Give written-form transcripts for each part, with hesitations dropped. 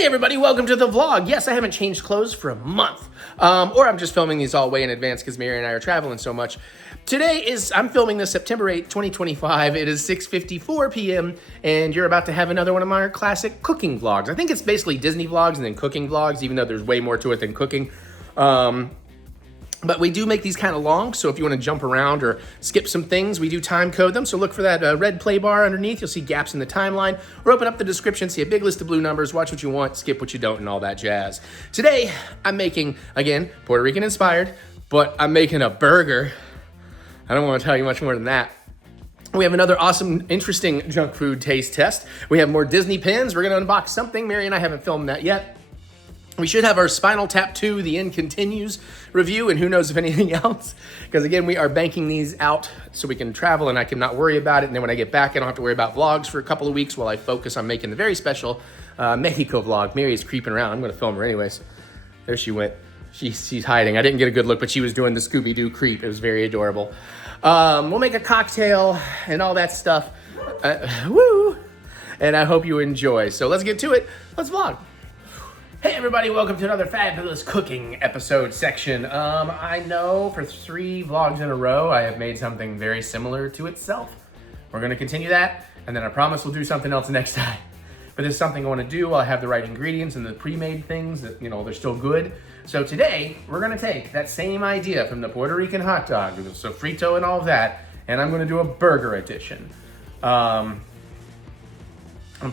Hey everybody, welcome to the vlog. Yes, I haven't changed clothes for a month. Or I'm just filming these all way in advance because Mary and I are traveling so much. I'm filming this September 8th, 2025. It is 6:54 p.m. and you're about to have another one of my classic cooking vlogs. I think it's basically Disney vlogs and then cooking vlogs, even though there's way more to it than cooking. But we do make these kind of long, so if you want to jump around or skip some things, we do time code them. So look for that red play bar underneath. You'll see gaps in the timeline. Or open up the description, see a big list of blue numbers, watch what you want, skip what you don't, and all that jazz. Today, I'm making, again, Puerto Rican inspired, but I'm making a burger. I don't want to tell you much more than that. We have another awesome, interesting junk food taste test. We have more Disney pins. We're going to unbox something. Mary and I haven't filmed that yet. We should have our Spinal Tap 2, The End Continues review, and who knows if anything else. Because again, we are banking these out so we can travel and I can not worry about it. And then when I get back, I don't have to worry about vlogs for a couple of weeks while I focus on making the very special Mexico vlog. Mary's creeping around. I'm going to film her anyways. There she went. She's hiding. I didn't get a good look, but she was doing the Scooby-Doo creep. It was very adorable. We'll make a cocktail and all that stuff. Woo! And I hope you enjoy. So let's get to it. Let's vlog. Hey everybody, welcome to another fabulous cooking episode section. I know for 3 vlogs in a row, I have made something very similar to itself. We're gonna continue that, and then I promise we'll do something else next time. But this is something I wanna do while I have the right ingredients and the pre-made things that, they're still good. So today, we're gonna take that same idea from the Puerto Rican hot dog, the Sofrito and all of that, and I'm gonna do a burger edition. I'm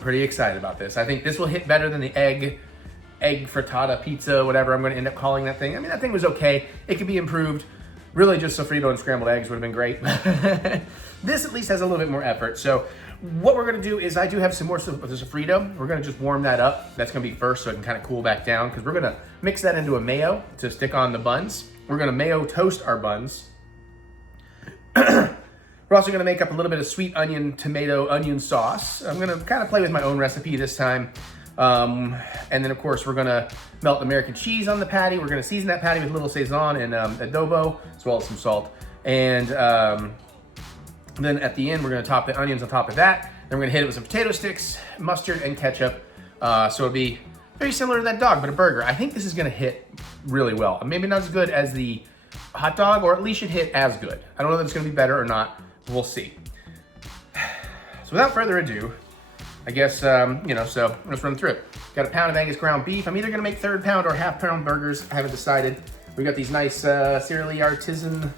pretty excited about this. I think this will hit better than the egg frittata pizza, whatever I'm going to end up calling that thing. I mean, that thing was okay. It could be improved. Really just Sofrito and scrambled eggs would have been great. This at least has a little bit more effort. So what we're going to do is I do have some more of the Sofrito. We're going to just warm that up. That's going to be first so it can kind of cool back down because we're going to mix that into a mayo to stick on the buns. We're going to mayo toast our buns. We're also going to make up a little bit of sweet onion, tomato, onion sauce. I'm going to kind of play with my own recipe this time. And then of course we're gonna melt American cheese on the patty. We're gonna season that patty with a little Sazon and adobo, as well as some salt. And then at the end, we're gonna top the onions on top of that. Then we're gonna hit it with some potato sticks, mustard, and ketchup. So it'll be very similar to that dog, but a burger. I think this is gonna hit really well. Maybe not as good as the hot dog, or at least should hit as good. I don't know if it's gonna be better or not. We'll see. So without further ado, I guess, so let's run through it. Got a pound of Angus ground beef. I'm either gonna make 1/3 pound or 1/2 pound burgers. I haven't decided. We got these nice serially artisan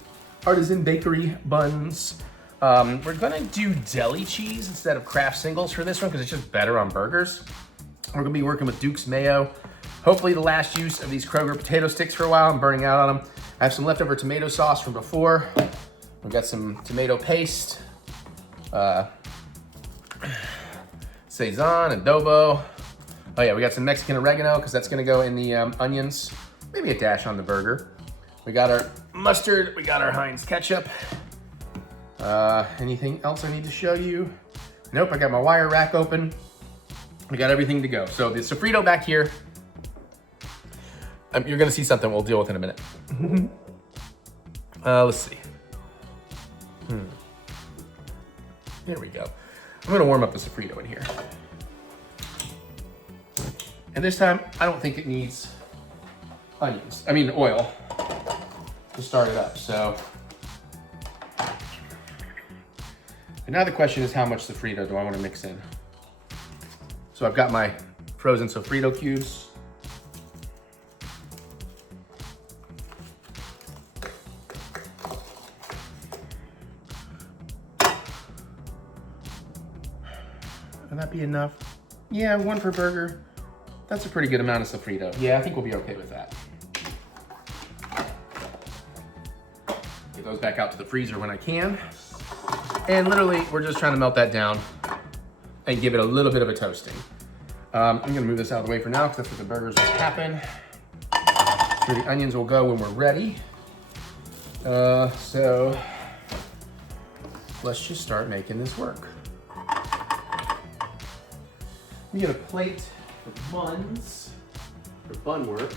bakery buns. We're gonna do deli cheese instead of Kraft singles for this one because it's just better on burgers. We're gonna be working with Duke's mayo. Hopefully the last use of these Kroger potato sticks for a while. I'm burning out on them. I have some leftover tomato sauce from before. We've got some tomato paste. Sazon, adobo. Oh yeah, we got some Mexican oregano because that's gonna go in the onions. Maybe a dash on the burger. We got our mustard, we got our Heinz ketchup. Anything else I need to show you? Nope, I got my wire rack open. We got everything to go. So the Sofrito back here. You're gonna see something we'll deal with in a minute. Let's see. There we go. I'm gonna warm up the Sofrito in here. And this time, I don't think it needs oil to start it up, so. And now the question is how much Sofrito do I wanna mix in? So I've got my frozen Sofrito cubes. Would that be enough? Yeah, 1 per burger. That's a pretty good amount of Sofrito. Yeah, I think we'll be okay with that. Get those back out to the freezer when I can. And literally, we're just trying to melt that down and give it a little bit of a toasting. I'm gonna move this out of the way for now because that's what the burgers will happen. Where the onions will go when we're ready. So let's just start making this work. We get a plate for buns, for bun work.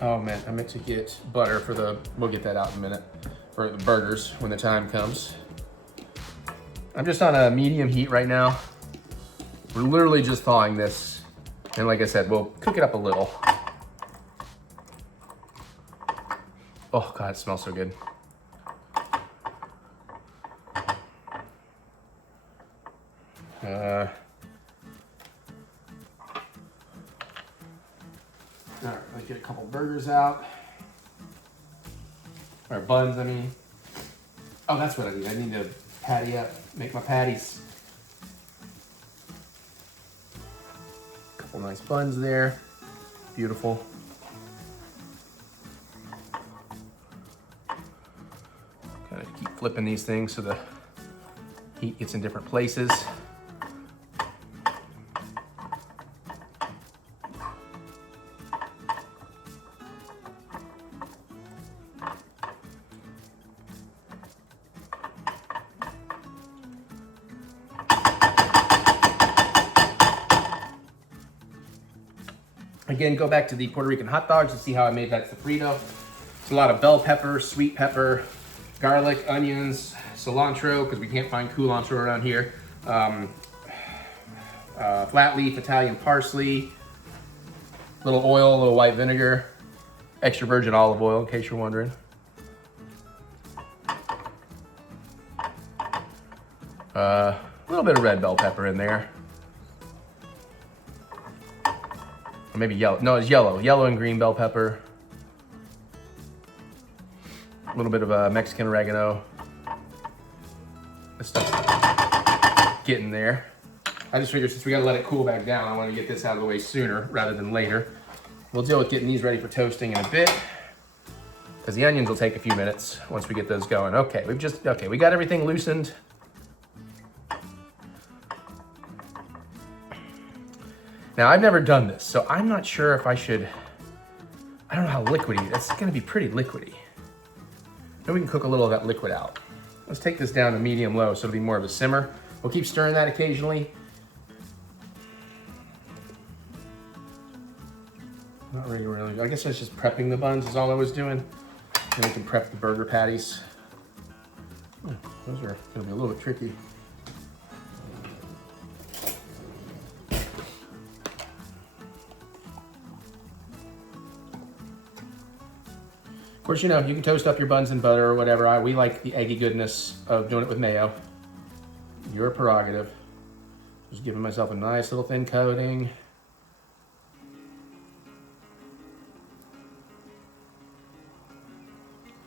Oh man, I meant to get butter for we'll get that out in a minute, for the burgers when the time comes. I'm just on a medium heat right now. We're literally just thawing this. And like I said, we'll cook it up a little. Oh God, it smells so good. All right, let's get a couple burgers out. Or buns, I mean. Oh, that's what I need. I need to patty up, make my patties. Couple nice buns there. Beautiful. Kind of keep flipping these things so the heat gets in different places. Again, go back to the Puerto Rican hot dogs to see how I made that Sofrito. It's a lot of bell pepper, sweet pepper, garlic, onions, cilantro, because we can't find culantro around here. Flat leaf Italian parsley, little oil, a little white vinegar, extra virgin olive oil, in case you're wondering. A little bit of red bell pepper in there. Or maybe yellow. No, it's yellow. Yellow and green bell pepper. A little bit of Mexican oregano. This stuff's getting there. I just figured since we gotta let it cool back down, I want to get this out of the way sooner rather than later. We'll deal with getting these ready for toasting in a bit, because the onions will take a few minutes once we get those going. Okay, we got everything loosened. Now, I've never done this, so I'm not sure if I should, I don't know how liquidy, that's gonna be pretty liquidy. Maybe we can cook a little of that liquid out. Let's take this down to medium low so it'll be more of a simmer. We'll keep stirring that occasionally. Not really, I guess I was just prepping the buns is all I was doing. And we can prep the burger patties. Those are gonna be a little bit tricky. Of course, you know, you can toast up your buns in butter or whatever. We like the eggy goodness of doing it with mayo. Your prerogative. Just giving myself a nice little thin coating.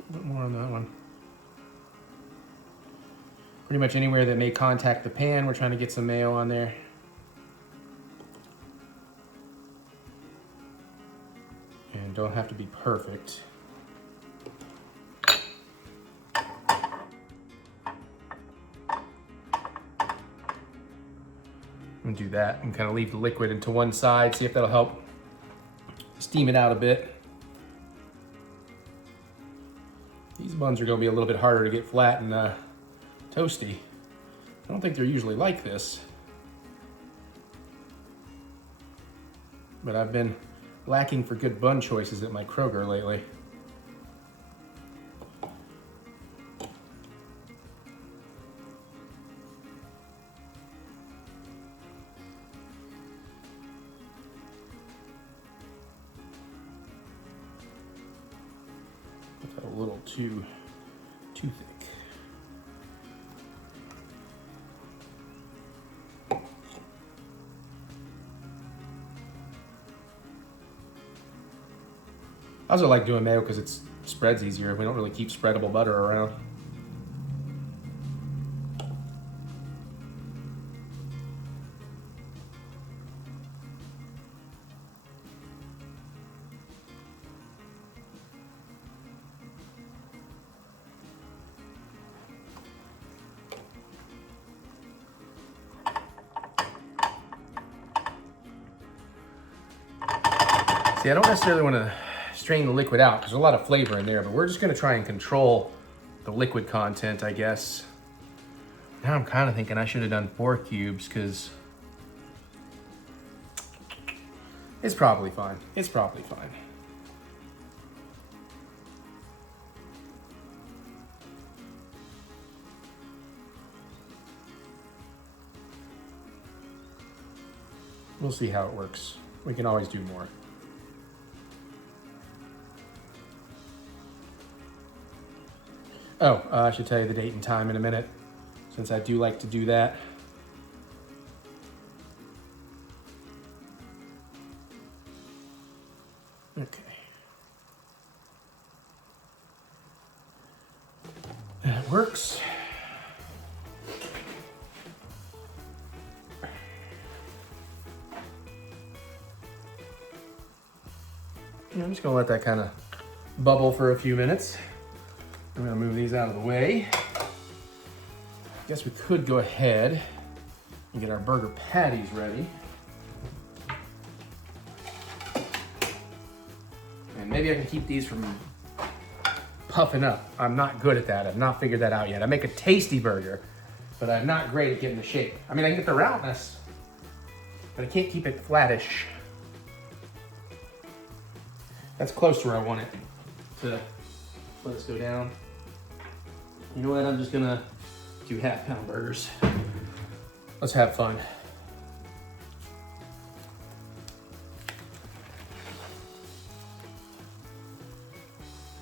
A bit more on that one. Pretty much anywhere that may contact the pan, we're trying to get some mayo on there. And don't have to be perfect. And do that and kind of leave the liquid into one side, see if that'll help steam it out a bit. These buns are going to be a little bit harder to get flat and toasty. I don't think they're usually like this, but I've been lacking for good bun choices at my Kroger lately. A little too thick. I also like doing mayo because it spreads easier. We don't really keep spreadable butter around. See, I don't necessarily want to strain the liquid out because there's a lot of flavor in there, but we're just going to try and control the liquid content, I guess. Now I'm kind of thinking I should have done 4 cubes because it's probably fine. It's probably fine. We'll see how it works. We can always do more. Oh, I should tell you the date and time in a minute, since I do like to do that. Okay. That works. I'm just gonna let that kind of bubble for a few minutes. I'm gonna move these out of the way. Guess we could go ahead and get our burger patties ready. And maybe I can keep these from puffing up. I'm not good at that. I've not figured that out yet. I make a tasty burger, but I'm not great at getting the shape. I mean, I can get the roundness, but I can't keep it flattish. That's close to where I want it to. Let us go down. You know what? I'm just gonna do half-pound burgers. Let's have fun.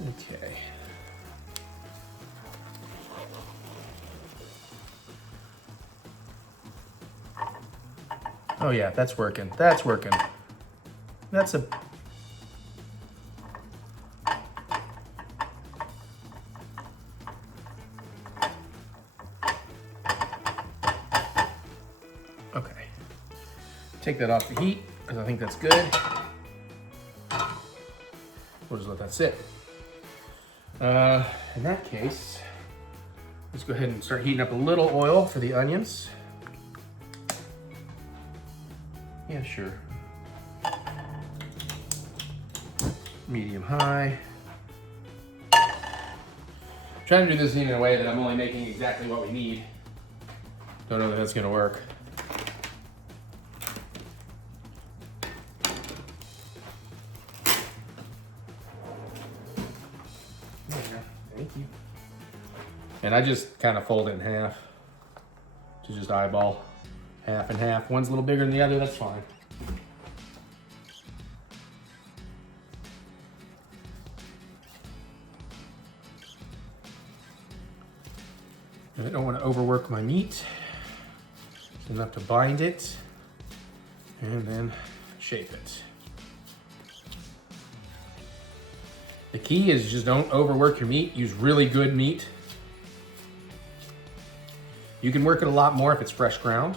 Okay. Oh yeah, that's working. That's working. That's a... Okay. Take that off the heat, because I think that's good. We'll just let that sit. In that case, let's go ahead and start heating up a little oil for the onions. Yeah, sure. Medium high. I'm trying to do this in a way that I'm only making exactly what we need. Don't know that that's gonna work. Thank you. And I just kind of fold it in half to just eyeball half and half. One's a little bigger than the other, that's fine. And I don't want to overwork my meat. It's enough to bind it and then shape it. The key is just don't overwork your meat. Use really good meat. You can work it a lot more if it's fresh ground,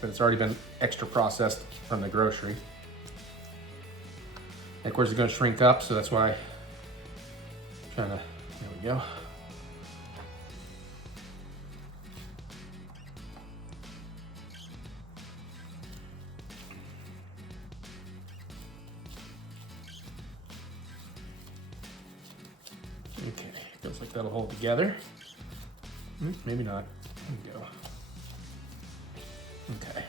but it's already been extra processed from the grocery. And of course, it's going to shrink up, so that's why I'm trying to, there we go. Okay, feels like that'll hold together. Maybe not. There we go. Okay.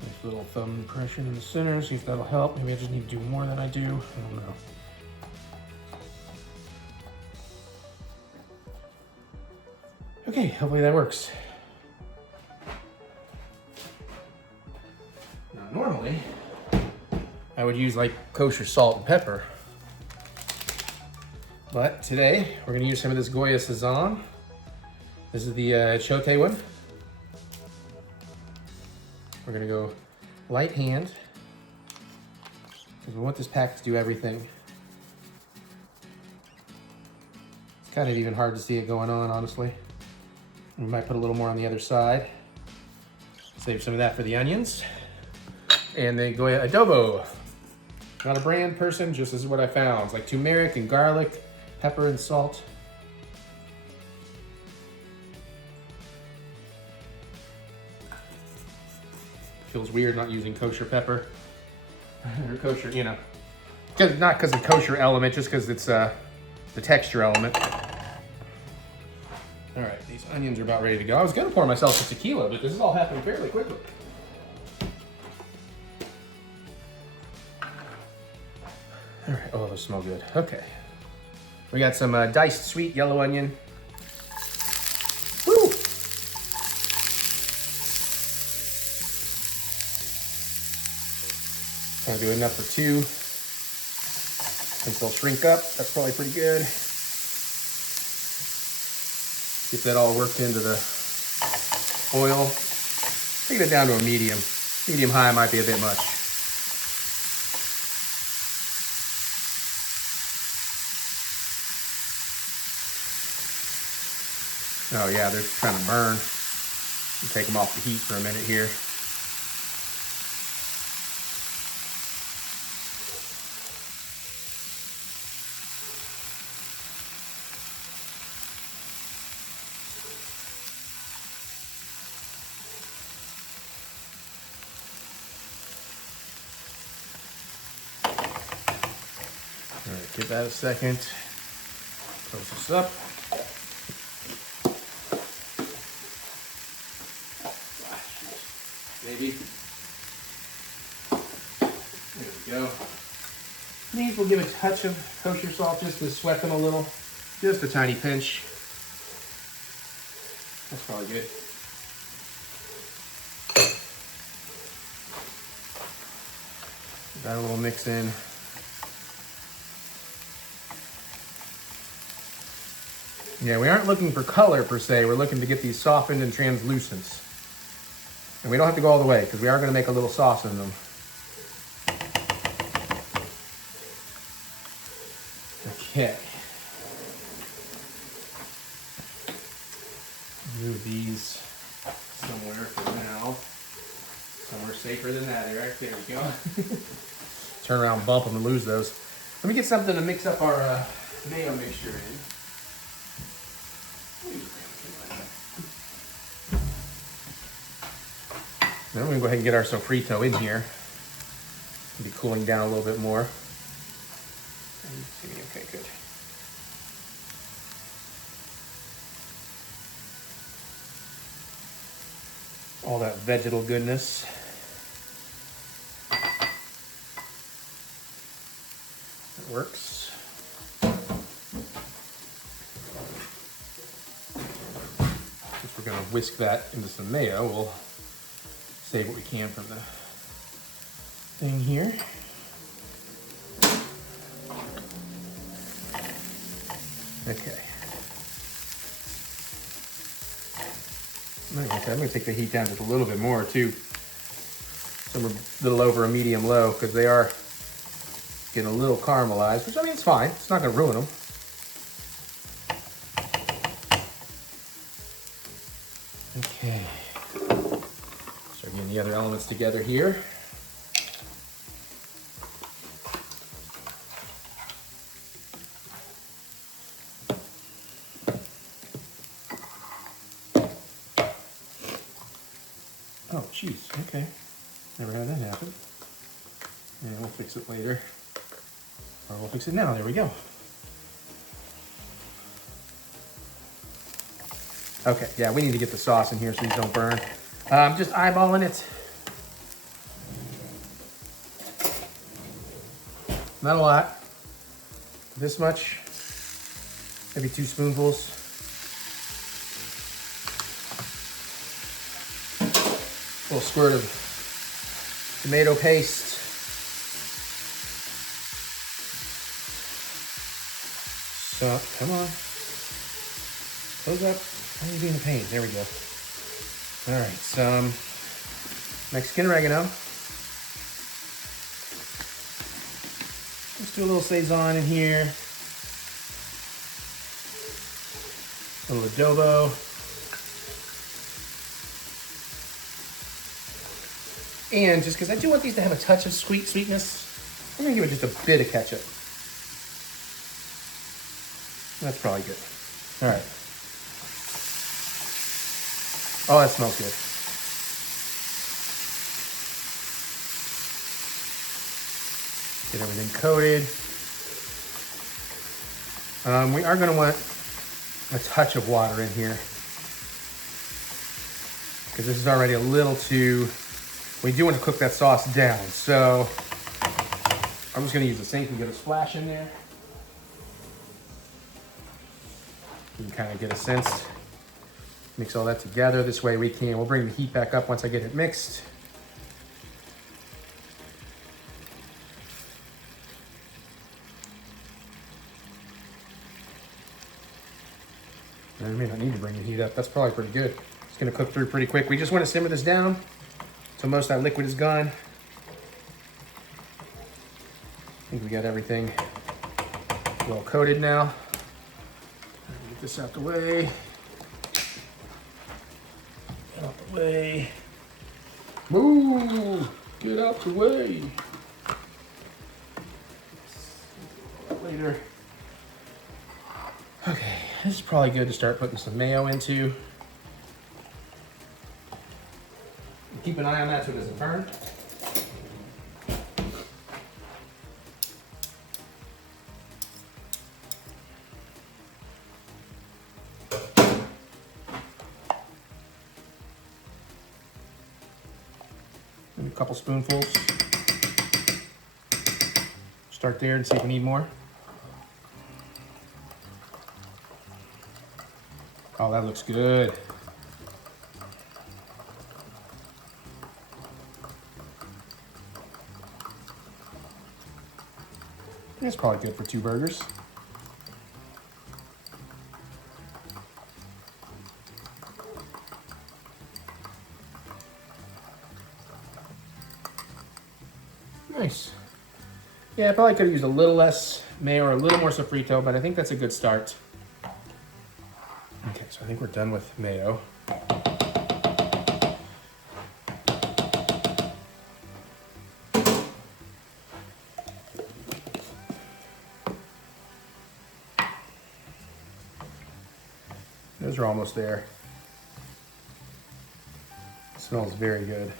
Nice little thumb impression in the center, see if that'll help. Maybe I just need to do more than I do. I don't know. Okay, hopefully that works. Now, normally, I would use like kosher salt and pepper. But today, we're gonna use some of this Goya Sazon. This is the chote one. We're gonna go light hand, because we want this pack to do everything. It's kind of even hard to see it going on, honestly. We might put a little more on the other side. Save some of that for the onions. And the Goya adobo. Not a brand person, just this is what I found. It's like turmeric and garlic, pepper and salt. Feels weird not using kosher pepper. Or kosher, you know. Not because of the kosher element, just because it's the texture element. All right, these onions are about ready to go. I was gonna pour myself some tequila, but this is all happening fairly quickly. All right, oh, those smell good. Okay. We got some diced sweet yellow onion. Woo! I'll do enough for 2. Since they'll shrink up, that's probably pretty good. Get that all worked into the oil. Take it down to a medium. Medium high might be a bit much. Oh yeah, they're trying to burn. I'll take them off the heat for a minute here. All right, give that a second. Close this up. Maybe. There we go. These will give a touch of kosher salt just to sweat them a little. Just a tiny pinch. That's probably good. Got a little mix in. Yeah, we aren't looking for color per se. We're looking to get these softened and translucent. And we don't have to go all the way because we are going to make a little sauce in them. Okay. Move these somewhere for now. Somewhere safer than that, Eric. There we go. Turn around, bump them, and lose those. Let me get something to mix up our mayo mixture in. Then we're going to go ahead and get our sofrito in here. It'll be cooling down a little bit more. Okay, good. All that vegetal goodness. That works. If we're going to whisk that into some mayo, we'll save what we can from the thing here. Okay. I'm going to take the heat down just a little bit more too. Somewhere a little over a medium low because they are getting a little caramelized, which I mean, it's fine. It's not going to ruin them. Okay. Start getting the other elements together here. Oh, geez, okay. Never had that happen. Yeah, we'll fix it later. Or we'll fix it now, there we go. Okay, yeah, we need to get the sauce in here so these don't burn. Just eyeballing it. Not a lot. This much. Maybe 2 spoonfuls. A little squirt of tomato paste. So, come on. Close up. Why are you being a pain? There we go. All right, some Mexican oregano. Let's do a little Saison in here. A little adobo. And just because I do want these to have a touch of sweetness, I'm gonna give it just a bit of ketchup. That's probably good. All right. Oh, that smells good. Get everything coated. We are gonna want a touch of water in here because this is already a little too, we do want to cook that sauce down. So I'm just gonna use the sink and get a splash in there. You can kind of get a sense. Mix all that together. This way we'll bring the heat back up once I get it mixed. I may not need to bring the heat up. That's probably pretty good. It's gonna cook through pretty quick. We just want to simmer this down until most of that liquid is gone. I think we got everything well coated now. Get this out the way. Get out the way. Move! Get out the way. Later. Okay, this is probably good to start putting some mayo into. Keep an eye on that so it doesn't burn. And a couple spoonfuls. Start there and see if we need more. Oh, that looks good. That's probably good for 2 burgers. Nice. Yeah, I probably could have used a little less mayo or a little more sofrito, but I think that's a good start. Okay, so I think we're done with mayo. Those are almost there. It smells very good.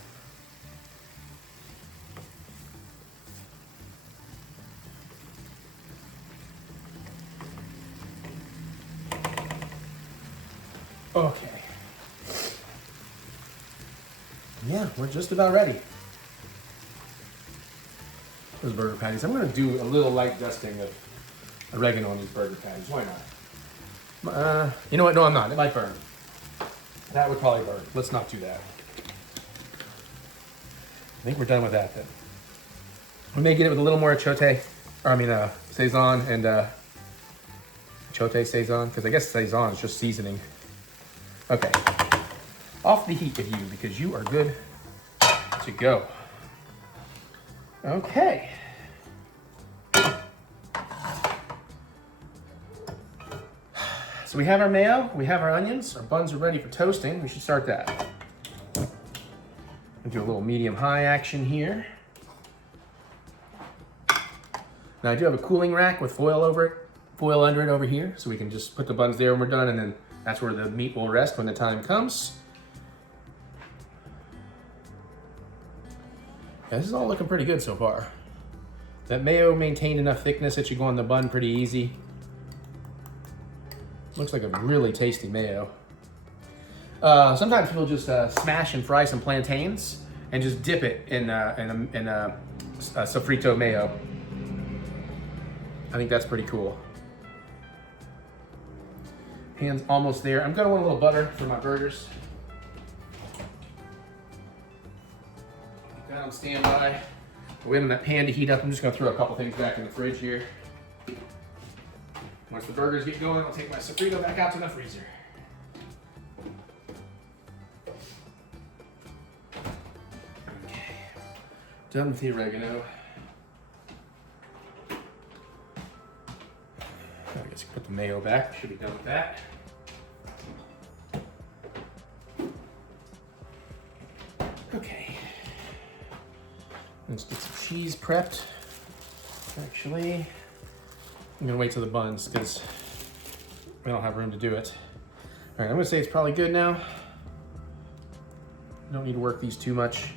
Okay. Yeah, we're just about ready. Those burger patties. I'm going to do a little light dusting of oregano on these burger patties. Why not? You know what? No, I'm not. It might burn. That would probably burn. Let's not do that. I think we're done with that then. We may get it with a little more Saison and Saison, because I guess Saison is just seasoning. Okay, off the heat with you because you are good to go. Okay. So we have our mayo, we have our onions, our buns are ready for toasting. We should start that. We'll do a little medium-high action here. Now I do have a cooling rack with foil under it over here, so we can just put the buns there when we're done, and then that's where the meat will rest when the time comes. Yeah, this is all looking pretty good so far. That mayo maintained enough thickness that you go on the bun pretty easy. Looks like a really tasty mayo. Sometimes people just smash and fry some plantains and just dip it in a sofrito mayo. I think that's pretty cool. Pan's almost there. I'm gonna want a little butter for my burgers. Keep that on standby. Waiting on that pan to heat up. I'm just gonna throw a couple things back in the fridge here. Once the burgers get going, I'll take my sofrito back out to the freezer. Okay, done with the oregano. I guess put the mayo back. Should be done with that. Okay. Let's get some cheese prepped. Actually, I'm gonna wait till the buns because we don't have room to do it. All right, I'm gonna say it's probably good now. Don't need to work these too much.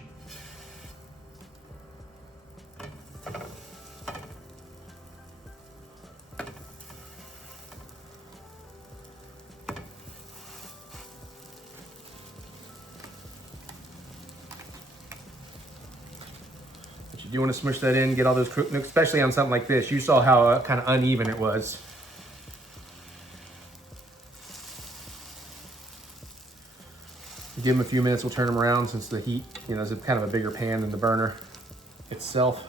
you do want to smush that in, get all those cooked, especially on something like this. You saw how kind of uneven it was. Give them a few minutes, we'll turn them around since the heat, you know, is kind of a bigger pan than the burner itself.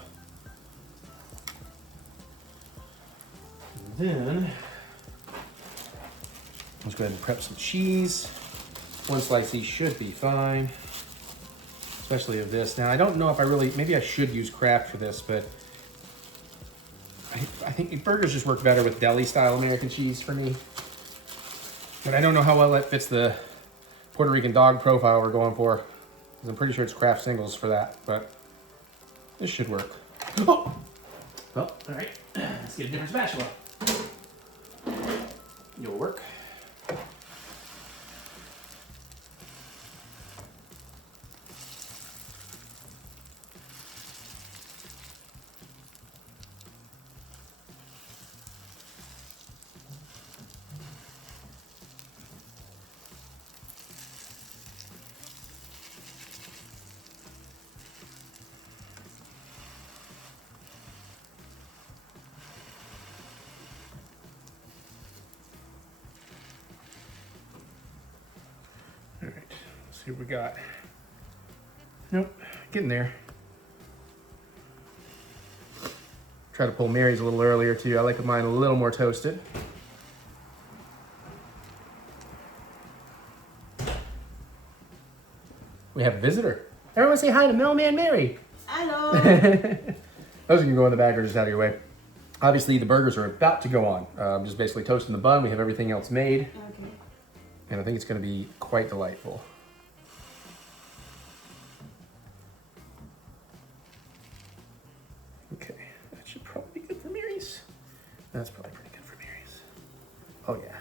And then, let's go ahead and prep some cheese. One slice each should be fine, especially of this. Now, I don't know if I really, maybe I should use Kraft for this, but I think burgers just work better with deli-style American cheese for me. But I don't know how well that fits the Puerto Rican dog profile we're going for. I'm pretty sure it's Kraft singles for that, but this should work. Oh! Well, all right, let's get a different spatula. You'll work. All right, let's see what we got. Nope, getting there. Try to pull Mary's a little earlier too. I like mine a little more toasted. We have a visitor. Everyone say hi to Mailman Mary. Hello. Those of you who go in the bag are just out of your way. Obviously, the burgers are about to go on. Just basically toasting the bun. We have everything else made. Okay. And I think it's going to be quite delightful. Okay, that should probably be good for Mary's. That's probably pretty good for Mary's. Oh yeah.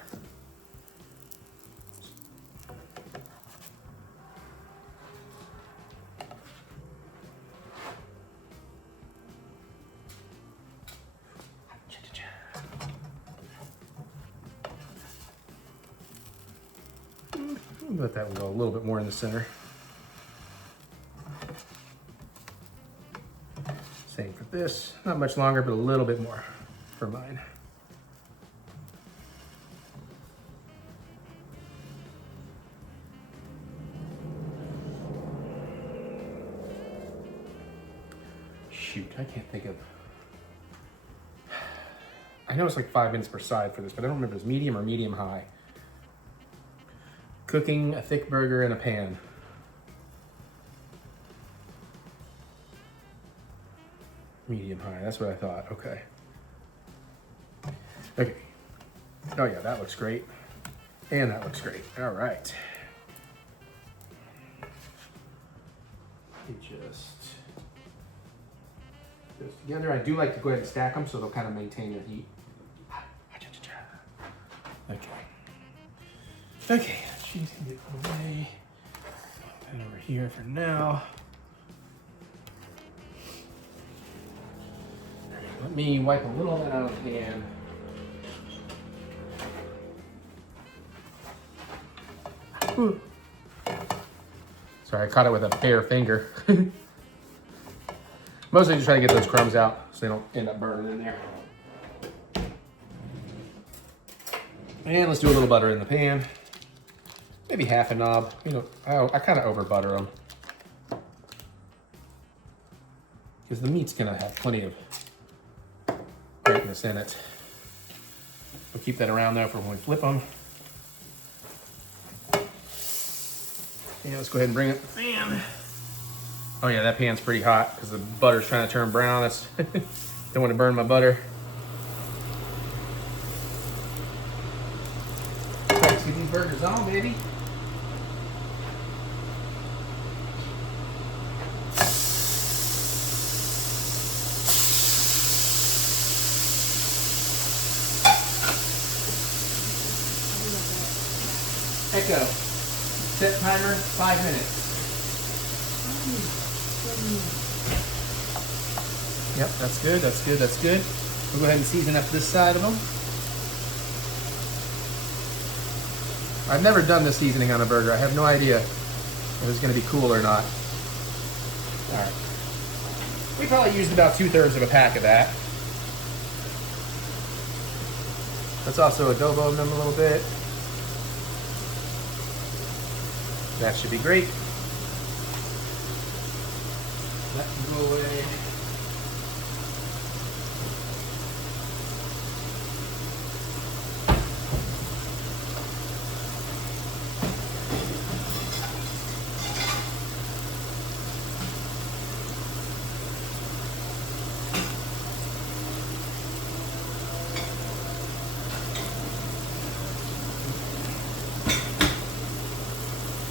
Let that one go a little bit more in the center. Same for this. Not much longer, but a little bit more for mine. Shoot, I can't think of. I know it's like 5 minutes per side for this, but I don't remember if it's medium or medium high. Cooking a thick burger in a pan. Medium high, that's what I thought, okay. Okay. Oh yeah, that looks great. And that looks great, all right. It just goes together. I do like to go ahead and stack them so they'll kind of maintain their heat. Okay. Okay. Cheese can get away. And over here for now. Let me wipe a little of that out of the pan. Ooh. Sorry, I caught it with a bare finger. Mostly just trying to get those crumbs out so they don't end up burning in there. And let's do a little butter in the pan. Maybe half a knob. You know, I kind of over butter them. Because the meat's gonna have plenty of brightness in it. We'll keep that around there for when we flip them. And let's go ahead and bring it to the pan. Oh yeah, that pan's pretty hot because the butter's trying to turn brown. That's don't want to burn my butter. Let's get these burgers on, baby. Echo. Set timer, 5 minutes. Yep, that's good, that's good, that's good. We'll go ahead and season up this side of them. I've never done this seasoning on a burger. I have no idea if it's going to be cool or not. All right. We probably used about 2/3 of a pack of that. Let's also adobo them a little bit. That should be great. That can go away.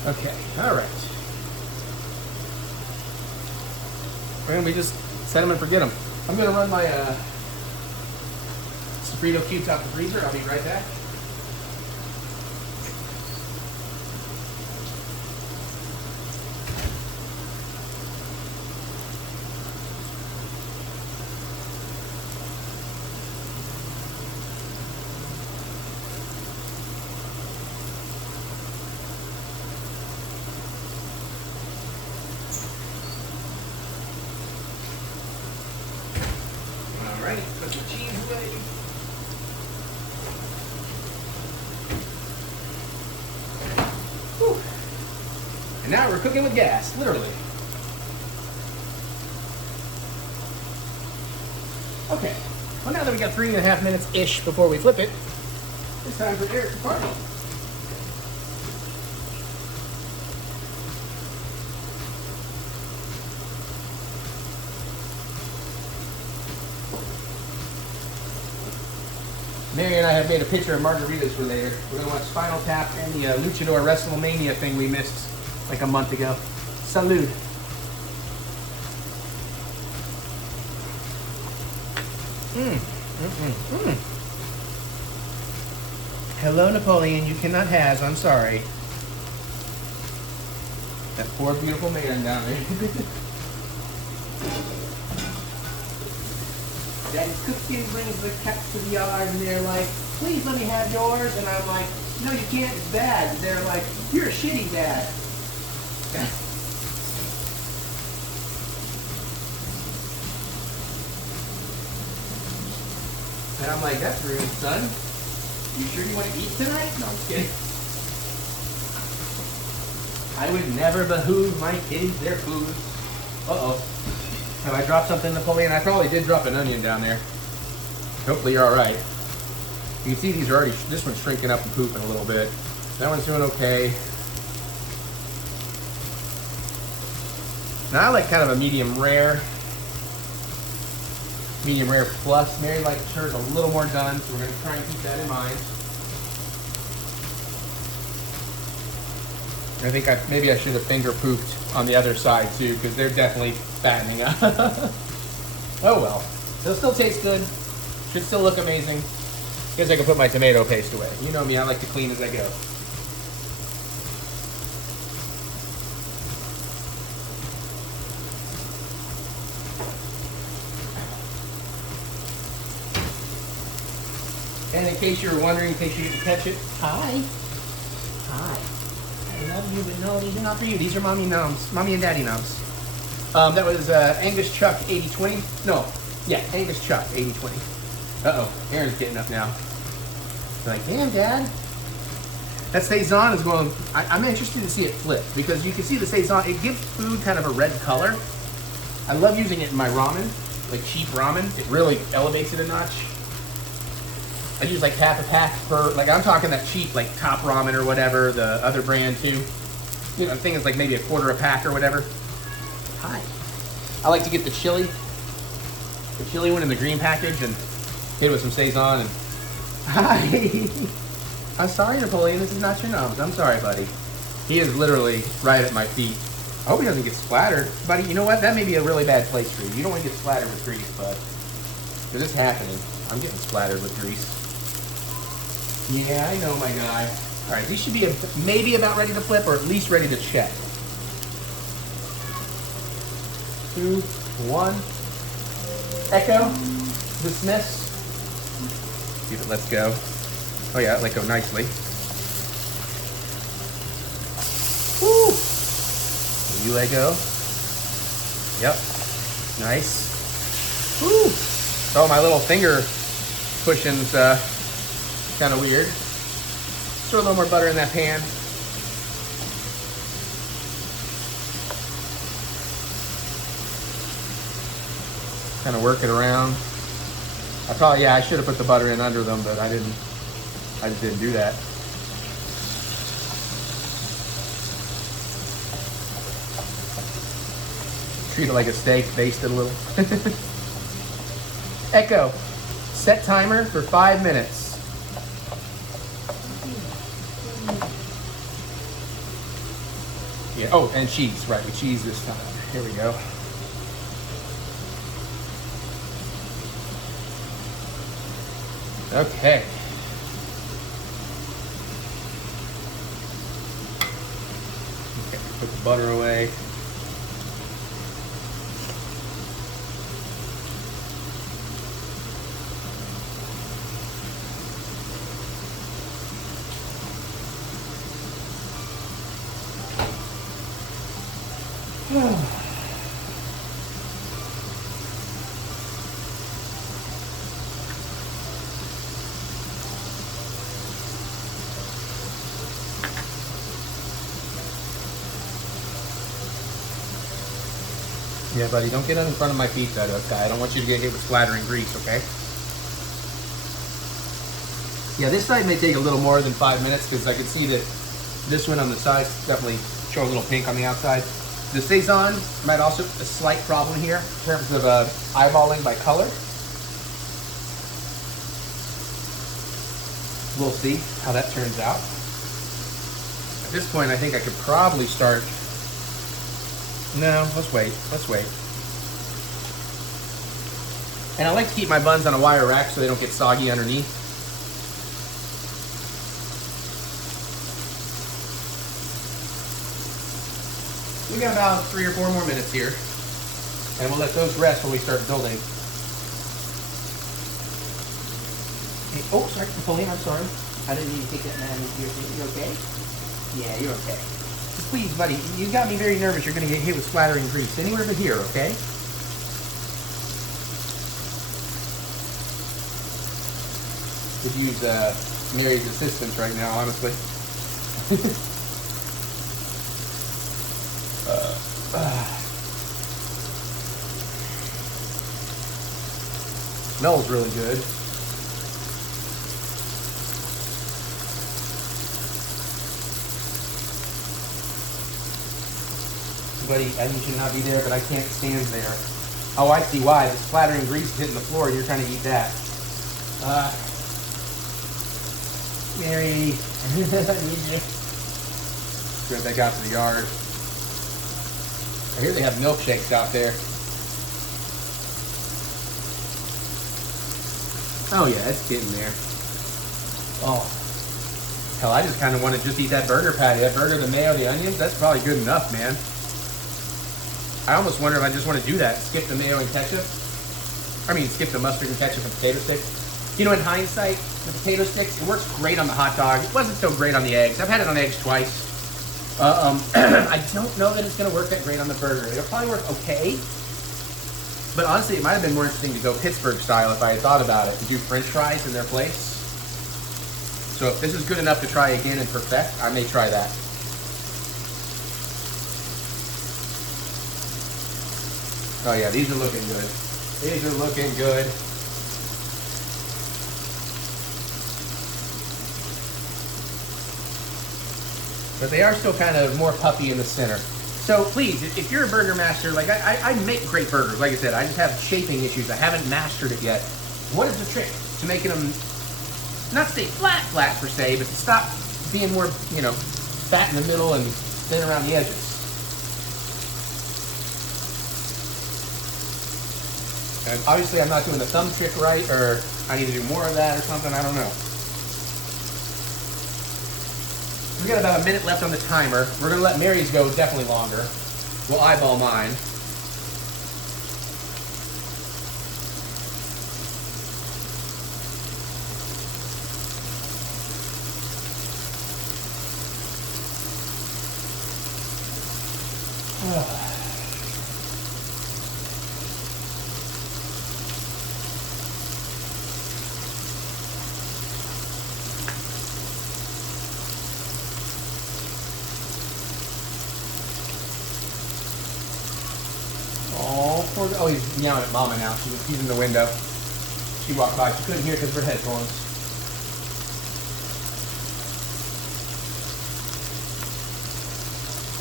Okay, all right. And we just set them and forget them. I'm gonna run my Sofrito cubes out the freezer. I'll be right back. Alright, put the cheese away. Whew. And now we're cooking with gas, literally. Okay, well now that we got 3.5 minutes-ish before we flip it, it's time for Eric to party. Mary and I have made a picture of margaritas for later. We're going to watch Spinal Tap and the Luchador WrestleMania thing we missed like a month ago. Salud. Hello, Napoleon. You cannot has. I'm sorry. That poor beautiful man down there. Daddy Cookie brings the cats to the yard and they're like, please let me have yours. And I'm like, no, you can't, it's bad. And they're like, you're a shitty dad. And I'm like, that's rude, son. You sure you want to eat tonight? No, I'm just kidding. I would never behoove my kids their food. Uh-oh. Have I dropped something, Napoleon? I probably did drop an onion down there. Hopefully you're all right. You can see these are already, this one's shrinking up and pooping a little bit. That one's doing okay. Now I like kind of a medium rare. Medium rare plus. Mary likes hers a little more done, so we're going to try and keep that in mind. I think maybe I should have finger pooped on the other side too, because they're definitely fattening up. Oh well. They'll still taste good. Should still look amazing. Guess I can put my tomato paste away. You know me, I like to clean as I go. And in case you were wondering, in case you didn't catch it, hi. Hi. I love you, but no, these are not for you. These are mommy noms, mommy and daddy noms. That was Angus Chuck 80-20. No, yeah, Angus Chuck 80-20. Uh-oh, Aaron's getting up now. They're like, damn, Dad. That Saison is going, I'm interested to see it flip because you can see the Saison, it gives food kind of a red color. I love using it in my ramen, like cheap ramen. It really elevates it a notch. I use like half a pack per, like I'm talking that cheap, like Top Ramen or whatever, the other brand too. You know, the thing is like maybe a quarter a pack or whatever. Hi. I like to get the chili one in the green package and hit it with some Saison and, hi. I'm sorry, Napoleon, this is not your nose. I'm sorry, buddy. He is literally right at my feet. I hope he doesn't get splattered. Buddy, you know what? That may be a really bad place for you. You don't want to get splattered with grease, bud. Because it's happening. I'm getting splattered with grease. Yeah, I know, my guy. All right, these should be maybe about ready to flip or at least ready to check. 2, 1. Echo. Dismiss. See if it lets go. Oh yeah, it let go nicely. Woo! You let go. Yep. Nice. Woo. Oh, my little finger pushing's kind of weird. Throw a little more butter in that pan. Kind of work it around. I should have put the butter in under them, but I didn't. I just didn't do that. Treat it like a steak, baste it a little. Echo, set timer for 5 minutes. Yeah, oh, and cheese, right, with cheese this time. Here we go. Okay. Okay, put the butter away. Yeah, buddy, don't get in front of my pizza, okay? I don't want you to get hit with splattering grease, okay? Yeah, this side may take a little more than 5 minutes because I can see that this one on the side definitely show a little pink on the outside. The Saison might also a slight problem here in terms of eyeballing by color. We'll see how that turns out. At this point, I think I could probably start. No, let's wait. Let's wait. And I like to keep my buns on a wire rack so they don't get soggy underneath. We got about 3 or 4 more minutes here, and we'll let those rest when we start building. Hey, oh, sorry, Napoleon, I'm sorry. I didn't mean to take that man into your thing. You okay? Yeah, you're okay. Please, buddy, you got me very nervous. You're going to get hit with splattering grease. Anywhere but here, okay? Could use Mary's assistance right now, honestly. Smells really good. Buddy, I need you to not be there, but I can't stand there. Oh, I see why. The splattering grease is hitting the floor and you're trying to eat that. Mary, I need you. Get back out to the yard. I hear they have milkshakes out there. Oh yeah, it's getting there. Oh. Hell, I just kind of want to just eat that burger patty. That burger, the mayo, the onions, that's probably good enough, man. I almost wonder if I just want to do that. Skip the mayo and ketchup. I mean, skip the mustard and ketchup and potato sticks. You know, in hindsight, the potato sticks, it works great on the hot dog. It wasn't so great on the eggs. I've had it on eggs twice. I don't know that it's going to work that great on the burger. It'll probably work okay. But honestly, it might have been more interesting to go Pittsburgh style if I had thought about it, to do French fries in their place. So if this is good enough to try again and perfect, I may try that. Oh yeah, these are looking good. These are looking good. But they are still kind of more puffy in the center. So please, if you're a burger master, like I make great burgers, like I said, I just have shaping issues. I haven't mastered it yet. What is the trick to making them not stay flat per se, but to stop being more, you know, fat in the middle and thin around the edges? And obviously I'm not doing the thumb trick right, or I need to do more of that or something, I don't know. We got about a minute left on the timer. We're gonna let Mary's go definitely longer. We'll eyeball mine. Oh, he's yelling at Mama now. She's in the window. She walked by. She couldn't hear because of her headphones.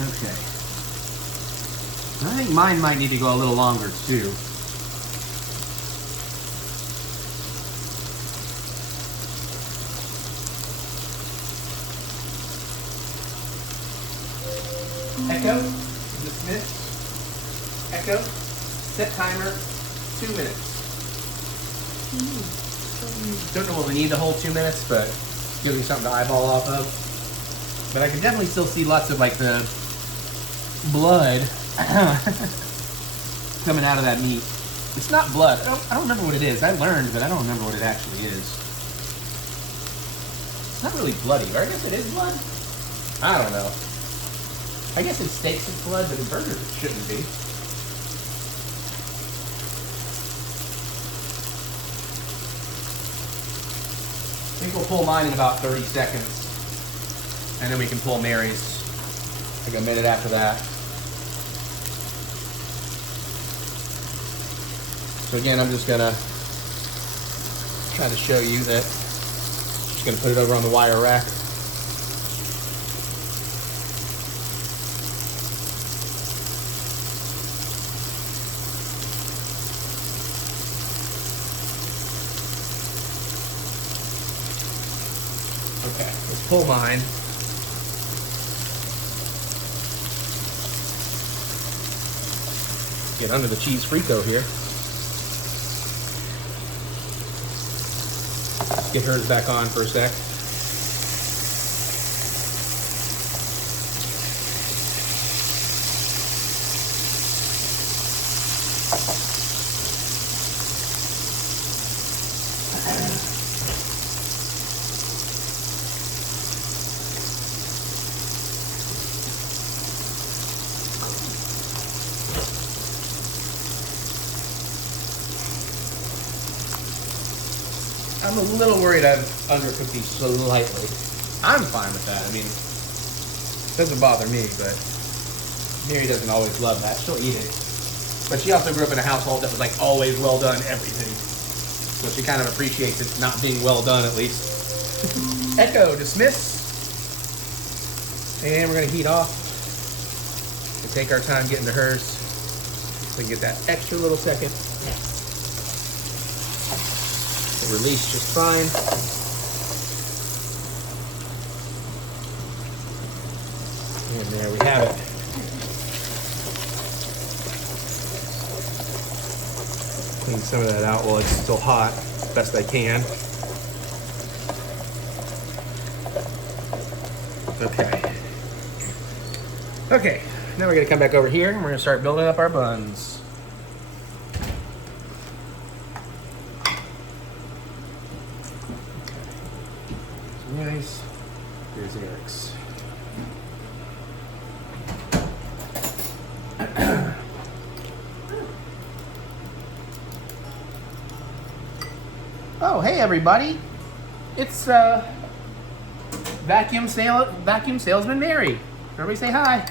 Okay. I think mine might need to go a little longer too. Echo, dismiss. Echo, set timer, 2 minutes. Don't know what we need the whole 2 minutes, but give me something to eyeball off of. But I can definitely still see lots of like the blood coming out of that meat. It's not blood. I don't remember what it is. I learned, but I don't remember what it actually is. It's not really bloody, or I guess it is blood. I don't know. I guess in steaks it's blood, but in burgers it shouldn't be. I think we'll pull mine in about 30 seconds. And then we can pull Mary's like a minute after that. So again, I'm just gonna try to show you that. Just gonna put it over on the wire rack. Okay, let's pull mine. Get under the cheese frito here. Get hers back on for a sec. I'm a little worried I've undercooked these slightly. I'm fine with that. I mean, it doesn't bother me, but Mary doesn't always love that. She'll eat it. But she also grew up in a household that was like always well done everything. So she kind of appreciates it not being well done at least. Echo, dismiss. And we're gonna heat off and take our time getting to hers. So we can get that extra little second. Release just fine. And there we have it. Clean some of that out while it's still hot, best I can. Okay. Okay, now we're gonna come back over here and we're gonna start building up our buns. Nice. Here's Eric's. Oh, hey everybody! It's vacuum salesman Mary. Everybody say hi.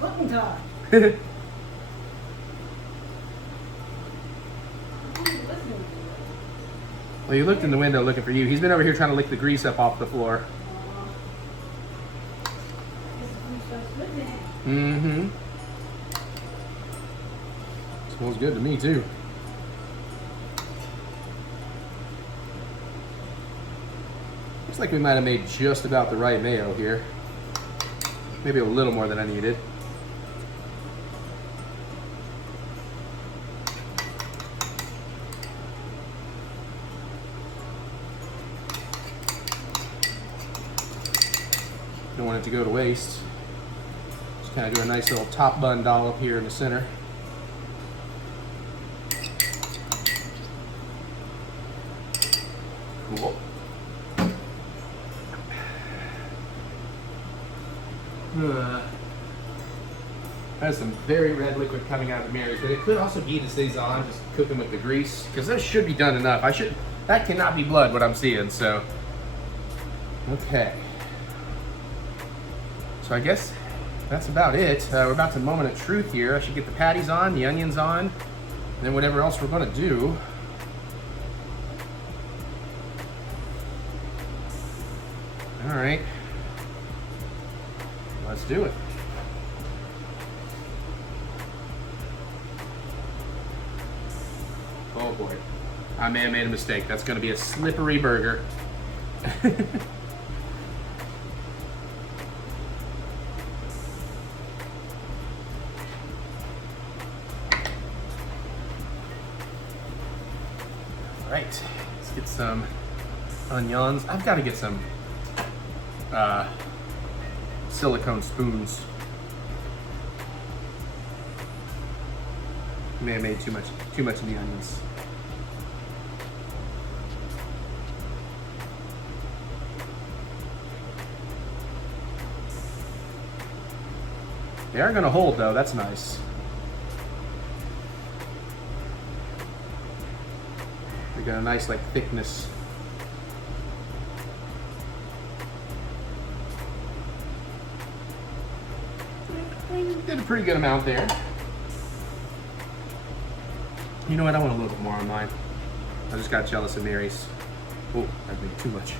Guten Tag. Well, you looked in the window looking for you. He's been over here trying to lick the grease up off the floor. Mm-hmm. Smells good to me, too. Looks like we might have made just about the right mayo here. Maybe a little more than I needed. Don't want it to go to waste. Just kind of do a nice little top bun dollop here in the center. Cool. That's some very red liquid coming out of Mary's, but it could also be the Saison, just cooking with the grease, because that should be done enough. That cannot be blood, what I'm seeing, so. Okay. So I guess that's about it. We're about to moment of truth here. I should get the patties on, the onions on, and then whatever else we're gonna do. All right, let's do it. Oh boy, I may have made a mistake. That's gonna be a slippery burger. All right, let's get some onions. I've got to get some silicone spoons. May have made too much of the onions. They are gonna hold though, that's nice. They got a nice like thickness. Did a pretty good amount there. You know what, I want a little bit more on mine. I just got jealous of Mary's. Oh, I made too much.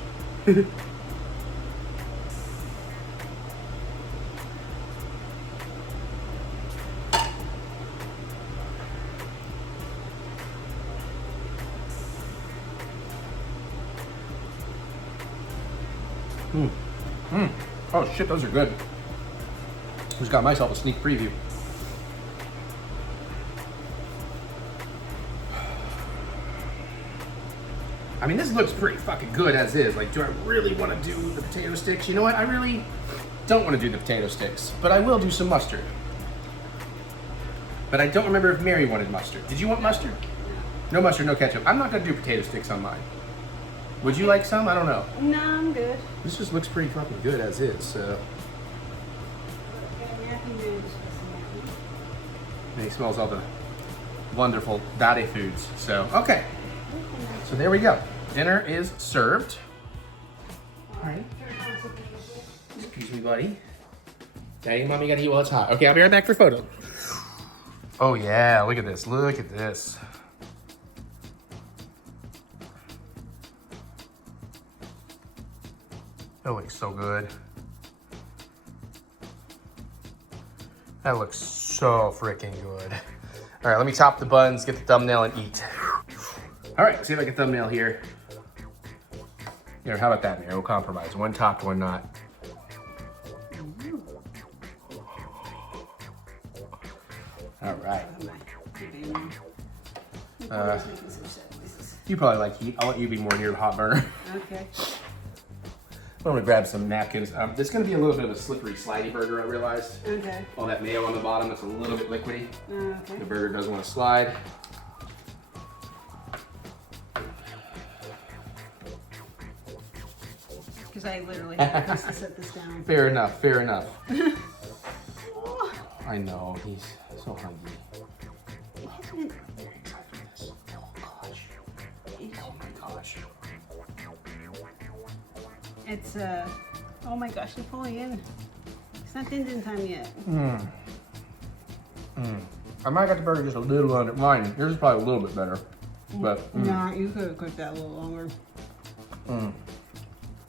Oh shit, those are good. Just got myself a sneak preview. I mean, this looks pretty fucking good as is. Like, do I really want to do the potato sticks? You know what? I really don't want to do the potato sticks, but I will do some mustard. But I don't remember if Mary wanted mustard. Did you want mustard? No mustard, no ketchup. I'm not going to do potato sticks on mine. Would you like some? I don't know. No, I'm good. This just looks pretty fucking good as is, so. And he smells all the wonderful daddy foods. So, okay. So there we go. Dinner is served. All right. Excuse me, buddy. Daddy and mommy gotta eat while it's hot. Okay, I'll be right back for photo. Oh yeah, look at this. Look at this. That looks so good. That looks so freaking good. All right, let me top the buns, get the thumbnail, and eat. All right, see if I can thumbnail here. Here, how about that, Mary? We'll compromise. One topped, one not. All right. You probably like heat. I'll let you be more near the hot burner. Okay. I'm gonna grab some napkins. There's gonna be a little bit of a slippery, slidey burger, I realized. Okay. All that mayo on the bottom, that's a little bit liquidy. Okay. The burger doesn't want to slide. Because I literally have to set this down. Fair enough, fair enough. I know, he's so hungry. It hasn't. Very excited for this. Oh gosh. Oh my gosh. It's oh my gosh, they're pulling in. It's not din time yet. I might got the burger just a little under mine. Yours is probably a little bit better, but No, you could have cooked that a little longer.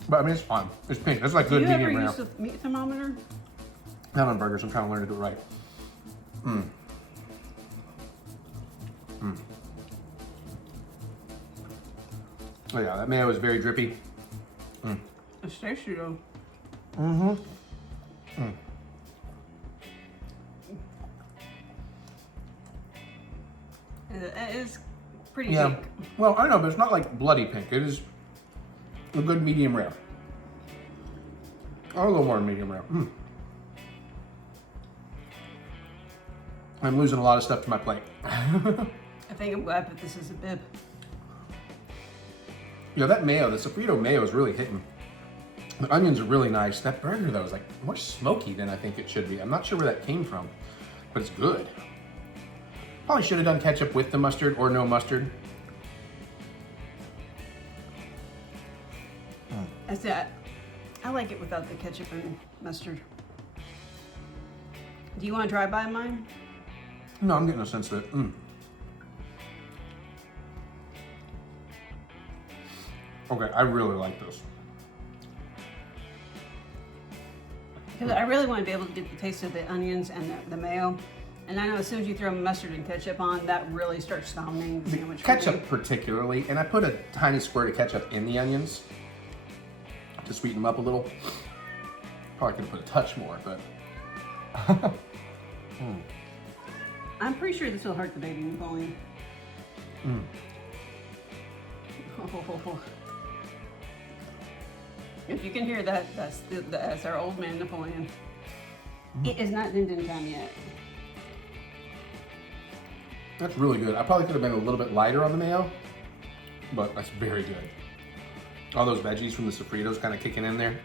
But I mean, it's fine. It's pink. It's like Do good you ever medium rare. use the meat thermometer? Not on burgers. I'm trying to learn to do it right. Oh yeah, that mayo is very drippy. It's tasty though. It is pretty Yeah. pink. Well, I know, but it's not like bloody pink. It is a good medium rare. Or a little more medium rare. I'm losing a lot of stuff to my plate. I think I'm glad that this is a bib. You know, that mayo, the Sofrito mayo is really hitting. The onions are really nice. That burger, though, is like more smoky than I think it should be. I'm not sure where that came from, but it's good. Probably should have done ketchup with the mustard or no mustard. I like it without the ketchup and mustard. Do you want to drive by mine? No, I'm getting a sense that. Okay, I really like this. Because I really want to be able to get the taste of the onions and the mayo. And I know as soon as you throw mustard and ketchup on, that really starts dominating the sandwich. Ketchup particularly, and I put a tiny squirt of ketchup in the onions to sweeten them up a little. Probably could have put a touch more, but. I'm pretty sure this will hurt the baby Napoleon. Oh. If you can hear that, that's our old man Napoleon. It is not din din time yet. That's really good. I probably could have been a little bit lighter on the mayo, but that's very good. All those veggies from the Sofritos kind of kicking in there.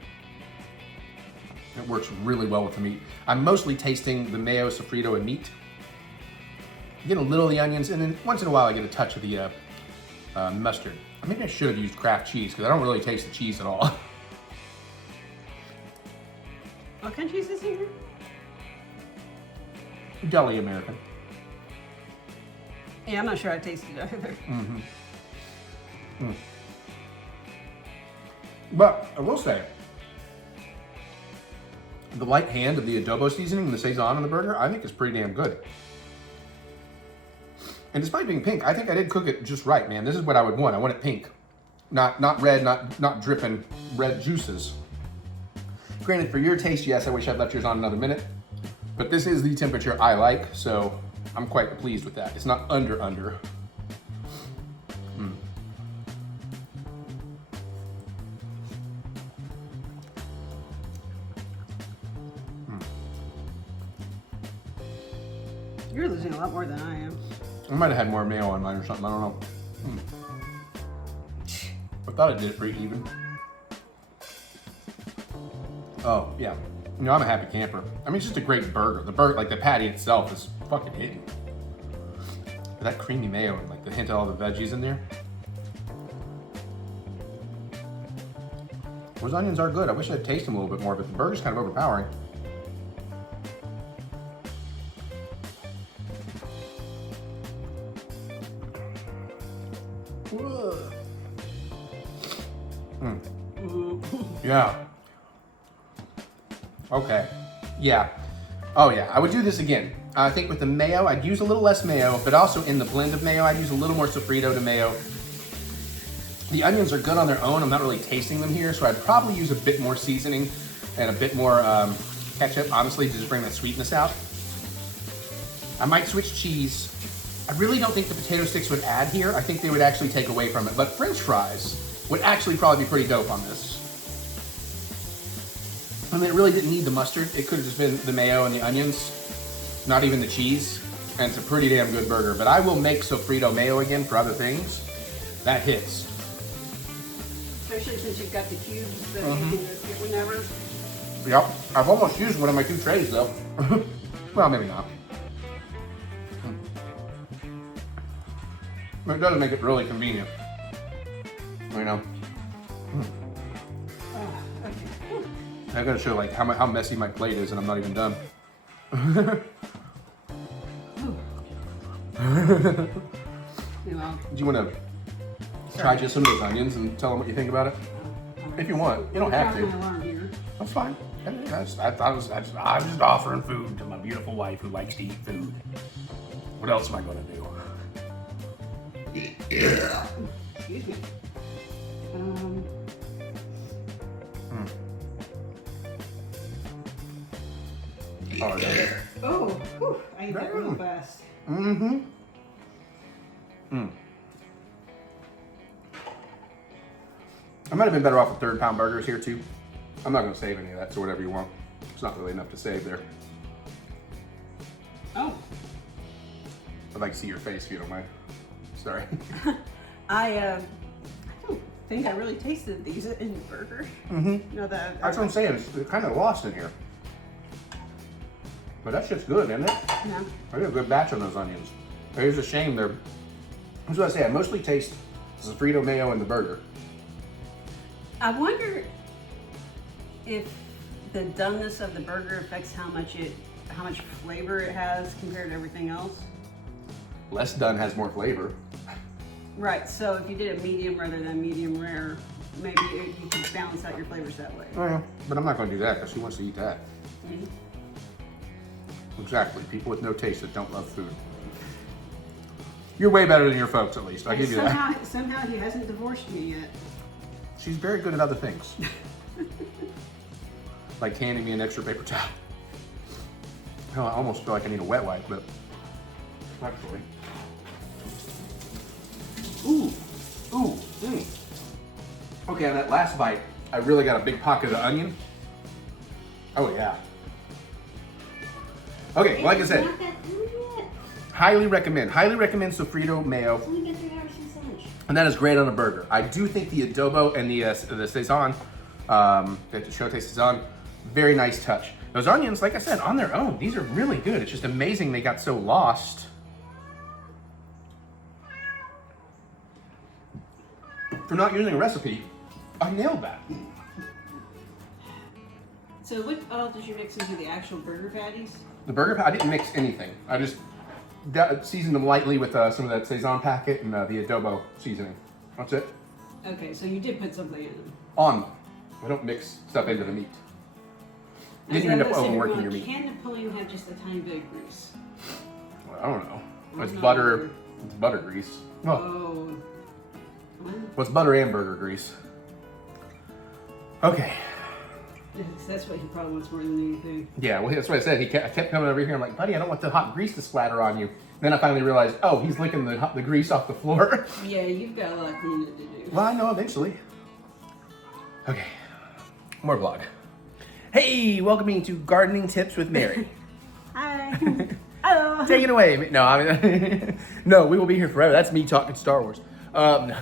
It works really well with the meat. I'm mostly tasting the mayo, Sofrito, and meat. You get a little of the onions, and then once in a while I get a touch of the mustard. Maybe I should have used Kraft cheese, because I don't really taste the cheese at all. What kind of cheese is in here? Deli American. Yeah, I'm not sure I tasted it either. But I will say, the light hand of the adobo seasoning and the Sazon on the burger, I think is pretty damn good. And despite being pink, I think I did cook it just right, man. This is what I would want. I want it pink. Not red, not dripping red juices. Granted, for your taste, yes, I wish I'd left yours on another minute. But this is the temperature I like, so I'm quite pleased with that. It's not under. You're losing a lot more than I am. I might have had more mayo on mine or something, I don't know. I thought I did it pretty even. Oh, yeah. You know, I'm a happy camper. I mean, it's just a great burger. The burger, like the patty itself is fucking hitting. That creamy mayo and like the hint of all the veggies in there. Those onions are good. I wish I'd taste them a little bit more, but the burger's kind of overpowering. Yeah. Okay. Yeah. Oh yeah, I would do this again. I think with the mayo, I'd use a little less mayo, but also in the blend of mayo, I'd use a little more Sofrito to mayo. The onions are good on their own. I'm not really tasting them here, so I'd probably use a bit more seasoning and a bit more ketchup, honestly, to just bring that sweetness out. I might switch cheese. I really don't think the potato sticks would add here. I think they would actually take away from it, but French fries would actually probably be pretty dope on this. I mean, it really didn't need the mustard. It could have just been the mayo and the onions, not even the cheese, and it's a pretty damn good burger. But I will make Sofrito mayo again for other things. That hits. Especially since you've got the cubes that you can just get whenever. Yep. I've almost used one of my 2 trays though. Well, maybe not. But it does make it really convenient. You know. I gotta show like how messy my plate is, and I'm not even done. You know, Do you want to try just some of those onions and tell them what you think about it? If you want, you don't have to. That's fine. I was just offering food to my beautiful wife who likes to eat food. What else am I gonna do? Excuse me. Oh, yeah. Oh, whew, I ate that real fast. I might have been better off with 3rd-pound burgers here too. I'm not gonna save any of that, so whatever you want. It's not really enough to save there. Oh. I'd like to see your face if you don't mind. Sorry. I don't think I really tasted these in the burger. You know, That's what I'm saying. It's kind of lost in here. But that shit's good, isn't it? Yeah. I did a good batch on those onions. It is a shame they're. That's what I say. I mostly taste Sofrito mayo in the burger. I wonder if the doneness of the burger affects how much it how much flavor it has compared to everything else. Less done has more flavor. Right, so if you did a medium rather than medium rare, maybe you could balance out your flavors that way. Oh, yeah. But I'm not going to do that because who wants to eat that? Mm-hmm. Exactly. People with no taste that don't love food. You're way better than your folks, at least. I'll give you that. Somehow he hasn't divorced me yet. She's very good at other things. Like handing me an extra paper towel. Hell, I almost feel like I need a wet wipe, but actually. Ooh, ooh, mm. Okay, on that last bite, I really got a big pocket of onion. Oh yeah. Okay, like I said, highly recommend Sofrito mayo. It's only been 3 hours since lunch. And that is great on a burger. I do think the adobo and the Saison, the Sautéing Saison, very nice touch. Those onions, like I said, on their own, these are really good. It's just amazing they got so lost. For not using a recipe, I nailed that. So what all did you mix into the actual burger patties? The burger, I didn't mix anything. I just seasoned them lightly with some of that Saison packet and the adobo seasoning. That's it. Okay, so you did put something in them. On them. I don't mix stuff into the meat. Then you end up overworking your meat. Can Napoleon have just a tiny bit of grease? Well, I don't know. It's No. butter. It's butter grease. Well, Oh. What? what's butter and burger grease? Okay. That's what he probably wants more than anything. Yeah, well, that's what I said. I kept coming over here. I'm like, buddy, I don't want the hot grease to splatter on you. Then I finally realized, oh, he's licking the grease off the floor. Yeah, you've got a lot of cleaning to do. Well, I know eventually. Okay, more vlog. Hey, welcome to Gardening Tips with Mary. Hi. Hello. Take it away. No, I mean, no, we will be here forever. That's me talking Star Wars. No.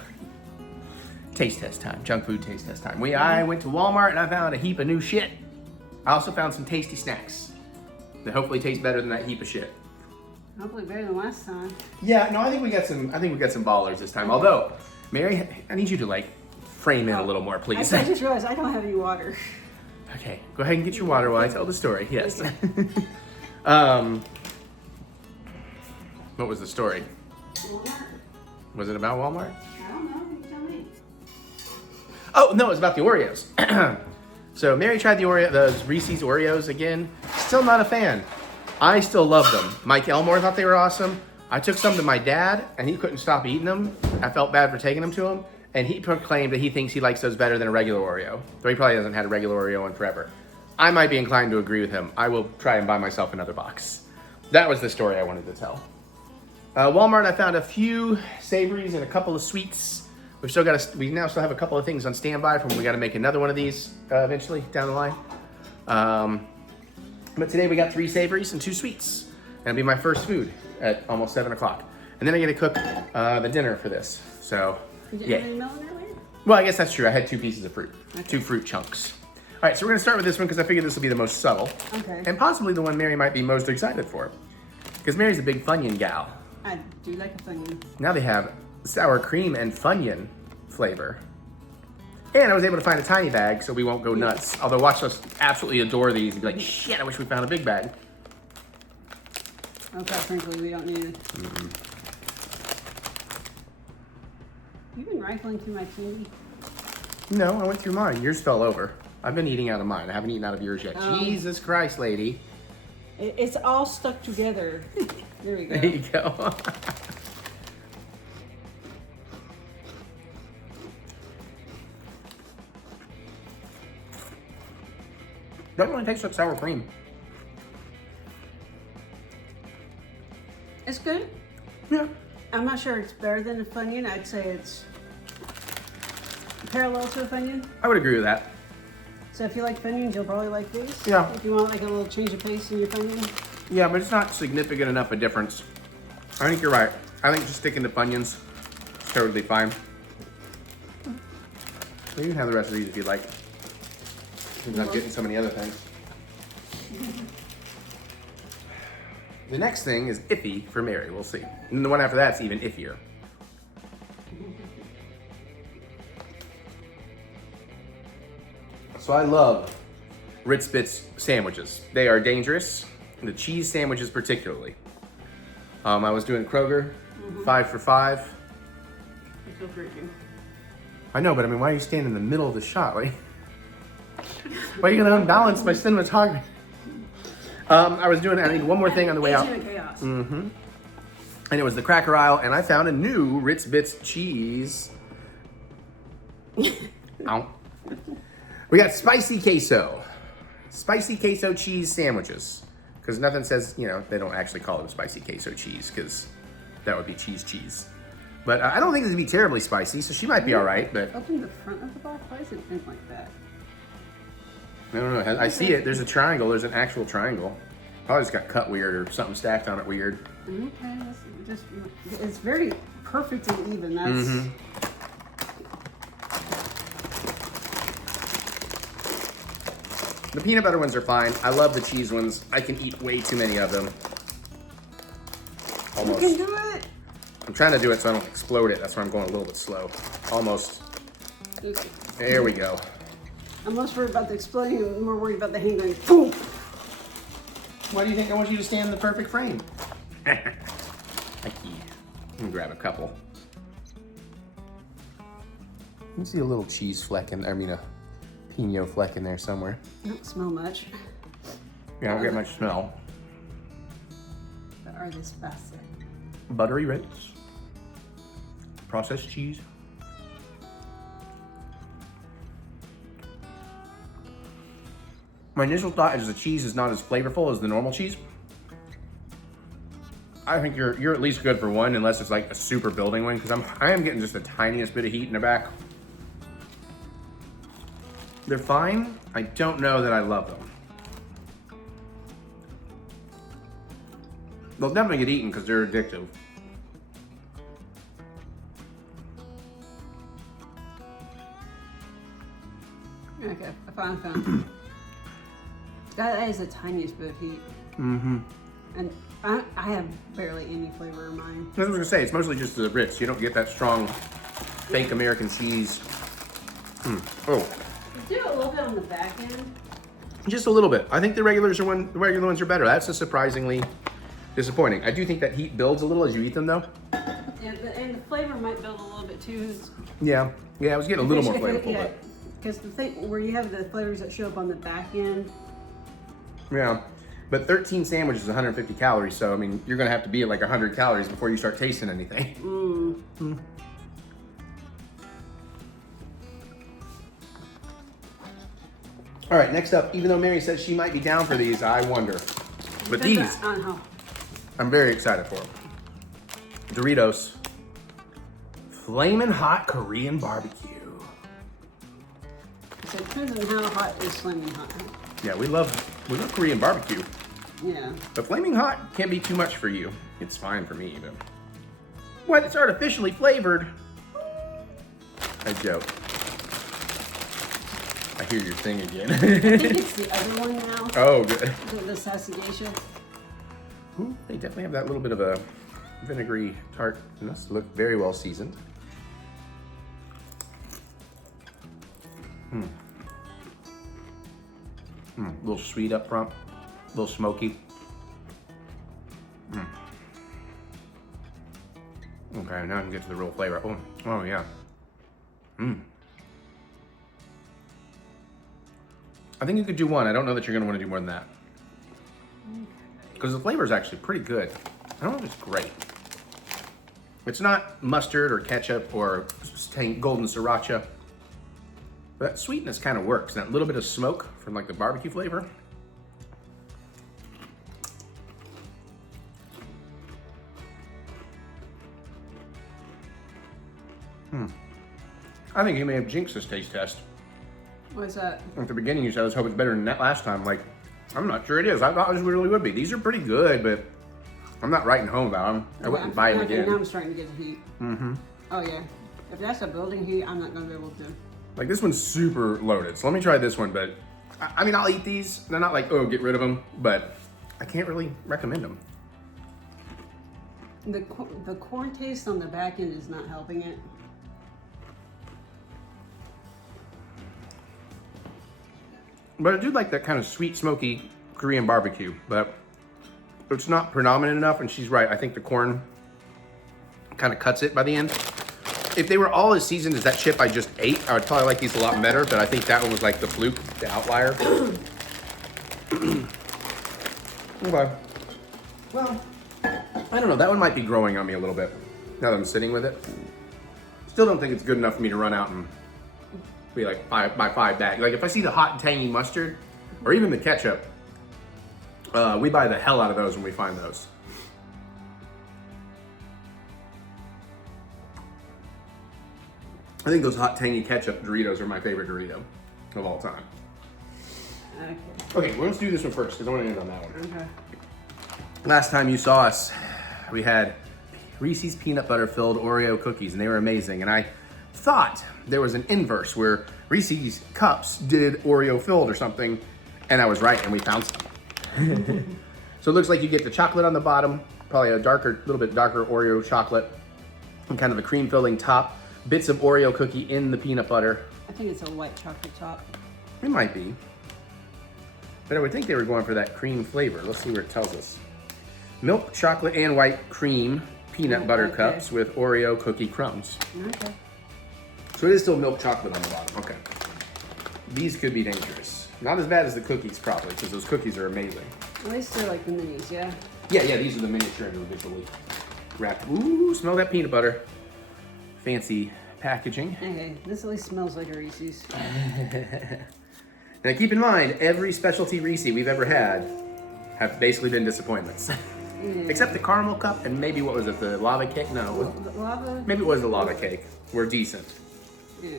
Taste test time, junk food taste test time. I went to Walmart and I found a heap of new shit. I also found some tasty snacks that hopefully taste better than that heap of shit. Hopefully better than last time. Yeah, no, I think we got some ballers this time. Although, Mary, I need you to like frame in a little more, please. I just realized I don't have any water. Okay, go ahead and get your water while I tell the story. Yes. Okay. What was the story? Walmart? Was it about Walmart? I don't know. You tell me. Oh, no, it's about the Oreos. So Mary tried those Reese's Oreos again. Still not a fan. I still love them. Mike Elmore thought they were awesome. I took some to my dad, and he couldn't stop eating them. I felt bad for taking them to him, and he proclaimed that he thinks he likes those better than a regular Oreo, though he probably hasn't had a regular Oreo in forever. I might be inclined to agree with him. I will try and buy myself another box. That was the story I wanted to tell. Walmart, I found a few savories and a couple of sweets. We now still have a couple of things on standby from when we got to make another one of these eventually down the line. But today we got 3 savories and 2 sweets. And it'll be my first food at almost 7 o'clock. And then I get to cook the dinner for this. So, Did you yeah. have any melon earlier? Well, I guess that's true. I had 2 pieces of fruit, Okay. 2 fruit chunks. All right, so we're gonna start with this one because I figured this will be the most subtle. Okay. And possibly the one Mary might be most excited for. Because Mary's a big Funyun gal. I do like a Funyun. Now they have sour cream and Funyun flavor. And I was able to find a tiny bag so we won't go nuts. Although watch us absolutely adore these and be like, shit, I wish we found a big bag. Okay, frankly, we don't need it. You've been rifling through my candy. No, I went through mine. Yours fell over. I've been eating out of mine. I haven't eaten out of yours yet. Jesus Christ, lady. It's all stuck together. There we go. There you go. Doesn't really taste like sour cream. It's good. Yeah. I'm not sure it's better than a Funyun. I'd say it's parallel to a Funyun. I would agree with that. So if you like Funyuns, you'll probably like these. Yeah. If you want like a little change of pace in your Funyun. Yeah, but it's not significant enough a difference. I think you're right. I think just sticking to Funyuns is totally fine. You can have the rest of these if you'd like. Since I'm getting so many other things. The next thing is iffy for Mary. We'll see. And the one after that's even iffier. So I love Ritz Bits sandwiches. They are dangerous. The cheese sandwiches particularly. I was doing Kroger, 5 for $5. I feel drinking. I know, but I mean, why are you standing in the middle of the shot? Why are you gonna unbalance my cinematography? I need one more thing on the way out. Chaos. And it was the cracker aisle, and I found a new Ritz Bits cheese. Ow. We got spicy queso. Spicy queso cheese sandwiches. Because nothing says, you know, they don't actually call it spicy queso cheese, because that would be cheese. But I don't think this would be terribly spicy, so she might be all right, but... Open the front of the box? Why is it bent like that? I don't know. I see it. There's a triangle. There's an actual triangle. Probably just got cut weird or something stacked on it weird. Okay, it's very perfect and even. That's... The peanut butter ones are fine. I love the cheese ones. I can eat way too many of them. Almost. You can do it. I'm trying to do it so I don't explode it. That's why I'm going a little bit slow. Almost. Okay. There we go. I'm less worried about the exploding and more worried about the hand going boom. Why do you think I want you to stand in the perfect frame? Thank you. Let me grab a couple. You can see a little cheese fleck in there. I mean, a pino fleck in there somewhere. I don't smell much. Yeah, I don't get much smell. But are they spicy? Buttery Ritz. Processed cheese. My initial thought is the cheese is not as flavorful as the normal cheese. I think you're at least good for one, unless it's like a super building wing, because I am getting just the tiniest bit of heat in the back. They're fine. I don't know that I love them. They'll definitely get eaten because they're addictive. Okay, I found. That is the tiniest bit of heat. And I have barely any flavor in mine. I was gonna say, it's mostly just the Ritz. You don't get that strong fake American cheese. Oh. Do a little bit on the back end. Just a little bit. I think the regular ones are better. That's a surprisingly disappointing. I do think that heat builds a little as you eat them though. Yeah, and the flavor might build a little bit too. Yeah, I was getting a little more flavorful. Yeah, because the thing where you have the flavors that show up on the back end. Yeah, but 13 sandwiches is 150 calories, so I mean, you're gonna have to be at like 100 calories before you start tasting anything. All right, next up, even though Mary says she might be down for these, I wonder. But these, I'm very excited for them. Doritos, Flamin' Hot Korean Barbecue. So it depends on how hot is flaming hot. Yeah, we love Korean barbecue. Yeah. But flaming hot can't be too much for you. It's fine for me, but what? It's artificially flavored. I joke. I hear your thing again. I think it's the other one now. Oh, good. The sassy geisha. Ooh, they definitely have that little bit of a vinegary tartness. Look very well seasoned. A little sweet up front, a little smoky. Okay, now I can get to the real flavor. Oh yeah. I think you could do one. I don't know that you're gonna want to do more than that. Because the flavor is actually pretty good. I don't know if it's great. It's not mustard or ketchup or golden sriracha. But that sweetness kind of works. That little bit of smoke from like the barbecue flavor. I think you may have jinxed this taste test. What's that? At the beginning you said, let's hope it's better than that last time. Like, I'm not sure it is. I thought it really would be. These are pretty good, but I'm not writing home about them. I wouldn't buy them again. Now I'm starting to get the heat. Oh yeah. If that's a building heat, I'm not gonna be able to. Like this one's super loaded. So let me try this one, but I mean, I'll eat these. They're not like, oh, get rid of them, but I can't really recommend them. The corn taste on the back end is not helping it. But I do like that kind of sweet, smoky Korean barbecue, but it's not predominant enough, and she's right. I think the corn kind of cuts it by the end. If they were all as seasoned as that chip I just ate, I would probably like these a lot better, but I think that one was like the fluke, the outlier. Okay. Well, I don't know. That one might be growing on me a little bit now that I'm sitting with it. Still don't think it's good enough for me to run out and be like buy 5 bags. Like if I see the hot and tangy mustard or even the ketchup, we buy the hell out of those when we find those. I think those hot tangy ketchup Doritos are my favorite Dorito of all time. Okay, well, let's do this one first because I want to end on that one. Okay. Last time you saw us, we had Reese's peanut butter filled Oreo cookies, and they were amazing. And I thought there was an inverse where Reese's cups did Oreo filled or something, and I was right, and we found some. So it looks like you get the chocolate on the bottom, probably a little bit darker Oreo chocolate, and kind of a cream filling top, bits of Oreo cookie in the peanut butter. I think it's a white chocolate top. It might be. But I would think they were going for that cream flavor. Let's see where it tells us. Milk, chocolate, and white cream peanut butter cups with Oreo cookie crumbs. Okay. So it is still milk chocolate on the bottom. Okay. These could be dangerous. Not as bad as the cookies, probably, because those cookies are amazing. At least they're like the minis, yeah? Yeah, these are the miniature individually wrapped. Ooh, smell that peanut butter. Fancy packaging. Okay, this at least smells like a Reese's. Now keep in mind, every specialty Reese we've ever had have basically been disappointments. Except the caramel cup and maybe, what was it, the lava cake? No. The lava? Maybe it was the lava cake. Were decent. Yeah.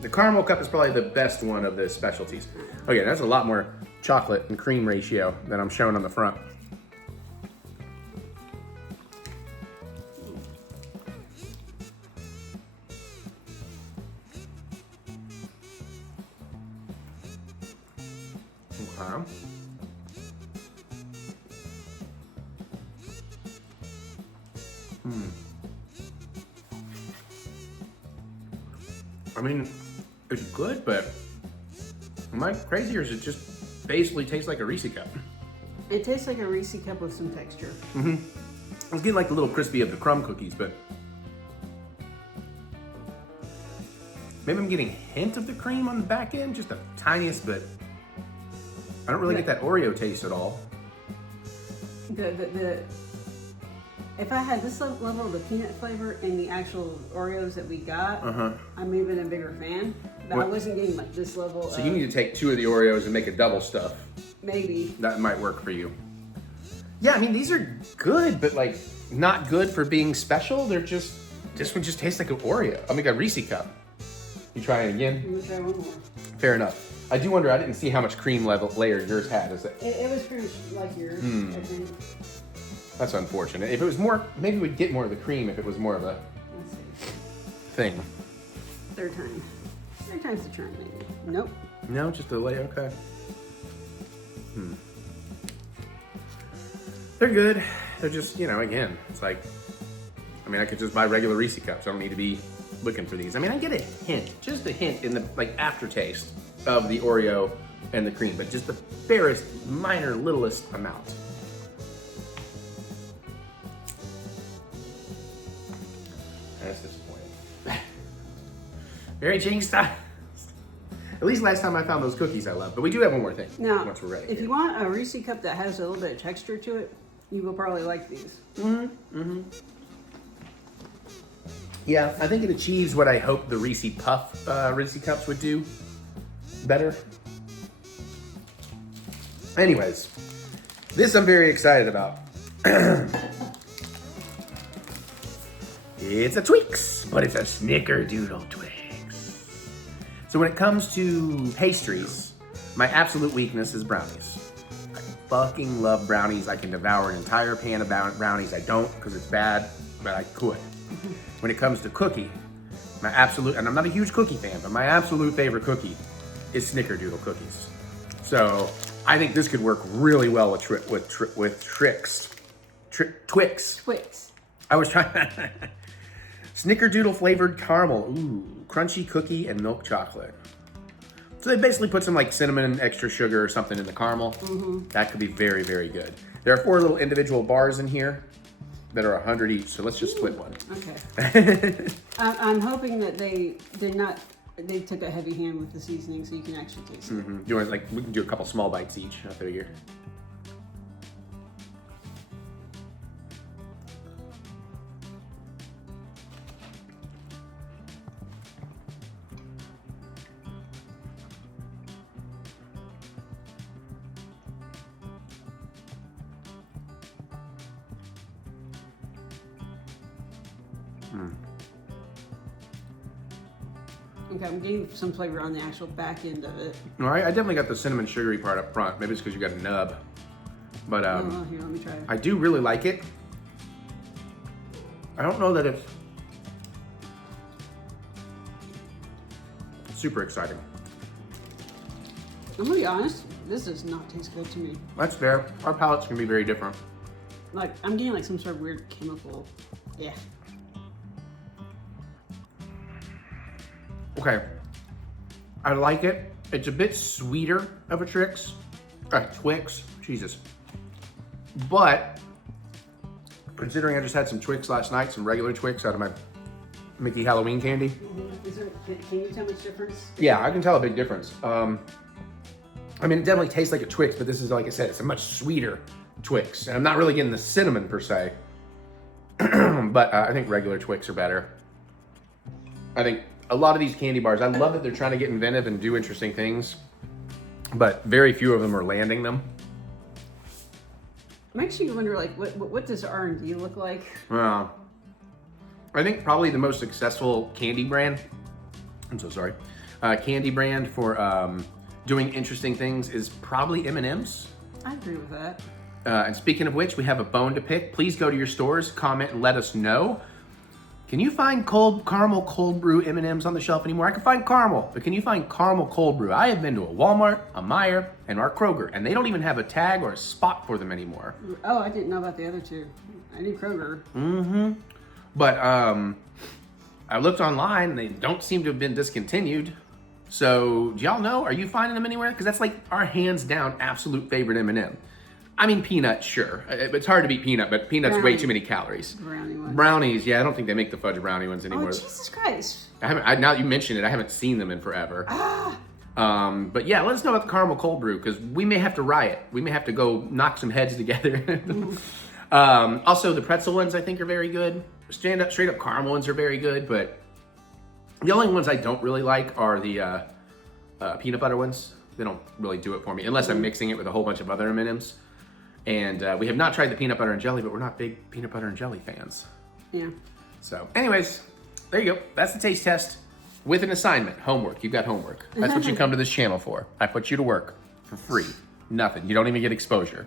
The caramel cup is probably the best one of the specialties. Okay, that's a lot more chocolate and cream ratio than I'm showing on the front. Okay. I mean, it's good, but am I crazy or is it just basically tastes like a Reese cup? It tastes like a Reese cup with some texture. I was getting like the little crispy of the crumb cookies, but maybe I'm getting a hint of the cream on the back end, just the tiniest bit. I don't really get that Oreo taste at all. If I had this level of the peanut flavor in the actual Oreos that we got, I may have been a bigger fan. But I wasn't getting like this level. So you need to take 2 of the Oreos and make a double stuff. Maybe. That might work for you. Yeah, I mean, these are good, but like not good for being special. They're just, this one just tastes like an Oreo. I mean, a Reese cup. You try it again? I'm gonna try one more. Fair enough. I do wonder, I didn't see how much cream layer yours had. Is it? It was pretty much like yours, I think. That's unfortunate. If it was more, maybe we'd get more of the cream if it was more of a Let's see. thing. Third time. Third time's the charm, maybe. Nope. No, just a layer, okay. They're good. They're just, you know, again, it's like, I mean, I could just buy regular Reese cups. I don't need to be looking for these. I mean, I get a hint, just a hint in the like aftertaste of the Oreo and the cream, but just the barest, minor, littlest amount. That's disappointing. Very changing style. At least last time I found those cookies I love. But we do have one more thing. Now, once we're ready. if you want a Reese cup that has a little bit of texture to it, you will probably like these. Yeah, I think it achieves what I hope the Reese Puff Reese cups would do better. Anyways, this I'm very excited about. It's a Twix, but it's a Snickerdoodle Twix. So when it comes to pastries, my absolute weakness is brownies. I fucking love brownies. I can devour an entire pan of brownies. I don't because it's bad, but I could. When it comes to cookie, my absolute, and I'm not a huge cookie fan, but my absolute favorite cookie is Snickerdoodle cookies. So I think this could work really well with Twix. Twix. I was trying. Snickerdoodle flavored caramel. Ooh, crunchy cookie and milk chocolate. So they basically put some like cinnamon and extra sugar or something in the caramel. That could be very, very good. There are 4 little individual bars in here that are 100 each, so let's just split one. Okay. I'm hoping that they took a heavy hand with the seasoning so you can actually taste it. Do you want, like, we can do a couple small bites each, I figure. Okay, I'm getting some flavor on the actual back end of it. All right, I definitely got the cinnamon sugary part up front. Maybe it's because you got a nub. But Here, let me try it. I do really like it. I don't know that it's super exciting. I'm gonna be honest, this does not taste good to me. That's fair. Our palates can be very different. Like, I'm getting like some sort of weird chemical. Yeah. Okay, I like it. It's a bit sweeter of a Twix, Jesus. But, considering I just had some Twix last night, some regular Twix out of my Mickey Halloween candy. Can you tell much difference? Yeah, I can tell a big difference. I mean, it definitely tastes like a Twix, but this is, like I said, it's a much sweeter Twix. And I'm not really getting the cinnamon per se. But I think regular Twix are better. I think a lot of these candy bars, I love that they're trying to get inventive and do interesting things, but very few of them are landing them. Makes you wonder, like, what does R&D look like? I think probably the most successful candy brand, candy brand for doing interesting things is probably M&M's. I agree with that. And speaking of which, we have a bone to pick. Please go to your stores, comment, and let us know. Can you find caramel cold brew M&Ms on the shelf anymore? I can find caramel, but can you find caramel cold brew? I have been to a Walmart, a Mayo, and our Kroger, and they don't even have a tag or a spot for them anymore. Oh, I didn't know about the other two. I knew Kroger. But I looked online, and they don't seem to have been discontinued. So, do y'all know? Are you finding them anywhere? Because that's like our hands down absolute favorite M&M. I mean, peanut, sure. It's hard to beat peanut, but peanut's way too many calories. Brownie ones. Brownies, yeah, I don't think they make the fudge brownie ones anymore. Oh, Jesus Christ. Now that you mention it, I haven't seen them in forever. But yeah, let us know about the caramel cold brew, because we may have to riot. We may have to go knock some heads together. Also, the pretzel ones I think are very good. Straight up caramel ones are very good, but the only ones I don't really like are the peanut butter ones. They don't really do it for me, unless I'm mixing it with a whole bunch of other M&Ms. And we have not tried the peanut butter and jelly, but we're not big peanut butter and jelly fans. Yeah. So anyways, there you go. That's the taste test with an assignment. Homework. You've got homework. That's what you come to this channel for. I put you to work for free. Nothing. You don't even get exposure.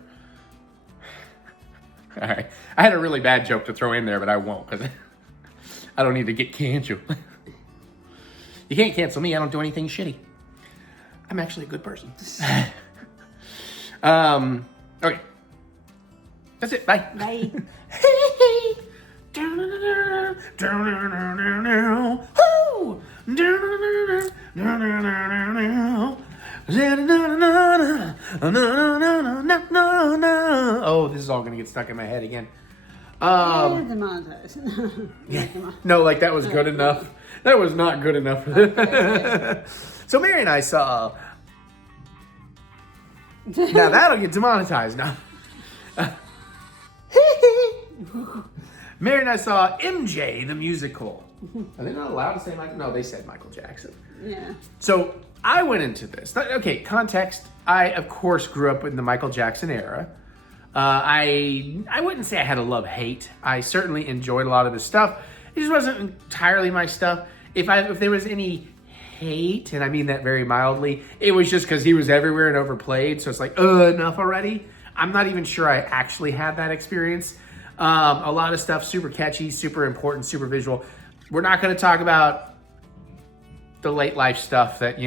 All right. I had a really bad joke to throw in there, but I won't, because I don't need to get canceled. You can't cancel me. I don't do anything shitty. I'm actually a good person. Okay. That's it. Bye. Bye. Oh, this is all gonna get stuck in my head again. Demonetized. Yeah. No, like that was good enough. That was not good enough. So Mary and I saw. Now that'll get demonetized now. Mary and I saw MJ the musical. Are they not allowed to say Michael? No, they said Michael Jackson. Yeah. So I went into this. Okay, context. I of course grew up in the Michael Jackson era. I wouldn't say I had a love-hate. I certainly enjoyed a lot of his stuff. It just wasn't entirely my stuff. If there was any hate, and I mean that very mildly, it was just because he was everywhere and overplayed. So it's like, enough already. I'm not even sure I actually had that experience. A lot of stuff super catchy, super important, super visual. We're not going to talk about the late life stuff that,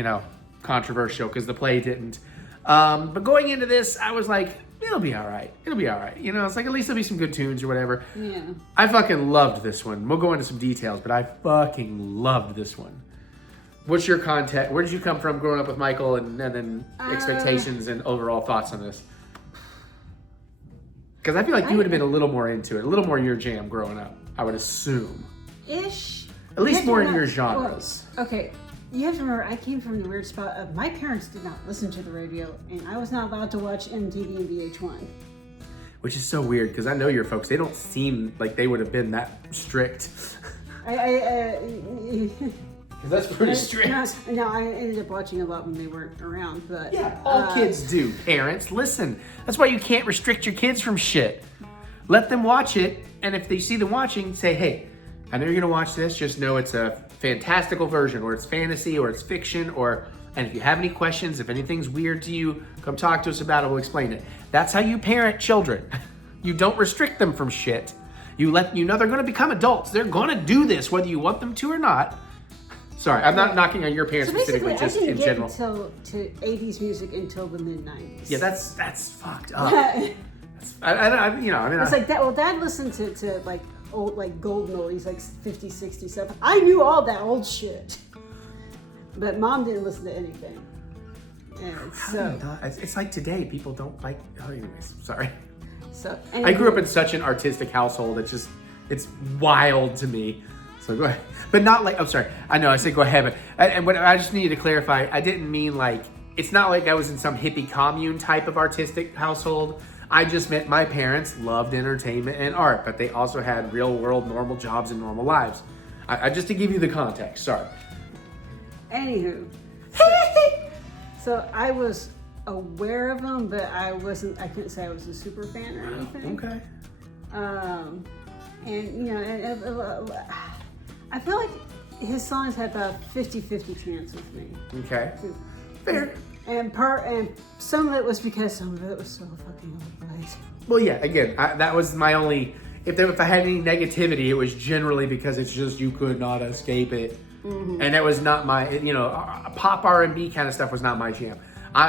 controversial because the play didn't. But going into this, I was like, it'll be all right. It'll be all right. It's like at least there'll be some good tunes or whatever. Yeah. I fucking loved this one. We'll go into some details, but I fucking loved this one. What's your context? Where did you come from growing up with Michael, and then expectations and overall thoughts on this? Because I feel like you would have been a little more into it, a little more your jam growing up, I would assume. Ish. At least more in your genres. Well, okay. You have to remember, I came from the weird spot of my parents did not listen to the radio, and I was not allowed to watch MTV and VH1. Which is so weird, because I know your folks, they don't seem like they would have been that strict. Because that's pretty strict. No, I ended up watching a lot when they weren't around, but... Yeah, all kids do. Parents, listen. That's why you can't restrict your kids from shit. Let them watch it, and if they see them watching, say, hey, I know you're gonna watch this, just know it's a fantastical version, or it's fantasy, or it's fiction, and if you have any questions, if anything's weird to you, come talk to us about it, we'll explain it. That's how you parent children. You don't restrict them from shit. You know they're gonna become adults. They're gonna do this, whether you want them to or not. Sorry, I'm not knocking on your parents specifically, just in general. I didn't get to 80s music until the mid-90s. Yeah, that's fucked up. It's like that. Well, Dad listened to like old, like golden oldies, like 50s, 60s stuff. I knew all that old shit, but Mom didn't listen to anything. And so it's like today, people don't like. Oh, anyways, sorry. So I grew up in such an artistic household. It's wild to me. So go ahead, but not like. I'm sorry. I know I said go ahead, but what I just needed to clarify. I didn't mean like. It's not like I was in some hippie commune type of artistic household. I just meant my parents loved entertainment and art, but they also had real world normal jobs and normal lives. I just to give you the context. Sorry. Anywho, so I was aware of them, but I couldn't say I was a super fan or anything. Okay. I feel like his songs have a 50-50 chance with me. Okay. Fair. And some of it was because some of it was so fucking overplayed. Well, yeah. Again, that was my only. If I had any negativity, it was generally because it's just you could not escape it, and that was not my. Pop R&B kind of stuff was not my jam.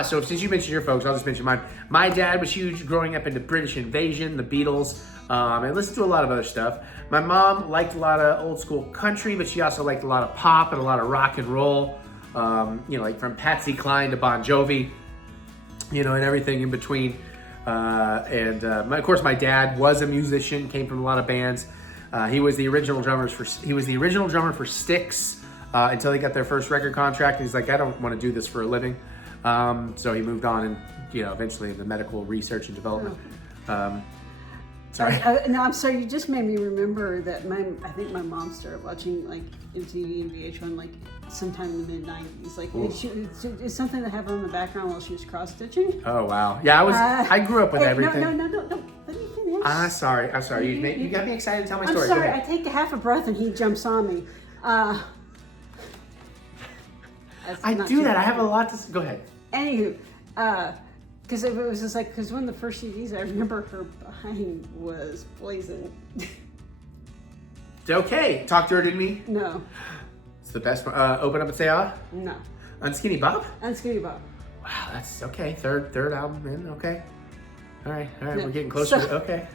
So since you mentioned your folks, I'll just mention mine. My dad was huge growing up into British Invasion, the Beatles, and listened to a lot of other stuff. My mom liked a lot of old school country, but she also liked a lot of pop and a lot of rock and roll. Like from Patsy Cline to Bon Jovi, and everything in between. Of course, my dad was a musician, came from a lot of bands. He was the original drummer for Styx until they got their first record contract. And he's like, I don't want to do this for a living. So he moved on and, eventually into medical research and development. Sorry. No, I'm sorry. You just made me remember that I think my mom started watching like MTV and VH1 like sometime in the mid-90s. Like it's something that happened in the background while she was cross-stitching. Oh, wow. Yeah, I grew up with everything. No. Let me finish. I'm sorry. You got me excited to tell my story. I'm sorry. I take a half a breath and he jumps on me. I do that. I have a lot to... Go ahead. Anywho, because it was just like, because one of the first CDs I remember her buying was Poison. Okay. Talk Dirty to Me? No. It's the best one. Open Up and Say Ah? No. Unskinny Bob? Unskinny Bob. Wow, that's okay. Third album in. Okay. All right. No. We're getting closer. Okay.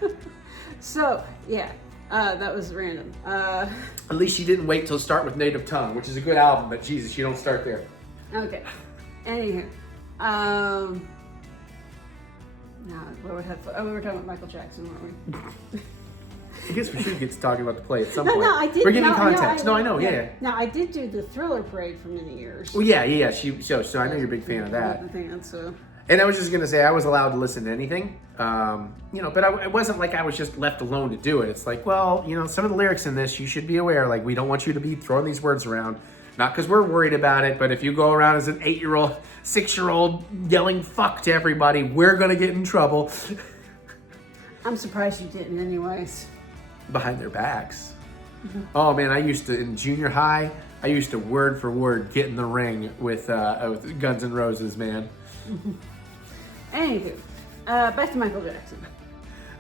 So, yeah. That was random. At least she didn't wait till start with Native Tongue, which is a good album, but Jesus, you don't start there. Okay. Anywho. No, we were talking about Michael Jackson, weren't we? I guess we should get to talking about the play at some point. No, I did. We're giving context. I know, yeah. Now, I did do the Thriller Parade for many years. Well, yeah. So I know you're a big fan of that. So. And I was just gonna say I was allowed to listen to anything, but it wasn't like I was just left alone to do it. It's like, well, some of the lyrics in this you should be aware. Like, we don't want you to be throwing these words around. Not because we're worried about it, but if you go around as an 8-year-old, 6-year-old yelling fuck to everybody, we're gonna get in trouble. I'm surprised you didn't anyways. Behind their backs. Mm-hmm. Oh man, in junior high, I used to word for word get in the ring with Guns N' Roses, man. Mm-hmm. Anywho, back to Michael Jackson.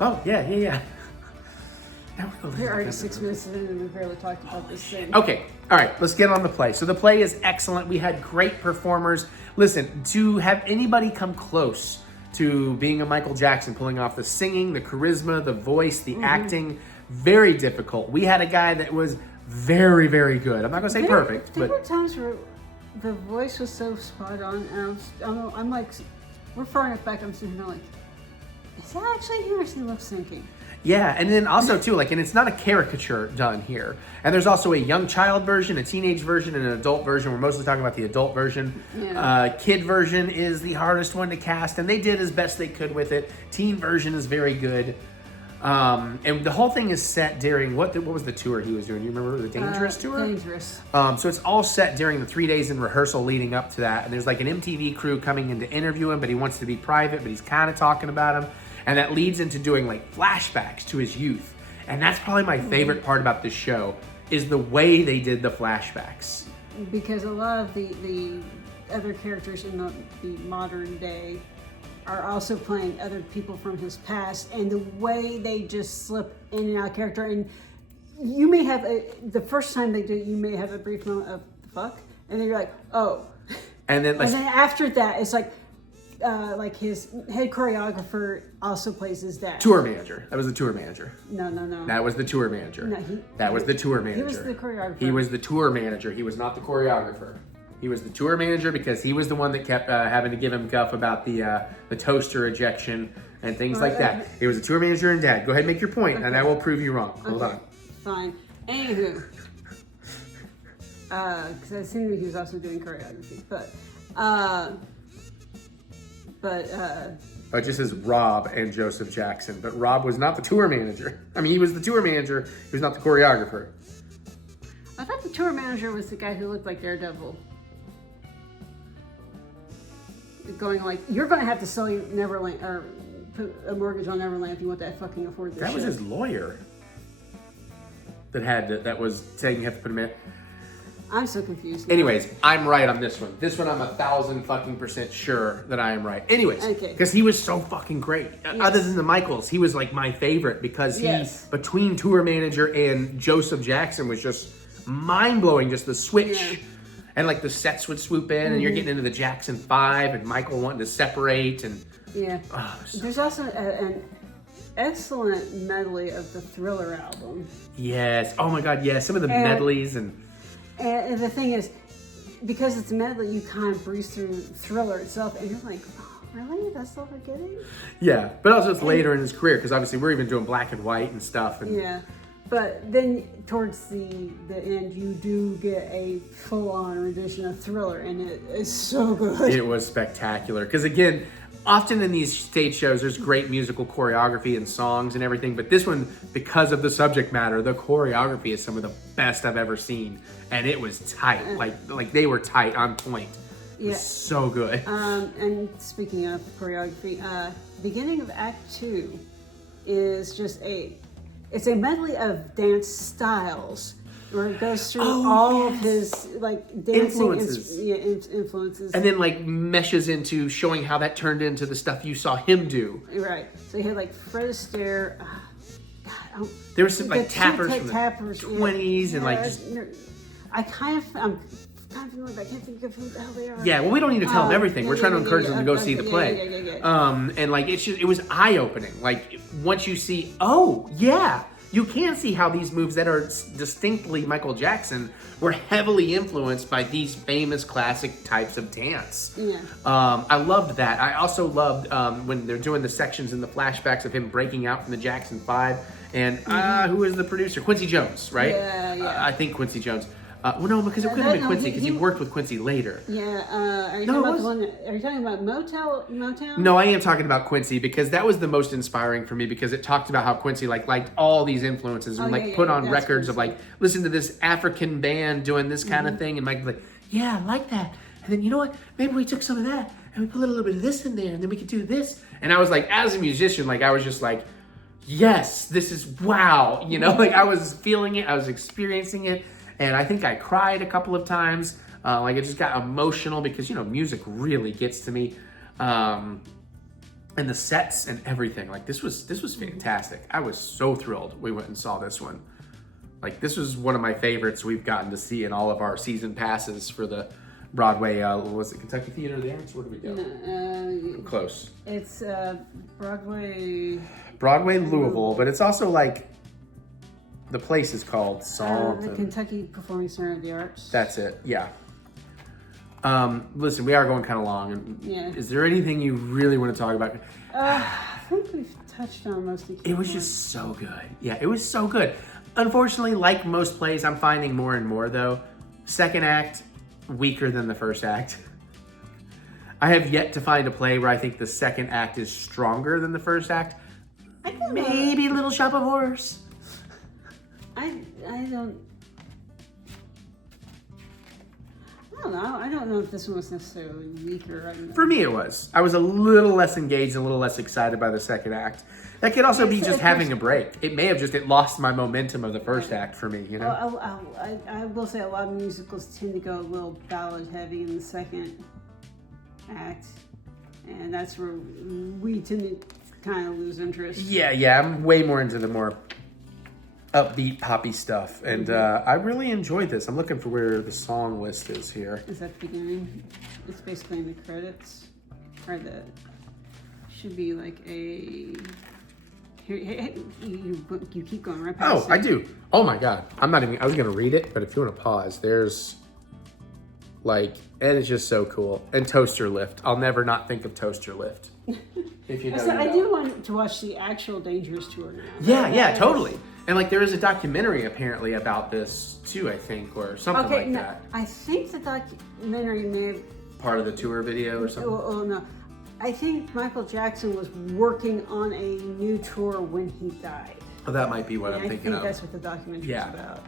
Oh, yeah. We're already 6 minutes in and we barely talked about this thing. Okay, all right, let's get on the play. So the play is excellent. We had great performers. Listen, to have anybody come close to being a Michael Jackson, pulling off the singing, the charisma, the voice, the acting, very difficult. We had a guy that was very, very good. I'm not gonna say perfect, there were times where the voice was so spot on, and I'm like, we're far enough back, I'm sitting there like, Is that actually him actually lip syncing? Yeah, and then also too, like, and it's not a caricature done here. And there's also a young child version, a teenage version, and an adult version. We're mostly talking about the adult version. Yeah. Kid version is the hardest one to cast, and they did as best they could with it. Teen version is very good. And the whole thing is set during, what was the tour he was doing? You remember the Dangerous tour? Dangerous. So it's all set during the 3 days in rehearsal leading up to that. And there's like an MTV crew coming in to interview him, but he wants to be private, but he's kind of talking about him. And that leads into doing like flashbacks to his youth. And that's probably my favorite part about this show, is the way they did the flashbacks. Because a lot of the other characters in the modern day are also playing other people from his past, and the way they just slip in and out of character. And you may have, the first time they do it, you may have a brief moment of the fuck, and then you're like, oh. And then, after that, it's like his head choreographer also plays his dad. Tour manager. That was the tour manager. No. That was the tour manager. No, that was the tour manager. He was the choreographer. He was the tour manager. He was not the choreographer. He was the tour manager because he was the one that kept having to give him guff about the toaster ejection and things like that. He was a tour manager and dad. Go ahead and make your point, and I will prove you wrong. Hold on. Fine. Anywho. Because I think he was also doing choreography. It just says Rob and Joseph Jackson, but Rob was not the tour manager. I mean, he was the tour manager. He was not the choreographer. I thought the tour manager was the guy who looked like Daredevil. Going like, you're going to have to sell your Neverland, or put a mortgage on Neverland if you want to fucking afford this That was his lawyer that was saying you have to put him in. I'm so confused. Anyways, I'm right on this one. This one, I'm 1,000% sure that I am right. Anyways, because he was so fucking great. Yes. Other than the Michaels, he was like my favorite because he, between tour manager and Joseph Jackson, was just mind-blowing. Just the switch. Yeah. And like the sets would swoop in, and you're getting into the Jackson 5, and Michael wanting to separate, and there's also an excellent medley of the Thriller album. Yes. Oh my God. Yes. Some of the medleys and the thing is, because it's a medley, you kind of breeze through Thriller itself, and you're like, oh, really? That's all we're getting? Yeah, but also it's later in his career because obviously we're even doing black and white and stuff. And but then towards the end, you do get a full-on rendition of Thriller, and it is so good. It was spectacular. Because again, often in these stage shows, there's great musical choreography and songs and everything. But this one, because of the subject matter, the choreography is some of the best I've ever seen. And it was tight. Like they were tight, on point. It was so good. And speaking of choreography, beginning of Act 2 is just it's a medley of dance styles where it goes through all of his like dancing influences, and then like meshes into showing how that turned into the stuff you saw him do. Right. So you had like Fred Astaire. There was some like tappers from the 20s and like just. I'm kind of familiar, but I can't think of who the hell they are. Yeah, well, we don't need to tell them everything. We're trying to encourage them to go see the play. And like it was eye-opening. Like once you see, you can see how these moves that are distinctly Michael Jackson were heavily influenced by these famous classic types of dance. Yeah. I loved that. I also loved when they're doing the sections and the flashbacks of him breaking out from the Jackson 5. And who is the producer? Quincy Jones, right? Yeah. I think Quincy Jones. Well, no, because it couldn't have been Quincy because he worked with Quincy later. Yeah. Are you talking about Motown? No, I am talking about Quincy because that was the most inspiring for me because it talked about how Quincy liked all these influences and put on records of like, listen to this African band doing this kind of thing, and Mike was like, yeah, I like that. And then you know what? Maybe we took some of that and we put a little bit of this in there, and then we could do this. And I was like, as a musician, like I was just like, yes, this is wow. You know, like I was feeling it, I was experiencing it. And I think I cried a couple of times. Like it just got emotional because, you know, music really gets to me. And the sets and everything. Like this was fantastic. I was so thrilled we went and saw this one. Like this was one of my favorites we've gotten to see in all of our season passes for the Broadway. Was it Kentucky Theater of the Arts? Where did we go? Close. It's Broadway, Louisville, but it's also like the place is called the Kentucky Performing Center of the Arts. That's it, yeah. Listen, we are going kind of long. And Yeah. Is there anything you really want to talk about? I think we've touched on most of the It was just so good. Yeah, it was so good. Unfortunately, like most plays, I'm finding more and more though, second act weaker than the first act. I have yet to find a play where I think the second act is stronger than the first act. Maybe Little Shop of Horrors. I don't know. I don't know if this one was necessarily weaker. For me, it was. I was a little less engaged and a little less excited by the second act. That could also be just having a break. It may have just lost my momentum of the first act for me, you know? I will say a lot of musicals tend to go a little ballad heavy in the second act. And that's where we tend to kind of lose interest. Yeah. I'm way more into the more upbeat, poppy stuff. And I really enjoyed this. I'm looking for where the song list is here. Is that the beginning? It's basically in the credits. Or should be like a... Here, you keep going right past it. I do. Oh my God. I was going to read it, but if you want to pause, there's and it's just so cool. And Toaster Lift. I'll never not think of Toaster Lift. If you know. I do want to watch the actual Dangerous tour now. Yeah, totally. And there is a documentary apparently about this too, I think, or something that. I think the documentary may have... Part of the tour video or something? Oh, no. I think Michael Jackson was working on a new tour when he died. Oh, that might be what I'm thinking of. I think that's what the documentary is about.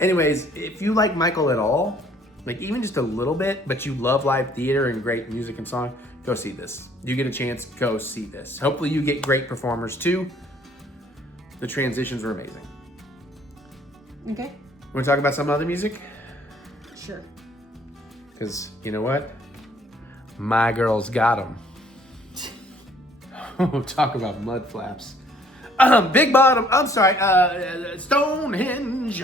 Anyways, if you like Michael at all, even just a little bit, but you love live theater and great music and song, go see this. You get a chance, go see this. Hopefully you get great performers too. The transitions were amazing. Okay. Want to talk about some other music? Sure. Because you know what? My girl's got them. Oh, talk about mud flaps. Big Bottom, Stonehenge.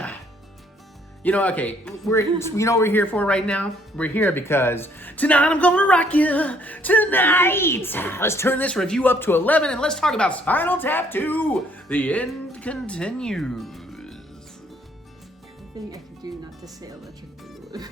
You know, okay, what we're here for right now? We're here because tonight I'm gonna rock you. Tonight. Let's turn this review up to 11 and let's talk about Spinal Tap 2. The end continues. Everything I could do not to say Electric Boogaloo.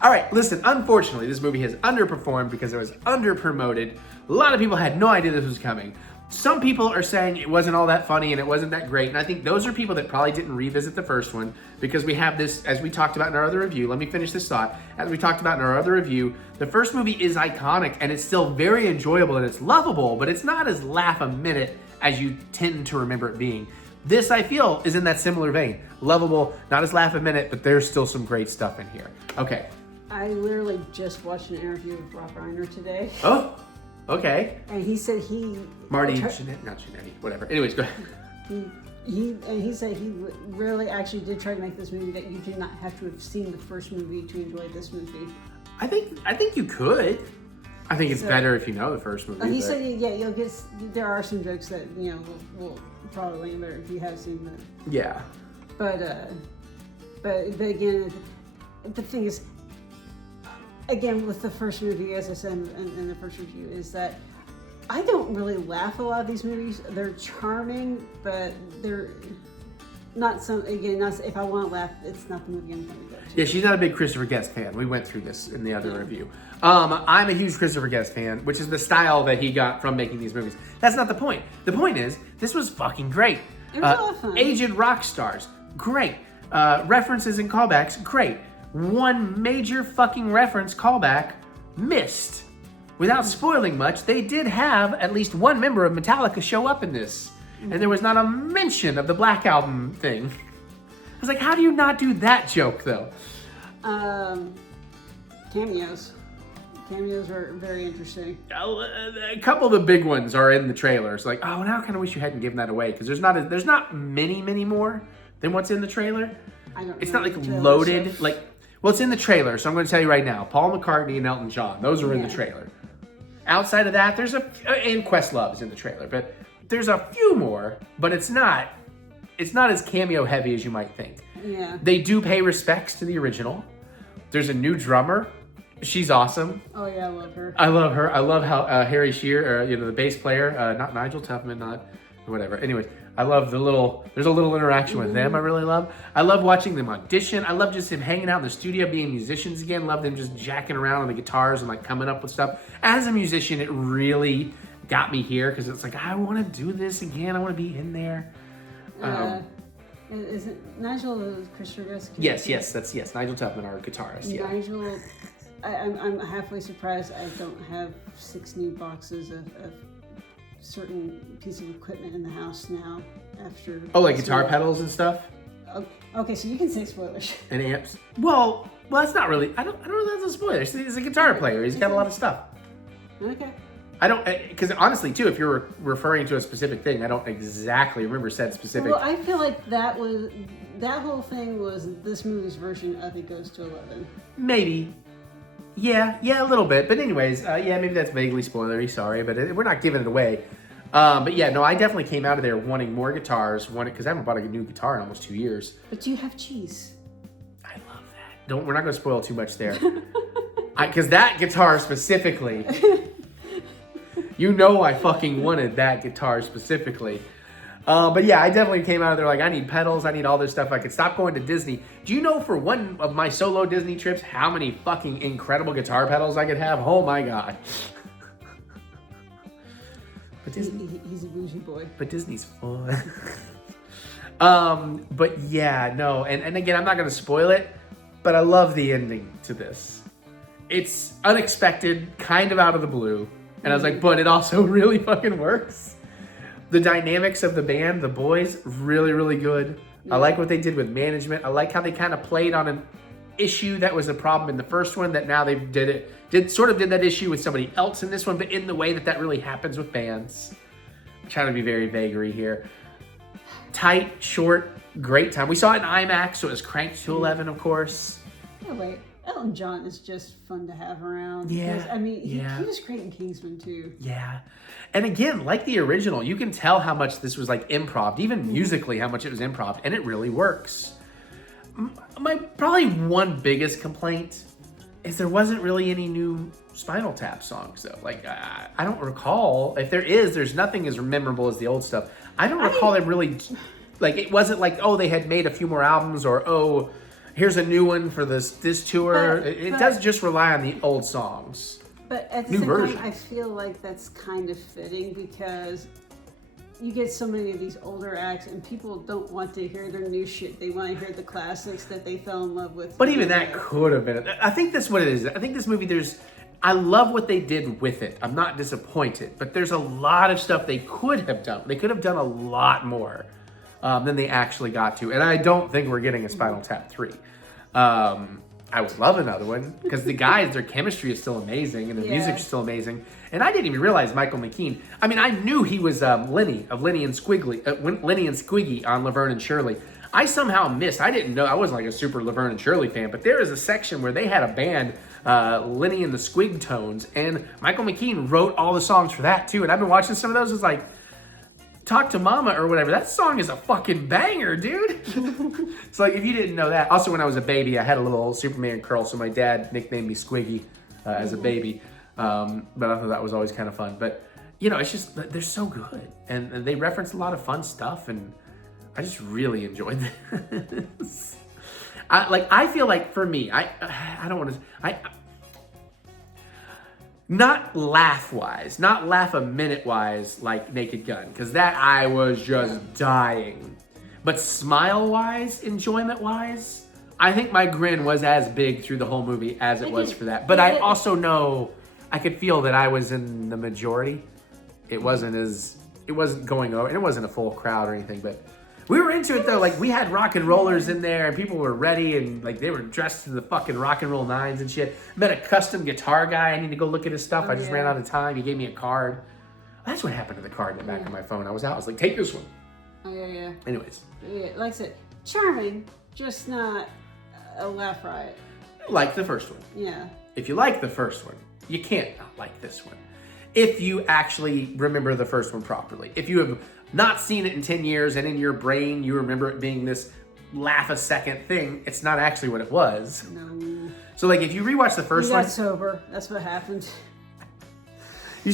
All right, listen, unfortunately, this movie has underperformed because it was under-promoted. A lot of people had no idea this was coming. Some people are saying it wasn't all that funny and it wasn't that great, and I think those are people that probably didn't revisit the first one because we have this, as we talked about in our other review, let me finish this thought. As we talked about in our other review, the first movie is iconic and it's still very enjoyable and it's lovable, but it's not as laugh-a-minute as you tend to remember it being. This, I feel, is in that similar vein. Lovable, not as laugh-a-minute, but there's still some great stuff in here. Okay. I literally just watched an interview with Rob Reiner today. Oh, okay. And he said Marty, not Jannetty, whatever. Anyways, go ahead. He said he really actually did try to make this movie that you did not have to have seen the first movie to enjoy this movie. I think you could. I think it's better if you know the first movie. He said, you'll get. There are some jokes that will probably land there if you have seen them. Yeah. But again, the thing is, again with the first movie, as I said in the first review, is that I don't really laugh a lot of these movies. They're charming, but they're not some. Again, not if I want to laugh, it's not the movie I'm going to go to. Yeah, she's not a big Christopher Guest fan. We went through this in the other review. I'm a huge Christopher Guest fan, which is the style that he got from making these movies. That's not the point. The point is, this was fucking great. It was a lot of fun. Aged rock stars, great. References and callbacks, great. One major fucking reference callback missed. Without spoiling much, they did have at least one member of Metallica show up in this. And there was not a mention of the Black Album thing. I was like, how do you not do that joke, though? Cameos. Cameos are very interesting. A couple of the big ones are in the trailers. Like, oh, now I kind of wish you hadn't given that away because there's not many more than what's in the trailer. I don't. It's not like loaded. So. Well, it's in the trailer, so I'm going to tell you right now. Paul McCartney and Elton John, those are in the trailer. Outside of that, and Questlove is in the trailer, but there's a few more. But it's not as cameo heavy as you might think. Yeah. They do pay respects to the original. There's a new drummer. She's awesome. Oh yeah, I love her. I love her. I love how Harry Shearer, the bass player, not Nigel Tubman, not whatever. Anyways, I love there's a little interaction with them I really love. I love watching them audition. I love just him hanging out in the studio, being musicians again. Love them just jacking around on the guitars and like coming up with stuff. As a musician, it really got me here because it's like, I want to do this again. I want to be in there. Is it Nigel Christopher? Yes, Nigel Tubman, our guitarist. Yeah. Nigel, I'm halfway surprised I don't have 6 new boxes of certain piece of equipment in the house now after. Oh, like guitar pedals and stuff? Okay, so you can say spoilers. And amps. Well, that's not really. I don't know if that's a spoiler. He's a guitar player. He's got a lot of stuff. Okay. I don't, because honestly, too, if you're referring to a specific thing, I don't exactly remember said specific. Well, I feel like that whole thing was this movie's version of It Goes to 11. Maybe. Yeah, a little bit. But anyways, maybe that's vaguely spoilery. Sorry, but we're not giving it away. But yeah, no, I definitely came out of there wanting more guitars. Because I haven't bought a new guitar in almost 2 years. But you have cheese. I love that. We're not going to spoil too much there. Because that guitar specifically. You know I fucking wanted that guitar specifically. But yeah, I definitely came out of there like, I need pedals, I need all this stuff. I could stop going to Disney. Do you know for one of my solo Disney trips, how many fucking incredible guitar pedals I could have? Oh my God. But Disney, he's a bougie boy. But Disney's fun. But yeah, no. And again, I'm not going to spoil it, but I love the ending to this. It's unexpected, kind of out of the blue. And I was like, but it also really fucking works. The dynamics of the band, the boys, really, really good. I like what they did with management. I like how they kind of played on an issue that was a problem in the first one that now they did that issue with somebody else in this one, but in the way that really happens with bands. I'm trying to be very vagary here. Tight, short, great time. We saw it in IMAX, so it was cranked to 11, of course. Oh, wait. Elton John is just fun to have around. Yeah. I mean, he was great in Kingsman, too. Yeah. And again, like the original, you can tell how much this was like improv, even musically, how much it was improv, and it really works. My probably one biggest complaint is there wasn't really any new Spinal Tap songs, though. Like, I don't recall. If there is, there's nothing as memorable as the old stuff. I don't recall it really, like, it wasn't like, oh, they had made a few more albums, or, oh, here's a new one for this tour. It does just rely on the old songs. But at the same time, I feel like that's kind of fitting because you get so many of these older acts and people don't want to hear their new shit. They want to hear the classics that they fell in love with. But even that could have been. I think that's what it is. I think this movie, I love what they did with it. I'm not disappointed. But there's a lot of stuff they could have done. They could have done a lot more than they actually got to. And I don't think we're getting a Spinal Tap 3. I would love another one because the guys, their chemistry is still amazing and the music is still amazing. And I didn't even realize Michael McKean. I mean, I knew he was Lenny of Lenny and Squiggy on Laverne and Shirley. I somehow missed. I didn't know. I wasn't like a super Laverne and Shirley fan, but there is a section where they had a band, Lenny and the Squig Tones, and Michael McKean wrote all the songs for that too. And I've been watching some of those. It's like, Talk to Mama or whatever. That song is a fucking banger, dude. It's like, if you didn't know that. Also, when I was a baby, I had a little Superman curl, so my dad nicknamed me Squiggy as a baby. But I thought that was always kind of fun. But, you know, it's just, they're so good. And they reference a lot of fun stuff, and I just really enjoyed this. I feel like, for me, I don't want to... Not laugh-wise, not laugh-a-minute-wise like Naked Gun, because that I was just dying. But smile-wise, enjoyment-wise, I think my grin was as big through the whole movie as it was for that. But I also know, I could feel that I was in the majority. It wasn't going over, and it wasn't a full crowd or anything, but we were into it though. Like, we had rock and rollers in there and people were ready and like they were dressed to the fucking rock and roll nines and shit. Met a custom guitar guy. I need to go look at his stuff. I just ran out of time. He gave me a card. That's what happened to the card in the back of my phone. I was like, take this one. Oh, yeah. Anyways. Yeah, like I said, charming, just not a laugh riot. Like the first one. Yeah. If you like the first one, you can't not like this one. If you actually remember the first one properly. If you have not seen it in 10 years and in your brain you remember it being this laugh a second thing, it's not actually what it was. No. So like if you rewatch the first one. You got sober. That's what happened. You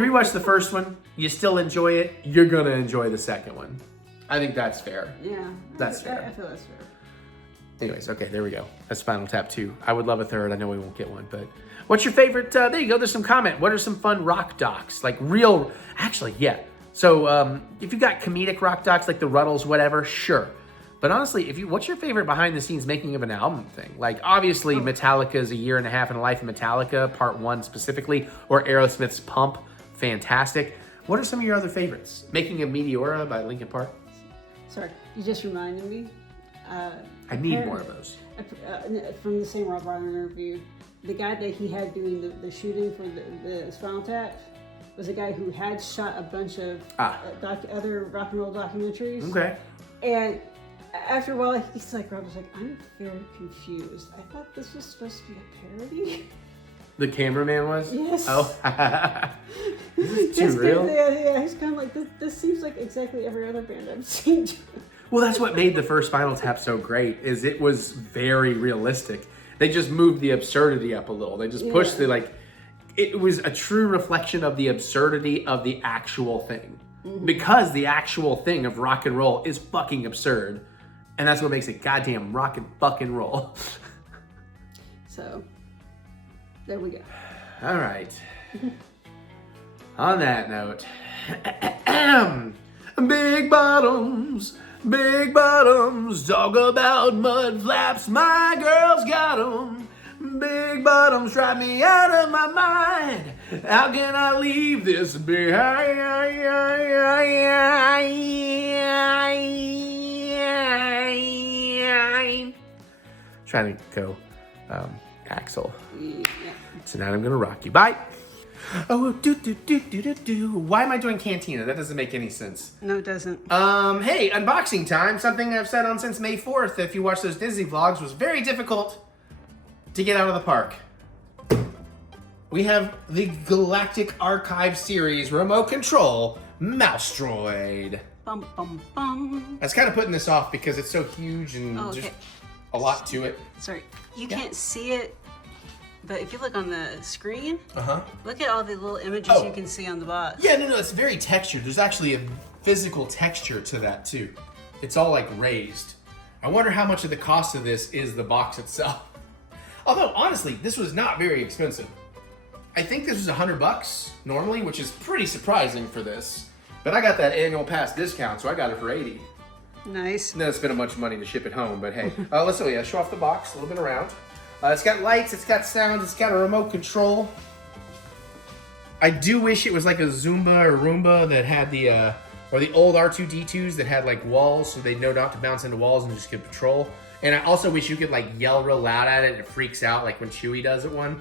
rewatch the first one, you still enjoy it, you're gonna enjoy the second one. I think that's fair. Yeah. That's fair. I feel that's fair. Anyways, okay, there we go. That's Spinal Tap 2. I would love a third. I know we won't get one, but what's your favorite? There you go. There's some comment. What are some fun rock docs? Like real, actually, yeah. So if you got comedic rock docs like the Ruddles, whatever, sure. But honestly, what's your favorite behind the scenes making of an album thing? Like obviously Metallica's A Year and a Half in the Life of Metallica, Part 1 specifically, or Aerosmith's Pump, fantastic. What are some of your other favorites? Making of Meteora by Linkin Park? Sorry, you just reminded me. I need more of those. From the same Rob Reiner interview, the guy that he had doing the shooting for the Spinal Tap was a guy who had shot a bunch of other rock and roll documentaries. Okay. And after a while, he's like, Rob was like, I'm very confused. I thought this was supposed to be a parody. The cameraman was? Yes. Oh. This is too real? Yeah, he's kind of like, this seems like exactly every other band I've seen. Well, that's what made the first Spinal Tap so great, is it was very realistic. They just moved the absurdity up a little. They just pushed it was a true reflection of the absurdity of the actual thing. Mm-hmm. Because the actual thing of rock and roll is fucking absurd. And that's what makes it goddamn rock and fucking roll. So, there we go. All right. On that note, big bottoms, talk about mud flaps, my girl's got 'em. Big bottoms drive me out of my mind. How can I leave this behind? Trying to go Axel. Yeah. So now I'm gonna rock you. Bye. Oh, do. Why am I doing Cantina? That doesn't make any sense. No, it doesn't. Hey, unboxing time. Something I've said on since May 4th, if you watch those Disney vlogs, was very difficult to get out of the park. We have the Galactic Archive series remote control mouse droid. Bum, bum, bum. I was kind of putting this off because it's so huge and just a lot to it. Sorry, you can't see it, but if you look on the screen, Uh-huh. look at all the little images you can see on the box. Yeah, no, it's very textured. There's actually a physical texture to that too. It's all like raised. I wonder how much of the cost of this is the box itself. Although, honestly, this was not very expensive. I think this was $100 normally, which is pretty surprising for this. But I got that annual pass discount, so I got it for $80. Nice. And then I spent a bunch of money to ship it home, but hey. Let's show off the box, a little bit around. It's got lights, it's got sound, it's got a remote control. I do wish it was like a Zumba or Roomba that had the, or the old R2-D2s that had like walls, so they know not to bounce into walls and just get patrol. And I also wish you could like yell real loud at it and it freaks out like when Chewie does at one.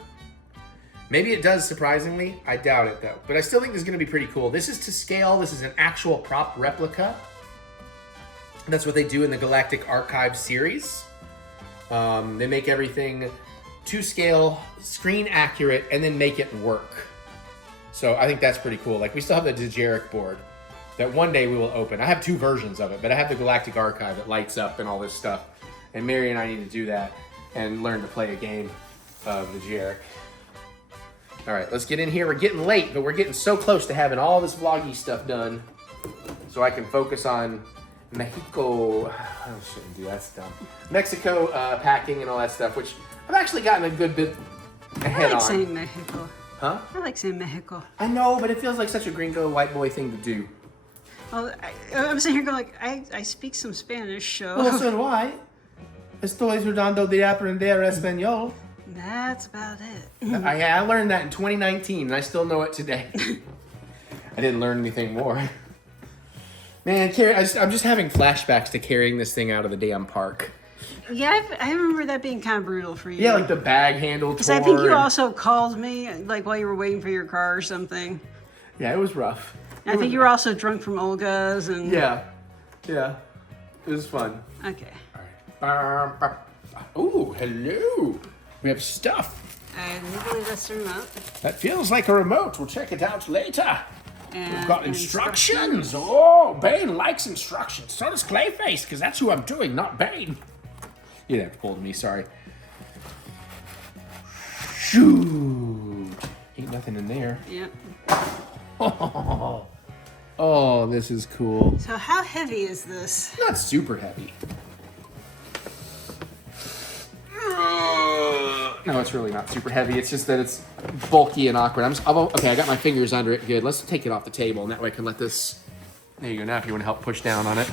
Maybe it does, surprisingly. I doubt it though. But I still think this is gonna be pretty cool. This is to scale, this is an actual prop replica. That's what they do in the Galactic Archive series. They make everything to scale, screen accurate, and then make it work. So I think that's pretty cool. Like we still have the TheEricButts board that one day we will open. I have 2 versions of it, but I have the Galactic Archive that lights up and all this stuff. And Mary and I need to do that and learn to play a game of TheEric. All right, let's get in here. We're getting late, but we're getting so close to having all this vloggy stuff done so I can focus on Mexico. I shouldn't do that stuff. Mexico packing and all that stuff, which I've actually gotten a good bit ahead on. I like saying Mexico. Huh? I like saying Mexico. I know, but it feels like such a gringo white boy thing to do. Well, I'm sitting here going like, I speak some Spanish, so. Well, so do I. Estoy tratando de aprender español. That's about it. I learned that in 2019, and I still know it today. I didn't learn anything more. Man, I'm just having flashbacks to carrying this thing out of the damn park. Yeah, I remember that being kind of brutal for you. Yeah, like the bag handle tore. Because I think you also called me, like while you were waiting for your car or something. Yeah, it was rough. I think you were also drunk from Olga's and. Yeah. It was fun. Okay. All right. Ooh, hello. We have stuff. I believe that's the remote. That feels like a remote. We'll check it out later. And We've got instructions. Oh, Bane likes instructions. So does Clayface, because that's who I'm doing, not Bane. You didn't have to pull to me, sorry. Shoot. Ain't nothing in there. Yep. Oh, this is cool. So how heavy is this? Not super heavy. No, it's really not super heavy. It's just that it's bulky and awkward. Okay, I got my fingers under it. Good. Let's take it off the table, and that way I can let this. There you go. Now, if you want to help push down on it.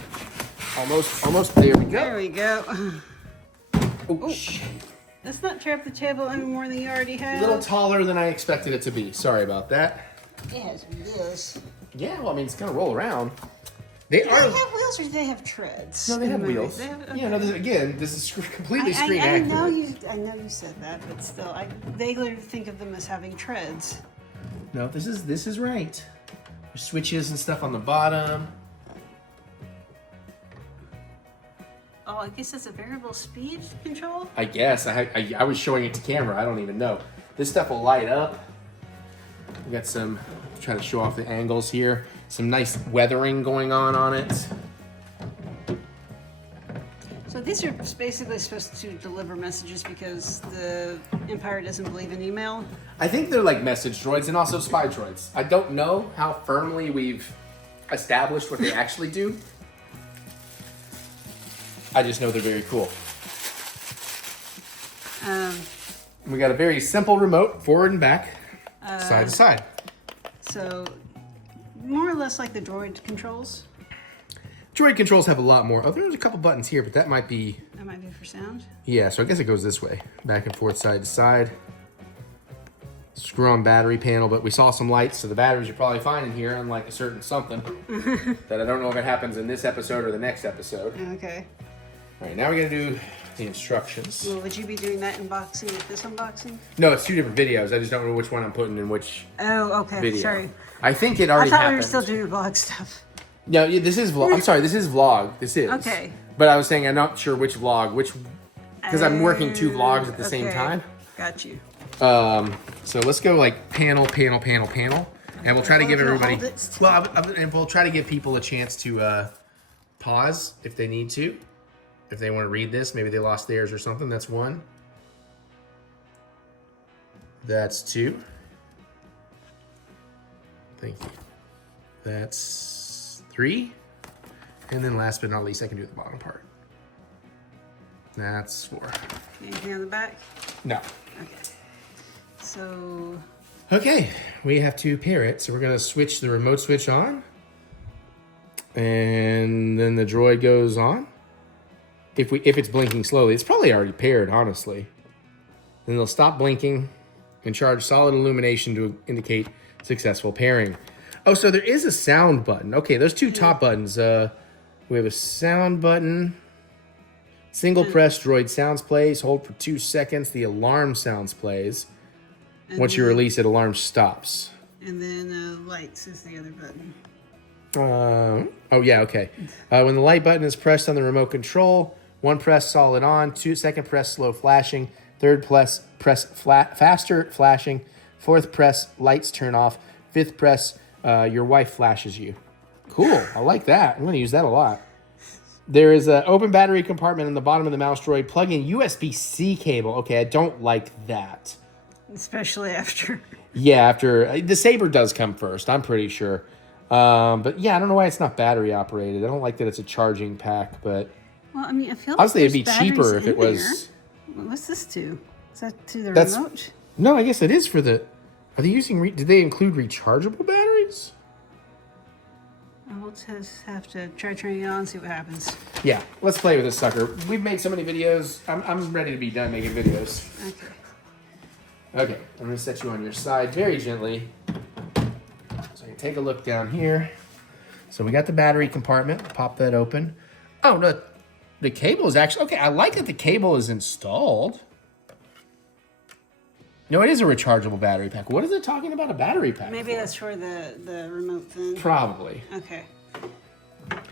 Almost. There we go. There we go. Oh, shit. Let's not tear up the table any more than you already have. A little taller than I expected it to be. Sorry about that. It has wheels. Yeah, well, I mean, it's gonna roll around. Do they have wheels or do they have treads? No, they have wheels. They have, okay. Yeah, no, this is completely screen I accurate. I know you said that, but still, I vaguely think of them as having treads. No, this is right. There's switches and stuff on the bottom. Oh, I guess that's a variable speed control? I guess. I was showing it to camera. I don't even know. This stuff will light up. We got some, try to show off the angles here. Some nice weathering going on it. So these are basically supposed to deliver messages because the Empire doesn't believe in email? I think they're like message droids and also spy droids. I don't know how firmly we've established what they actually do. I just know they're very cool. We got a very simple remote, forward and back, side to side. So, more or less like the Droid controls. Droid controls have a lot more. Oh, there's a couple buttons here, but that might be... That might be for sound. Yeah, so I guess it goes this way. Back and forth, side to side. Screw on battery panel, but we saw some lights, so the batteries are probably fine in here, unlike a certain something. That I don't know if it happens in this episode or the next episode. Okay. All right, now we're gonna do the instructions. Well, would you be doing that unboxing with this unboxing? No, it's two different videos. I just don't know which one I'm putting in which okay. video. Sorry. I think it already I thought happened. we were still doing vlog stuff. No, yeah, this is vlog. I'm sorry, this is vlog. This is. Okay. But I was saying I'm not sure which vlog, because I'm working two vlogs at the same time. Got you. So let's go like panel, and we'll try to give everybody. Well, and we'll try to give people a chance to pause if they need to, if they want to read this. Maybe they lost theirs or something. That's one. That's two. Thank you. That's three. And then last but not least, I can do the bottom part. That's four. Anything on the back? No. Okay. So... Okay, we have to pair it. So we're gonna switch the remote switch on. And then the droid goes on. If it's blinking slowly, it's probably already paired, honestly. Then they'll stop blinking and charge solid illumination to indicate successful pairing. Oh, so there is a sound button. Okay, those two top buttons. We have a sound button. Single press, droid sounds plays. Hold for 2 seconds. The alarm sounds plays. Once you release it, alarm stops. And then lights is the other button. Oh, yeah, okay. When the light button is pressed on the remote control, 1 press solid on, 2nd press slow flashing, 3rd press faster flashing, 4th press lights turn off, 5th press your wife flashes you. Cool, I like that. I'm going to use that a lot. There is an open battery compartment on the bottom of the mouse droid. Plug in USB-C cable. Okay, I don't like that. Especially after. Yeah, after. The Saber does come first, I'm pretty sure. But yeah, I don't know why it's not battery operated. I don't like that it's a charging pack, but... Well, I mean, I feel like honestly, it'd be cheaper if it was... What's this to? Is that to the That's... remote? No, I guess it is for the... Are they using... Did they include rechargeable batteries? We'll just have to try turning it on and see what happens. Yeah, let's play with this sucker. We've made so many videos. I'm ready to be done making videos. Okay. Okay, I'm going to set you on your side very gently. So you take a look down here. So we got the battery compartment. Pop that open. Oh, no. The cable is actually... Okay, I like that the cable is installed. No, it is a rechargeable battery pack. What is it talking about a battery pack Maybe for? that's for the remote thing. Probably. Okay.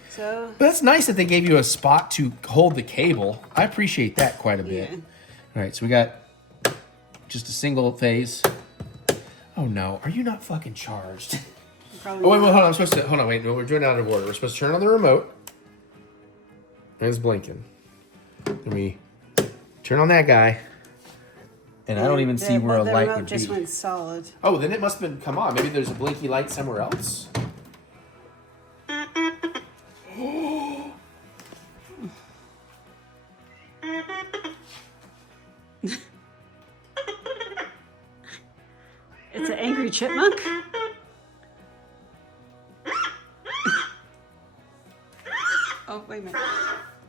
So... But that's nice that they gave you a spot to hold the cable. I appreciate that quite a bit. Yeah. All right, so we got just a single phase. Oh, no. Are you not fucking charged? Probably Oh, wait, not. hold on. I'm supposed to... Hold on, wait. No, we're doing it out of order. We're supposed to turn on the remote. And it's blinking. Then we turn on that guy. And I don't even see where a light would just be. went solid. Oh, then it must have been, come on, maybe there's a blinky light somewhere else? It's an angry chipmunk. Oh, wait a minute.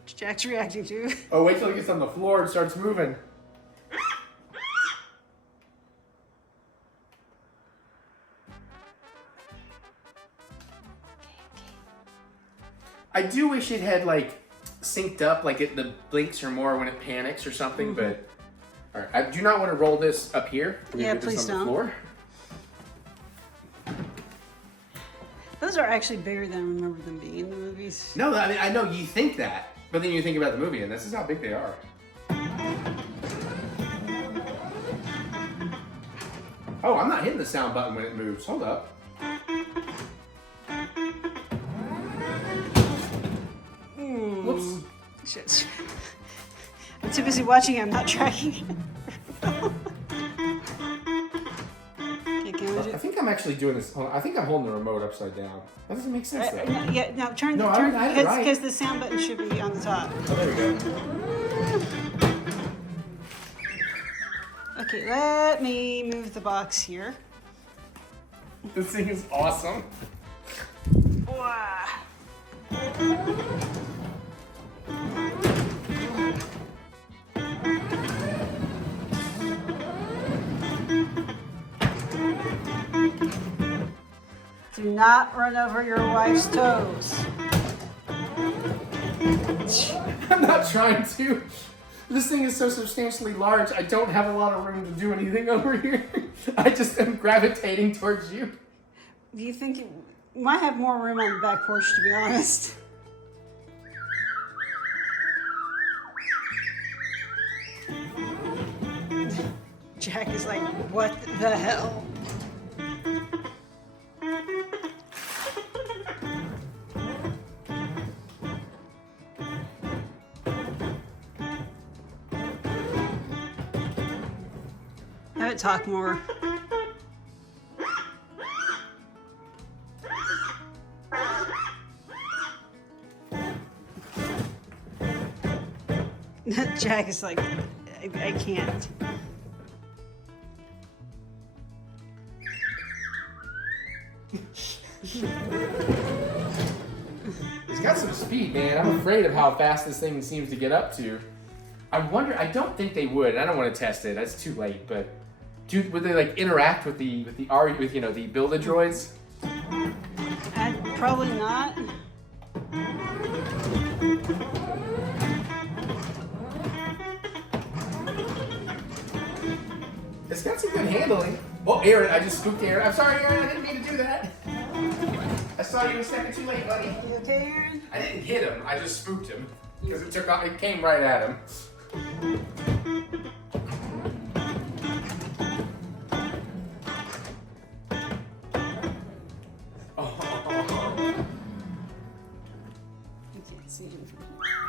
Jack's reacting to. Oh, wait till it gets on the floor and starts moving. I do wish it had like synced up, like the blinks are more when it panics or something, but all right, I do not want to roll this up here. Yeah, please don't. Floor. Those are actually bigger than I remember them being in the movies. No, I mean, I know you think that, but then you think about the movie and this is how big they are. Oh, I'm not hitting the sound button when it moves. Hold up. Whoops. Shit. I'm too busy watching it, I'm not tracking it. I think I'm actually doing this. I think I'm holding the remote upside down. That doesn't make sense though. Yeah, no, turn, No, I had it right. because the sound button should be on the top. Oh, there we go. Okay, let me move the box here. This thing is awesome. Wow. Do not run over your wife's toes. I'm not trying to. This thing is so substantially large, I don't have a lot of room to do anything over here. I just am gravitating towards you. Do you think you might have more room on the back porch, to be honest? Jack is like, what the hell? Have it talk more. Jack is like, I can't. It's got some speed, man. I'm afraid of how fast this thing seems to get up to. I wonder, I don't think they would. I don't want to test it. That's too late, but would they like interact with the Build-A-Droids? Probably not. It's got some good handling. Oh, Aaron, I just spooked Aaron. I'm sorry, Aaron, I didn't mean to do that. I saw you a second too late, buddy. You okay, Aaron? I didn't hit him, I just spooked him. Because it came right at him. You can't see him from here.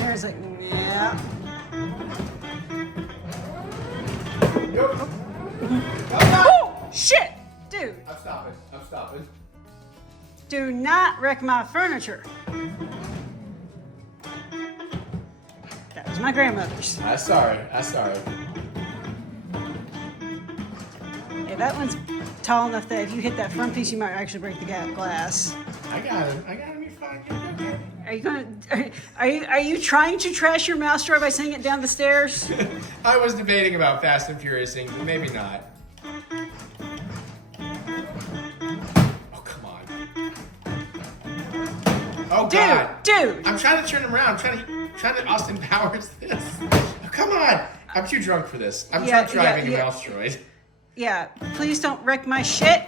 There's like, yeah. Nope. Oh, shit! Dude, I'm stopping. do not wreck my furniture. That was my grandmother's. I'm sorry. Yeah, that one's tall enough that if you hit that front piece, you might actually break the glass. I got him, you're fine, you're okay. Are you gonna? Are you trying to trash your mouse drawer by sending it down the stairs? I was debating about Fast and Furiousing, but maybe not. Oh, come on. Oh, God. Dude! I'm trying to turn him around. I'm trying to Austin Powers this. Oh, come on. I'm too drunk for this. I'm driving a mouse droid. Yeah, please don't wreck my shit.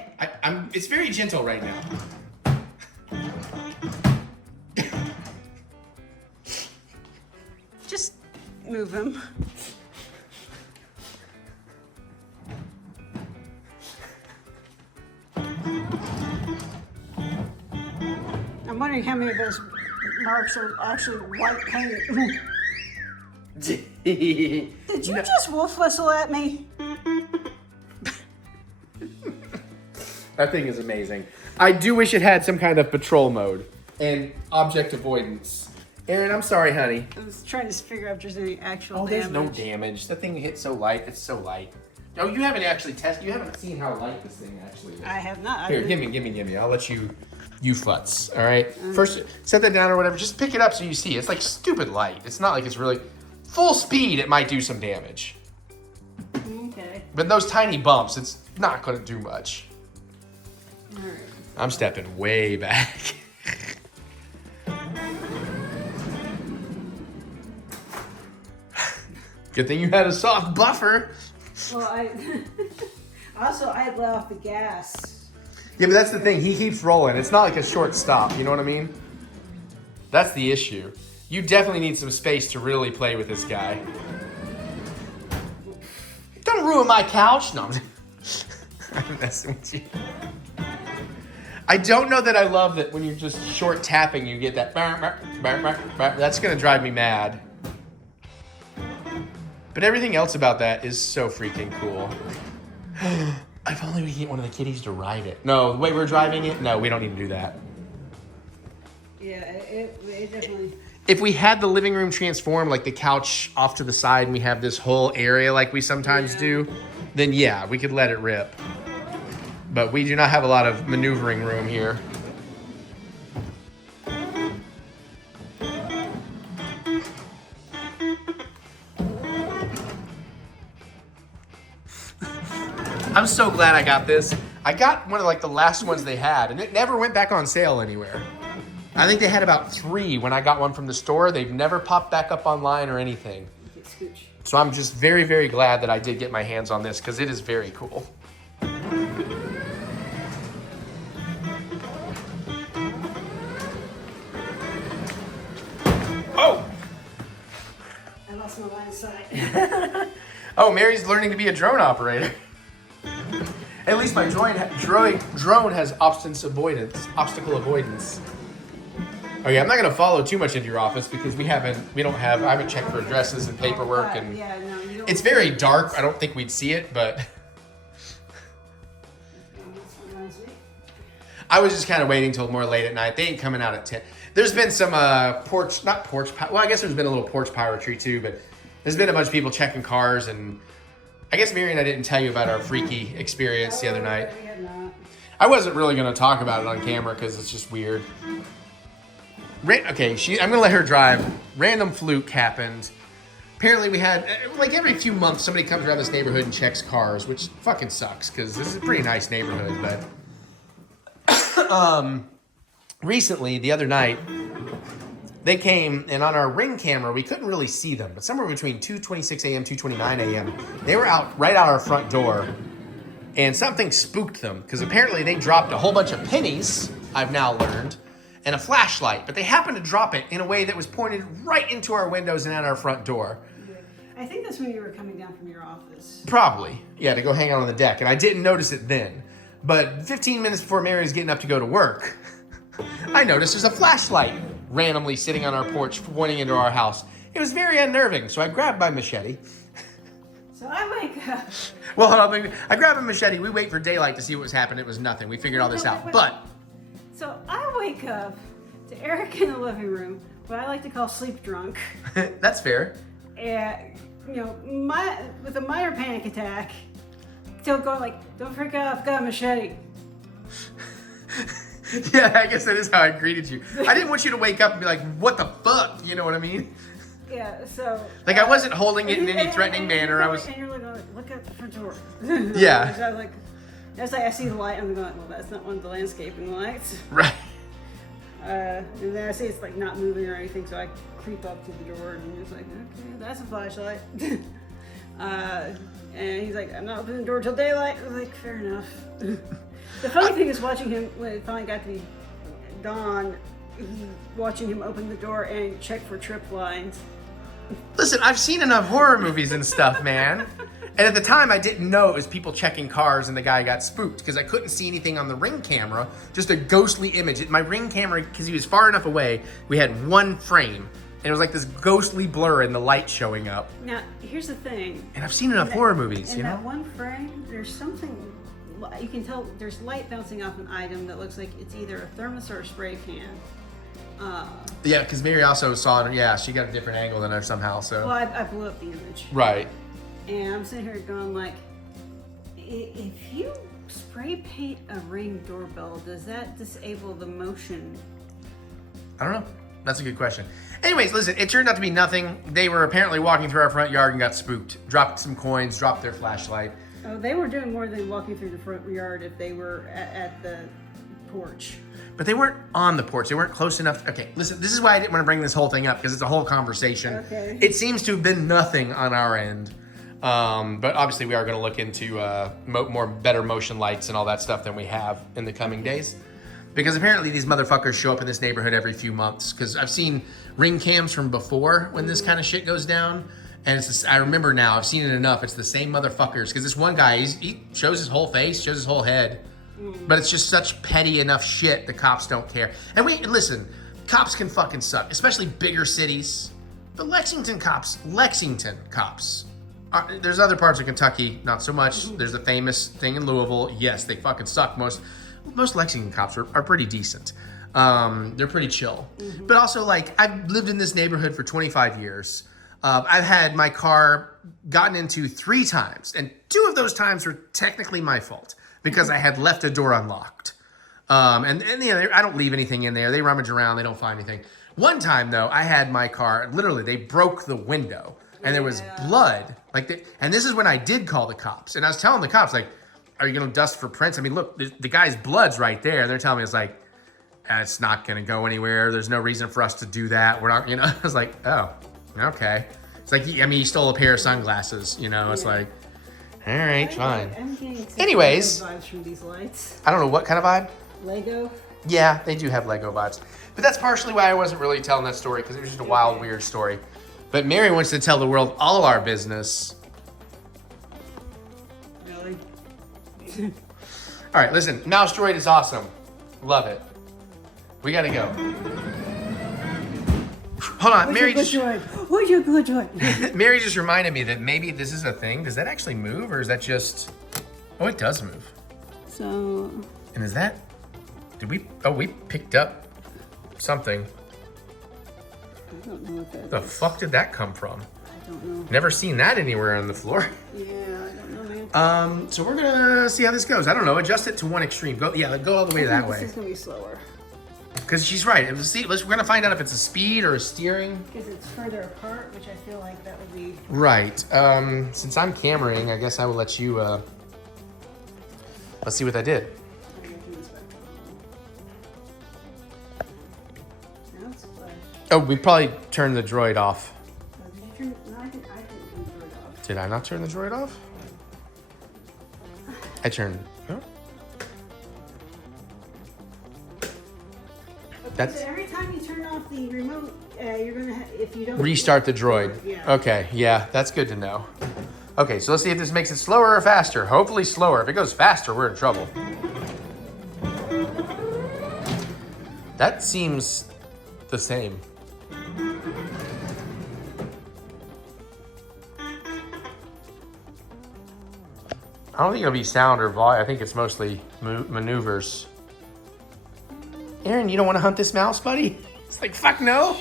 It's very gentle right now. Just move him. I'm wondering how many of those marks are actually white paint. Did Did you just wolf whistle at me? That thing is amazing. I do wish it had some kind of patrol mode and object avoidance. Aaron, I'm sorry, honey. I was trying to figure out if there's any actual damage. There's no damage. That thing hit so light. It's so light. No, you haven't actually tested. You haven't seen how light this thing actually is. I have not. Here, give me. I'll let you futz. All right. First, set that down or whatever. Just pick it up so you see. It's like stupid light. It's not like it's really full speed. It might do some damage. Okay. But those tiny bumps, it's not going to do much. All right. I'm stepping way back. Good thing you had a soft buffer. Well, I had let off the gas. Yeah, but that's the thing. He keeps rolling. It's not like a short stop. You know what I mean? That's the issue. You definitely need some space to really play with this guy. Don't ruin my couch. No, I'm messing with you. I don't know that I love that when you're just short tapping, you get that. That's going to drive me mad. But everything else about that is so freaking cool. If only we could get one of the kitties to ride it. No, the way we're driving it, no, we don't need to do that. Yeah, it definitely... If we had the living room transform, like the couch off to the side, and we have this whole area like we sometimes do, then yeah, we could let it rip. But we do not have a lot of maneuvering room here. I'm so glad I got this. I got one of like the last ones they had, and it never went back on sale anywhere. I think they had about 3 when I got one from the store. They've never popped back up online or anything. So I'm just very, very glad that I did get my hands on this because it is very cool. Oh! I lost my line of sight. Oh, Mary's learning to be a drone operator. At least my drone has obstacle avoidance. Oh yeah, I'm not gonna follow too much into your office because I haven't checked for addresses and paperwork and Yeah, no, you don't. it's very dark. I don't think we'd see it, but I was just kind of waiting till more late at night. They ain't coming out at 10. There's been some well, I guess there's been a little porch piracy too, but there's been a bunch of people checking cars, and I guess Mary and I didn't tell you about our freaky experience the other night. I wasn't really going to talk about it on camera because it's just weird. Okay, I'm going to let her drive. Random fluke happened. Apparently we had, like every few months, somebody comes around this neighborhood and checks cars, which fucking sucks because this is a pretty nice neighborhood, but recently, the other night, they came, and on our Ring camera, we couldn't really see them, but somewhere between 2:26 a.m., 2:29 a.m., they were right out our front door, and something spooked them, because apparently they dropped a whole bunch of pennies, I've now learned, and a flashlight, but they happened to drop it in a way that was pointed right into our windows and at our front door. I think that's when you were coming down from your office. Probably, yeah, to go hang out on the deck, and I didn't notice it then. But 15 minutes before Mary was getting up to go to work, I noticed there's a flashlight randomly sitting on our porch pointing into our house. It was very unnerving, so I grabbed my machete. So I wake up. Well, hold on, I grabbed a machete. We wait for daylight to see what was happening. It was nothing. We figured all this out. But So I wake up to Eric in the living room, what I like to call sleep drunk. that's fair. And, with a minor panic attack, still going like, don't freak out, I've got a machete. Yeah, I guess that is how I greeted you. I didn't want you to wake up and be like, what the fuck? You know what I mean? Yeah, so... Like, I wasn't holding it in any threatening manner. And you're like, look at the front door. Yeah. So I was like, as I see the light, I'm going, well, that's not one of the landscaping lights. Right. And then I see it's like not moving or anything, so I creep up to the door and he's like, okay, that's a flashlight. And he's like, I'm not opening the door till daylight. I was like, fair enough. The funny thing is watching him, when it finally got to be dawn, watching him open the door and check for trip lines. Listen, I've seen enough horror movies and stuff, man. And at the time, I didn't know it was people checking cars and the guy got spooked because I couldn't see anything on the Ring camera, just a ghostly image. My Ring camera, because he was far enough away, we had one frame. And it was like this ghostly blur in the light showing up. Now, here's the thing. And I've seen enough horror movies, you know? In that one frame, there's something, you can tell there's light bouncing off an item that looks like it's either a thermos or a spray can. Yeah, because Mary also saw it. Yeah, she got a different angle than her somehow, so. Well, I blew up the image. Right. And I'm sitting here going like, if you spray paint a Ring doorbell, does that disable the motion? I don't know. That's a good question. Anyways, listen, it turned out to be nothing. They were apparently walking through our front yard and got spooked. Dropped some coins, dropped their flashlight. Oh, they were doing more than walking through the front yard if they were at the porch. But they weren't on the porch. They weren't close enough. Okay, listen, this is why I didn't want to bring this whole thing up because it's a whole conversation. Okay. It seems to have been nothing on our end. But obviously we are going to look into better motion lights and all that stuff than we have in the coming days. Because apparently these motherfuckers show up in this neighborhood every few months. Because I've seen Ring cams from before when this kind of shit goes down. And it's just, I remember now, I've seen it enough. It's the same motherfuckers. Because this one guy, he shows his whole face, shows his whole head. But it's just such petty enough shit the cops don't care. And listen, cops can fucking suck. Especially bigger cities. But Lexington cops, there's other parts of Kentucky, not so much. There's the famous thing in Louisville. Yes, they fucking suck. Most Lexington cops are pretty decent. They're pretty chill. But also, like, I've lived in this neighborhood for 25 years. I've had my car gotten into 3 times, and 2 of those times were technically my fault because I had left a door unlocked. And you know, I don't leave anything in there. They rummage around. They don't find anything. One time, though, I had my car, literally, they broke the window, and there was blood. And this is when I did call the cops. And I was telling the cops, like, are you going to dust for prints? I mean, look, the guy's blood's right there. And they're telling me, it's like, it's not going to go anywhere. There's no reason for us to do that. We're not, you know, I was like, oh, okay. It's like, I mean, he stole a pair of sunglasses, you know, it's like, all right, fine. I'm getting Anyways, vibes from these lights. I don't know what kind of vibe. Lego? Yeah, they do have Lego vibes. But that's partially why I wasn't really telling that story, because it was just a wild, weird story. But Mary wants to tell the world all our business. Really? All right, listen, Mouse Droid is awesome. Love it. We gotta go. Hold on, Mary just... Where's your good joy? Mary just reminded me that maybe this is a thing. Does that actually move, or is that just... Oh, it does move. So... And is that... we picked up something. I don't know what that The is. fuck did that come from? I don't know. Never seen that anywhere on the floor. Yeah, I don't know, man. So we're gonna see how this goes. I don't know, adjust it to one extreme. Go all the way that way. This is gonna be slower. Because she's right. We're gonna find out if it's a speed or a steering. Because it's further apart, which I feel like that would be... Right. Since I'm cameraing, I guess I will let you, let's see what I did. Oh, we probably turned the droid off. Did you turn... No, I didn't turn the droid off. Did I not turn the droid off? I turned... Huh? That's... So every time you turn off the remote, you're gonna have... If you don't... Restart the droid. Yeah. Okay, yeah, that's good to know. Okay, so let's see if this makes it slower or faster. Hopefully slower. If it goes faster, we're in trouble. That seems the same. I don't think it'll be sound or volume. I think it's mostly maneuvers. Aaron, you don't want to hunt this mouse, buddy? It's like, fuck no.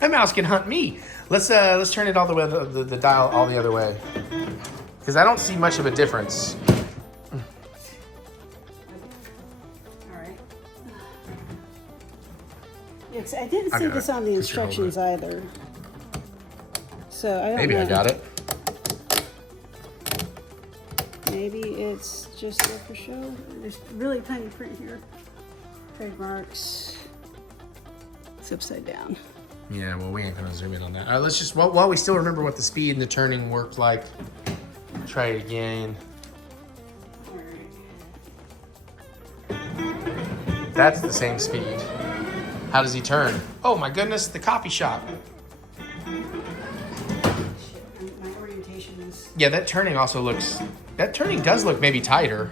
That mouse can hunt me. Let's turn it all the way, the dial all the other way. Because I don't see much of a difference. Alright. Yeah, 'cause I didn't see this on the instructions either. So I don't know. Maybe I got it. Maybe it's just there for show. There's really tiny print here. Trademarks. It's upside down. Yeah, well, we ain't gonna zoom in on that. All right, let's just, while we still remember what the speed and the turning worked like, try it again. Alright. That's the same speed. How does he turn? Oh my goodness, the coffee shop. Shit, my orientation is... Yeah, that turning also looks... That turning does look maybe tighter.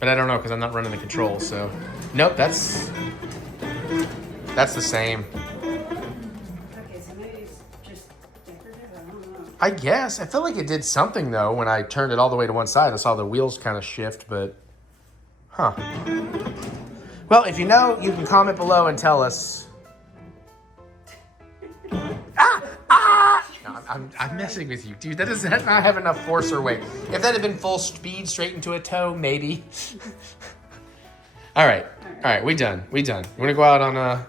But I don't know because I'm not running the controls, so... Nope, that's the same. Okay, so maybe it's just decorative. I don't know. I guess. I felt like it did something, though, when I turned it all the way to one side. I saw the wheels kind of shift, but... Huh. Well, if you know, you can comment below and tell us. No, I'm messing with you, dude. That does not have enough force or weight. If that had been full speed straight into a toe, maybe. All right. We done. You want to go out on a...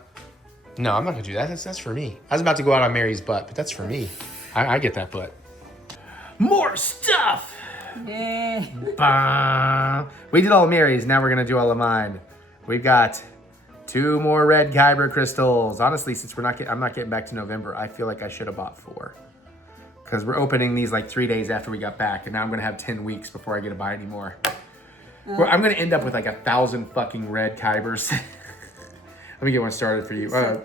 No, I'm not going to do that. That's for me. I was about to go out on Mary's butt, but that's for me. I get that butt. More stuff! Yeah. Bah. We did all of Mary's. Now we're going to do all of mine. We've got 2 more red Kyber crystals. Honestly, since I'm not getting back to November, I feel like I should have bought 4. Because we're opening these like 3 days after we got back, and now I'm going to have 10 weeks before I get to buy any more. I'm going to end up with like 1,000 fucking red Kybers. Let me get one started for you. So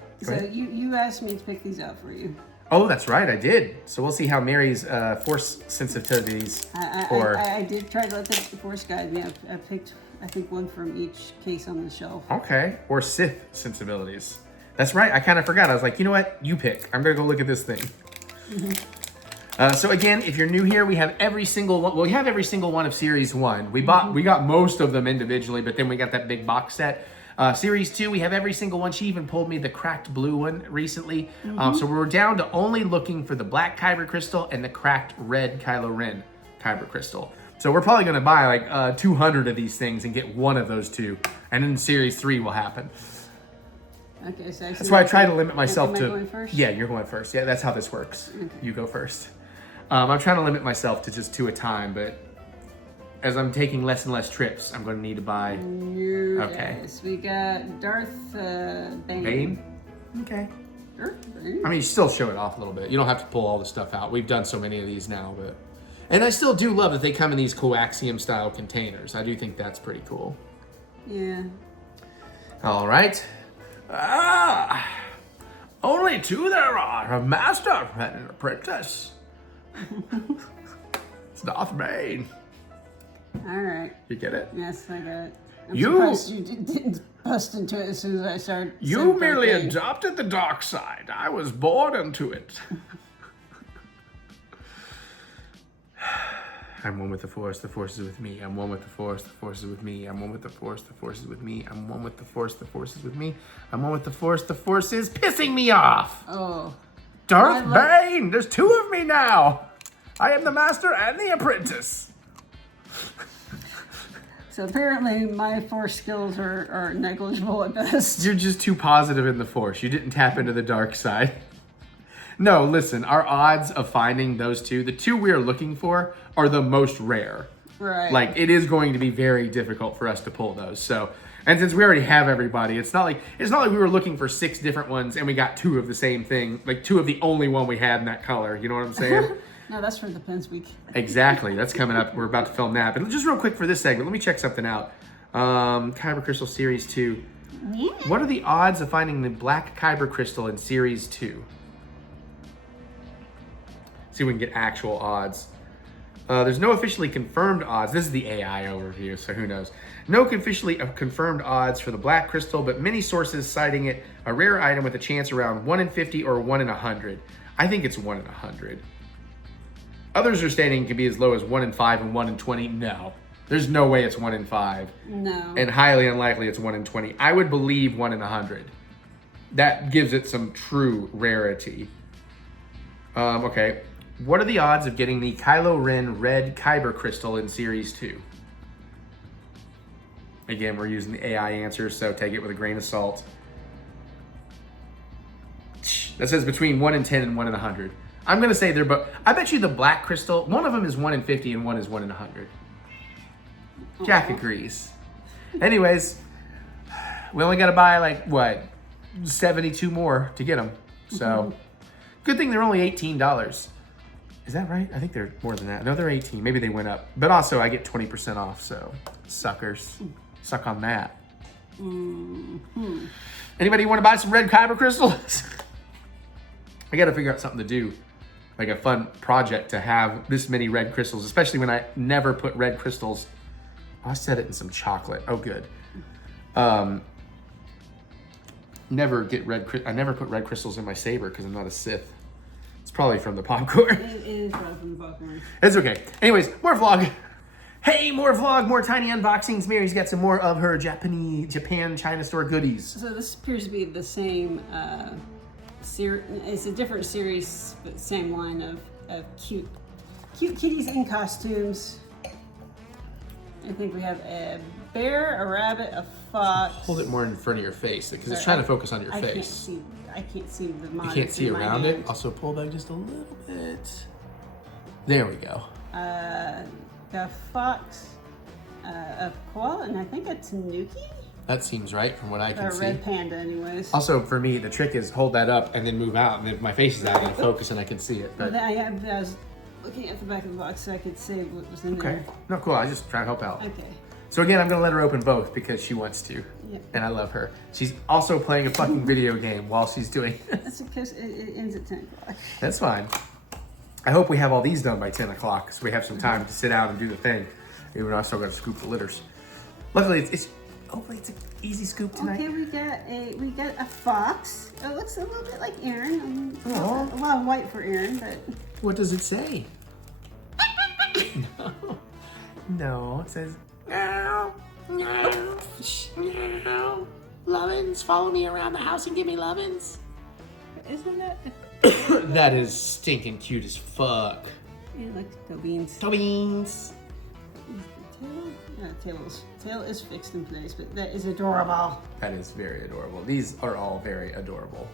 you asked me to pick these out for you. Oh, that's right, I did. So we'll see how Mary's force sensitivities I did try to let the force guide me. I picked, I think, one from each case on the shelf. Okay, or Sith sensibilities. That's right, I kind of forgot. I was like, you know what? You pick. I'm going to go look at this thing. So again, if you're new here, we have every single one. Well, we have every single one of Series 1. We got most of them individually, but then we got that big box set. Series 2, we have every single one. She even pulled me the cracked blue one recently. So we're down to only looking for the black Kyber crystal and the cracked red Kylo Ren Kyber crystal. So we're probably going to buy like 200 of these things and get one of those 2. And then Series 3 will happen. Okay, so that's why I try to limit myself to... Am I going first? Yeah, you're going first. Yeah, that's how this works. Okay. You go first. I'm trying to limit myself to just 2 at a time, but as I'm taking less and less trips, I'm going to need to buy... Okay. Yes, we got Darth Bane. Bane? Okay. Darth Bane? I mean, you still show it off a little bit. You don't have to pull all the stuff out. We've done so many of these now, but... And I still do love that they come in these coaxium-style containers. I do think that's pretty cool. Yeah. All right. Only 2 there are, a master and an apprentice. It's Darth Bane. All right. You get it? Yes, I got it. I'm surprised you didn't bust into it as soon as I started. You merely adopted the dark side. I was born into it. I'm one with the Force is with me. I'm one with the Force is with me. I'm one with the Force is with me. I'm one with the Force is with me. I'm one with the Force is pissing me off. Oh. Darth Bane! There's 2 of me now! I am the master and the apprentice. So apparently my Force skills are negligible at best. You're just too positive in the Force. You didn't tap into the dark side. No, listen, our odds of finding those 2, the 2 we are looking for, are the most rare. Right. Like, it is going to be very difficult for us to pull those. So, and since we already have everybody, it's not like we were looking for 6 different ones and we got 2 of the same thing, like 2 of the only one we had in that color. You know what I'm saying? No, that's for the Pens Week. Exactly. That's coming up. We're about to film that. But just real quick for this segment, let me check something out. Kyber Crystal Series 2. Yeah. What are the odds of finding the black Kyber Crystal in Series 2? See if we can get actual odds. There's no officially confirmed odds. This is the AI overview, so who knows. No officially confirmed odds for the black crystal, but many sources citing it a rare item with a chance around 1 in 50 or 1 in 100. I think it's 1 in 100. Others are stating it can be as low as 1 in 5 and 1 in 20. No, there's no way it's 1 in 5. No. And highly unlikely it's 1 in 20. I would believe 1 in 100. That gives it some true rarity. Okay. What are the odds of getting the Kylo Ren red Kyber crystal in Series 2? Again, we're using the AI answers, so take it with a grain of salt. That says between 1 in 10 and 1 in 100. I'm going to say they're both. I bet you the black crystal, one of them is 1 in 50 and one is 1 in 100. Jack agrees. Anyways, we only got to buy like, what, 72 more to get them. So, good thing they're only $18. Is that right? I think they're more than that. No, they're 18. Maybe they went up. But also, I get 20% off, so suckers. Suck on that. Anybody want to buy some red Kyber crystals? I got to figure out something to do like a fun project to have this many red crystals, especially when I never put red crystals. I set it in some chocolate. Oh, good. Never get I never put red crystals in my Saber because I'm not a Sith. It's probably from the popcorn. It is probably from the popcorn. It's okay. Anyways, more vlog. Hey, more vlog, more tiny unboxings. Mary's got some more of her Japan China store goodies. So this appears to be the same it's a different series, but same line of cute kitties in costumes. I think we have a bear, a rabbit, a fox. Hold it more in front of your face because it's trying to focus on your face. I can't see the monitor. You can't see around it? Also pull back just a little bit. There we go. The fox, a koala, and I think a tanuki? That seems right from what I can see. A red panda, anyways. Also, for me, the trick is hold that up and then move out, and then my face is out and focus, and I can see it. But I was looking at the back of the box so I could see what was in there. okay, no, cool. I just try to help out. Okay. So again, I'm gonna let her open both because she wants to, and I love her. She's also playing a fucking video game while she's doing this. That's because it ends at 10 o'clock. That's fine. I hope we have all these done by 10 o'clock so we have some time to sit down and do the thing. Even though I still gotta scoop the litters. Luckily, hopefully it's an easy scoop tonight. Okay, we got a fox. It looks a little bit like Aaron. A Aw. lot of white for Aaron, but What does it say? No, it says no, no, no. Lovin's, follow me around the house and give me lovin's. isn't that? That is stinking cute as fuck. Yeah, like toe beans. Toe beans. Tail is fixed in place, but that is adorable. That is very adorable. These are all very adorable.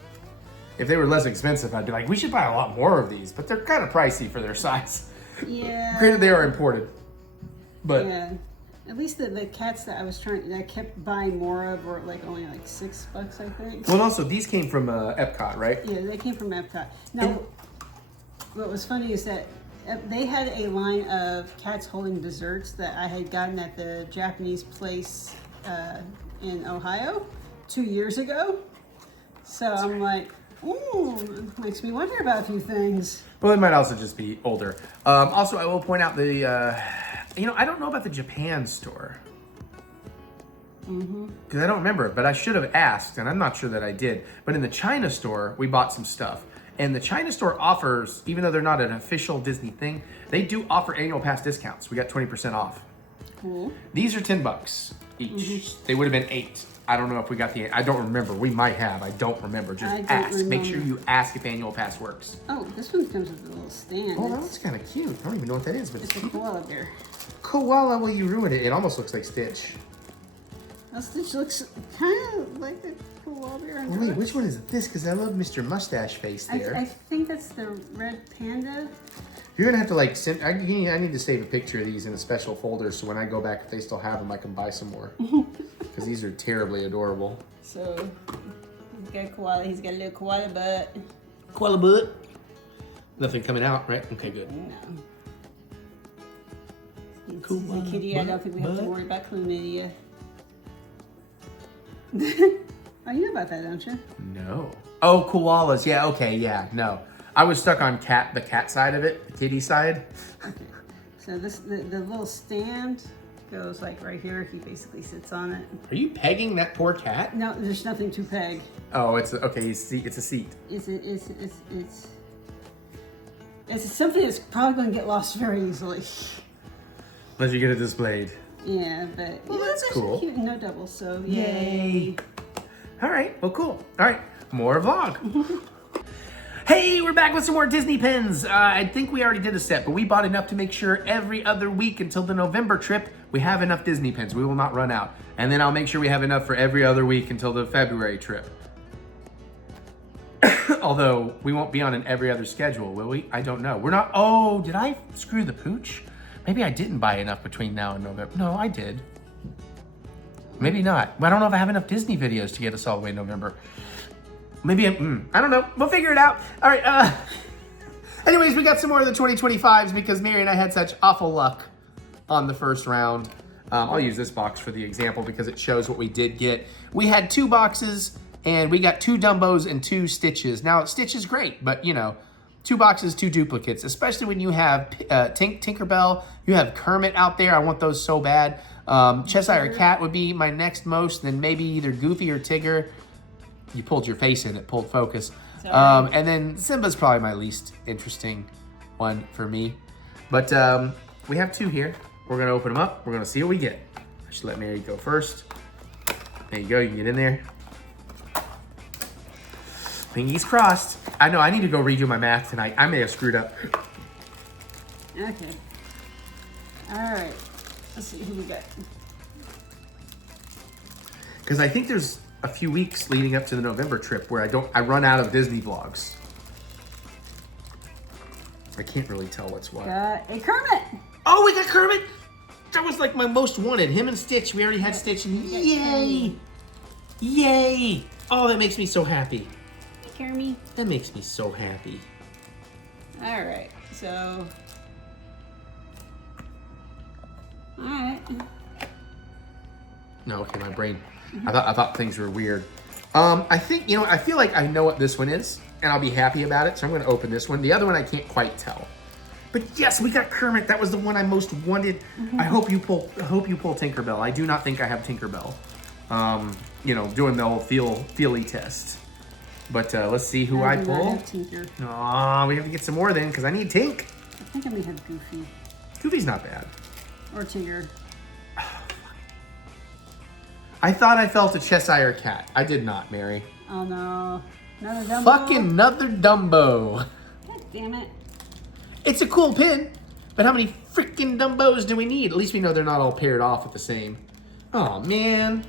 If they were less expensive, I'd be like, we should buy a lot more of these, but they're kind of pricey for their size. Yeah. Granted, they are imported, but Yeah. At least the cats that I kept buying more of were like only like $6, I think. well, also these came from Epcot, right? Yeah, they came from Epcot. Now, what was funny is that they had a line of cats holding desserts that I had gotten at the Japanese place in Ohio 2 years ago. So I'm like, ooh, makes me wonder about a few things. Well, it might also just be older. Also, I will point out I don't know about the Japan store. Because I don't remember it, but I should have asked, and I'm not sure that I did. But in the China store, we bought some stuff. And the China store offers, even though they're not an official Disney thing, they do offer annual pass discounts. We got 20% off. Cool. These are $10 each. They would have been $8. I don't know if we got I don't remember. We might have. I don't remember. Just ask. Make sure you ask if annual pass works. Oh, this one comes with a little stand. Oh, that's kind of cute. I don't even know what that is, but It's a koala bear. Koala, well, you ruined it. It almost looks like Stitch. That Stitch looks kind of like the koala bear. Oh, wait, which one is this? Because I love Mr. Mustache Face there. I think that's the red panda. You're gonna have to like send. I need to save a picture of these in a special folder so when I go back, if they still have them, I can buy some more. Because these are terribly adorable. So he's got a koala. He's got a little koala butt. Koala butt. Nothing coming out, right? Okay, good. No. Koala He's a kitty. I don't think we have to butt. worry about chlamydia. Oh, you know about that, don't you? No. Oh, koalas. Yeah. Okay. Yeah. No. I was stuck on the cat side of it, the kitty side. Okay. So the little stand goes like right here. He basically sits on it. Are you pegging that poor cat? No, there's nothing to peg. Oh, it's okay. It's a seat. It's something that's probably going to get lost very easily. Unless you get it displayed. Yeah, but Well, yeah, that's it's cool. Cute and no doubles, so Yay. All right. Well, cool. All right. More vlog. Hey, we're back with some more Disney pins. I think we already did a set, but we bought enough to make sure every other week until the November trip, we have enough Disney pins. We will not run out. And then I'll make sure we have enough for every other week until the February trip. Although, we won't be on an every other schedule, will we? I don't know. We're not, oh, did I screw the pooch? Maybe I didn't buy enough between now and November. No, I did. Maybe not. I don't know if I have enough Disney videos to get us all the way to November. Maybe I don't know. We'll figure it out. All right. Anyways, we got some more of the 2025s because Mary and I had such awful luck on the first round. I'll use this box for the example because it shows what we did get. We had 2 boxes and we got 2 Dumbos and 2 Stitches. Now, Stitch is great, but you know, 2 boxes, 2 duplicates, especially when you have Tinkerbell, you have Kermit out there. I want those so bad. Cheshire Cat would be my next most, then maybe either Goofy or Tigger. You pulled your face in, it pulled focus. And then Simba's probably my least interesting one for me. But we have 2 here. We're gonna open them up. We're gonna see what we get. I should let Mary go first. There you go, you can get in there. Pinkies crossed. I know, I need to go redo my math tonight. I may have screwed up. Okay. All right. Let's see who we got. Because I think there's a few weeks leading up to the November trip where I run out of Disney vlogs. I can't really tell what's what. Got a Kermit. Oh, we got Kermit. That was like my most wanted. Him and Stitch. We already had Stitch. And yay! Yay! Oh, that makes me so happy. Kermit. That makes me so happy. All right, so. All right. No, okay, my brain. I thought things were weird. I think, I feel like I know what this one is, and I'll be happy about it, so I'm going to open this one. The other one I can't quite tell. But yes, we got Kermit. That was the one I most wanted. I hope you pull Tinkerbell. I do not think I have Tinkerbell. Doing the whole feely test. But let's see who I pull. Aw, we have to get some more then, because I need Tink. I think I may have Goofy. Goofy's not bad. Or Tigger. I thought I felt a Cheshire Cat. I did not, Mary. Oh no. Another Dumbo. Fucking another Dumbo. God damn it. It's a cool pin, but how many freaking Dumbos do we need? At least we know they're not all paired off with the same. Oh man.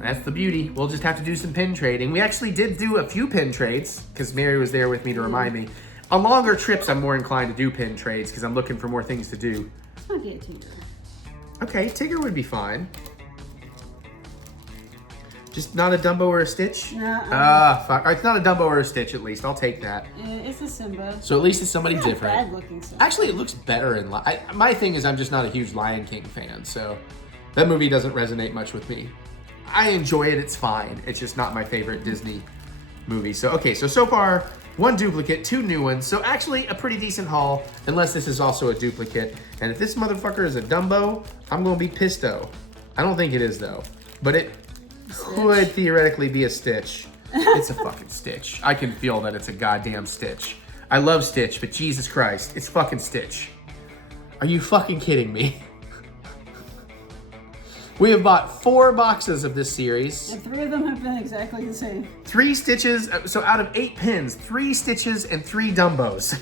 That's the beauty. We'll just have to do some pin trading. We actually did do a few pin trades because Mary was there with me to remind me. On longer trips, I'm more inclined to do pin trades because I'm looking for more things to do. I'll get Tigger. Okay, Tigger would be fine. Just not a Dumbo or a Stitch? No. Fuck. It's not a Dumbo or a Stitch, at least. I'll take that. It's a Simba. So at least it's somebody different. Bad looking Simba. Actually, it looks better in my thing is I'm just not a huge Lion King fan, so that movie doesn't resonate much with me. I enjoy it, it's fine. It's just not my favorite Disney movie. So far, 1 duplicate, 2 new ones. So actually a pretty decent haul, unless this is also a duplicate. And if this motherfucker is a Dumbo, I'm gonna be pissed-o. I don't think it is though, but it could theoretically be a Stitch. It's a fucking Stitch. I can feel that it's a goddamn Stitch. I love Stitch, but Jesus Christ, it's fucking Stitch. Are you fucking kidding me? We have bought 4 boxes of this series. And 3 of them have been exactly the same. 3 Stitches, so out of 8 pins, 3 Stitches and 3 Dumbos.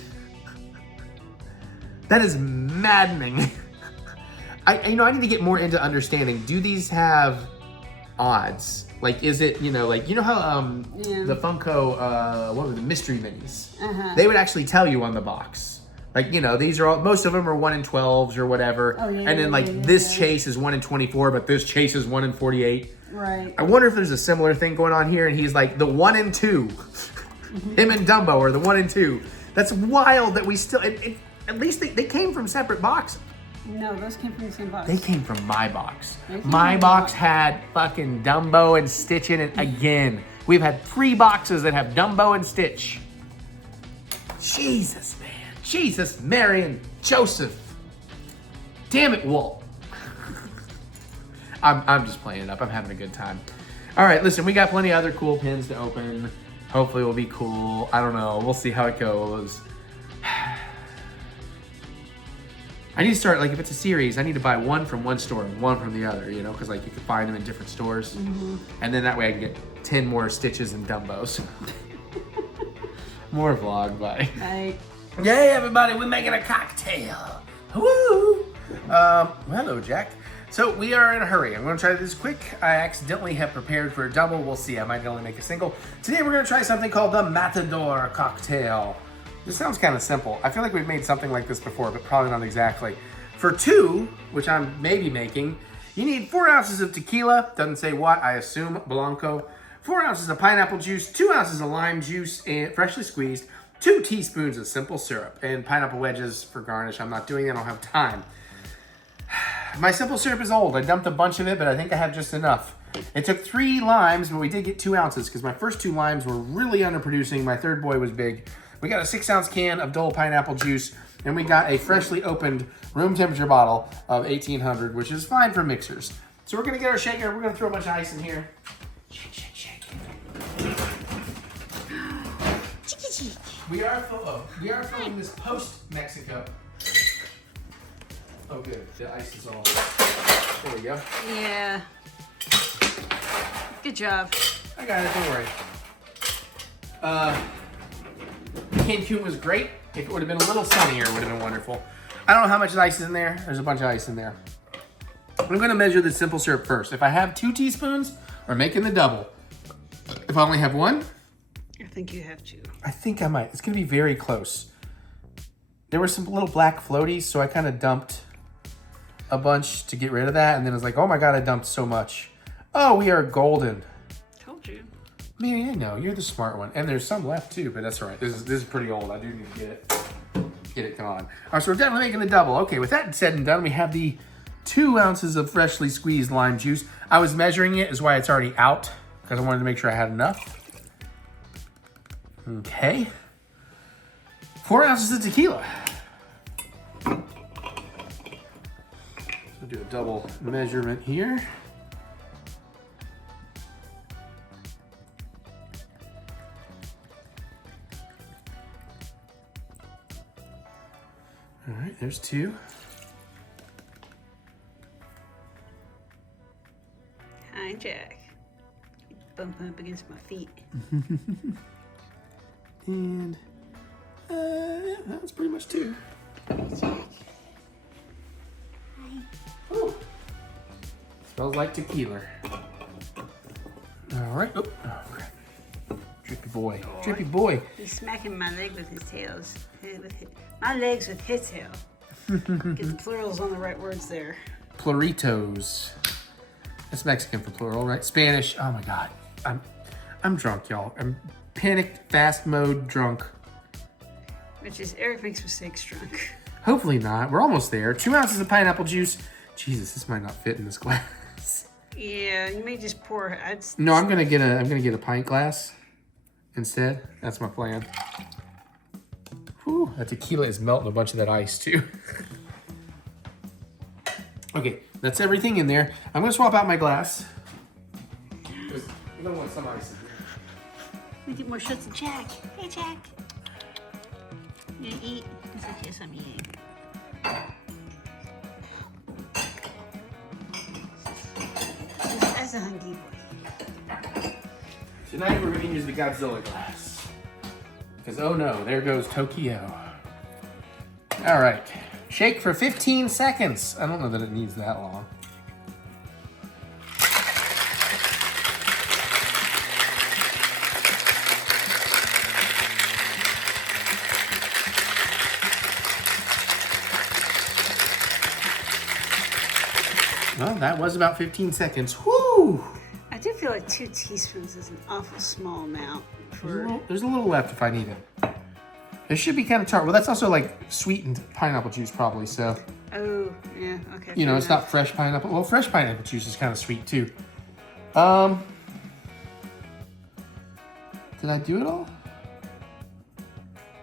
That is maddening. I need to get more into understanding. Do these have odds? Like, is it, how the Funko, what were the mystery minis? They would actually tell you on the box. Like, these are all, most of them are 1 in 12s or whatever. Oh, yeah, and then this chase is 1 in 24, but this chase is 1 in 48. Right. I wonder if there's a similar thing going on here and he's like the 1 in 2. Him and Dumbo are the 1 in 2. That's wild that we still, at least they came from separate boxes. No, those came from the same box. They came from my box. My box had fucking Dumbo and Stitch in it again. We've had 3 boxes that have Dumbo and Stitch. Jesus, man. Jesus, Mary, and Joseph. Damn it, Walt. I'm just playing it up. I'm having a good time. All right, listen, we got plenty of other cool pins to open. Hopefully it'll be cool. I don't know. We'll see how it goes. I need to start, if it's a series, I need to buy 1 from one store and 1 from the other, because, you can find them in different stores. And then that way I can get 10 more Stitches and Dumbos. More vlog, bye. Bye. Yay, everybody, we're making a cocktail. Woo! Hello, Jack. So we are in a hurry. I'm going to try this quick. I accidentally have prepared for a double. We'll see. I might only make a single. Today we're going to try something called the Matador Cocktail. This sounds kind of simple. I feel like we've made something like this before, but probably not exactly. For 2, which I'm maybe making, you need 4 ounces of tequila. Doesn't say what. I assume Blanco. 4 ounces of pineapple juice, 2 ounces of lime juice, and freshly squeezed, 2 teaspoons of simple syrup, and pineapple wedges for garnish. I'm not doing that. I don't have time. My simple syrup is old. I dumped a bunch of it, but I think I have just enough. It took 3 limes, but we did get 2 ounces because my first 2 limes were really underproducing. My third boy was big. We got a 6-ounce can of Dole pineapple juice, and we got a freshly opened room temperature bottle of 1800, which is fine for mixers. So we're gonna get our shaker. We're gonna throw a bunch of ice in here. Shake, shake, shake. We are filming this post-Mexico. Oh, good. The ice is all. There we go. Yeah. Good job. I got it. Don't worry. Cancun was great. If it would have been a little sunnier, it would have been wonderful. I don't know how much ice is in there. There's a bunch of ice in there. I'm going to measure the simple syrup first. If I have 2 teaspoons, we're making the double. If I only have 1, I think you have to. I think I might. It's going to be very close. There were some little black floaties, so I kind of dumped a bunch to get rid of that. And then I was like, oh my God, I dumped so much. Oh, we are golden. Told you. Mary, I know. You're the smart one. And there's some left too, but that's all right. This is pretty old. I do need to get it gone. All right, so we're definitely making the double. Okay, with that said and done, we have the 2 ounces of freshly squeezed lime juice. I was measuring it, is why it's already out, because I wanted to make sure I had enough. Okay. 4 ounces of tequila. So do a double measurement here. All right, there's 2. Hi, Jack. Bumping up against my feet. And that's pretty much 2. Hi, Jack. Hi. Ooh. Smells like tequila. All right. Oh, crap. Drippy boy. Drippy boy. He's smacking my leg with his tails. My legs with his tail. Get the plurals on the right words there. Pluritos. That's Mexican for plural, right? Spanish. Oh my God. I'm drunk, y'all. I'm panicked, fast mode drunk. Which is Eric makes mistakes drunk. Hopefully not. We're almost there. 2 ounces of pineapple juice. Jesus, this might not fit in this glass. Yeah, you may just pour. No, I'm gonna get a pint glass instead. That's my plan. Whew, that tequila is melting a bunch of that ice too. Okay, that's everything in there. I'm gonna swap out my glass. Because I'm gonna want some ice in here. We get more shots of Jack. Hey, Jack. You gonna eat? He's like, yes, I'm eating. That's a hungry boy. Tonight we're gonna use the Godzilla glass. Because oh no, there goes Tokyo. All right, shake for 15 seconds. I don't know that it needs that long. Well, that was about 15 seconds. Woo! I do feel like 2 teaspoons is an awful small amount for. There's a little left if I need it. It should be kind of tart. Well, that's also like sweetened pineapple juice probably, so. Oh, yeah, okay. You know, it's not fresh pineapple. Well, fresh pineapple juice is kind of sweet too. Did I do it all?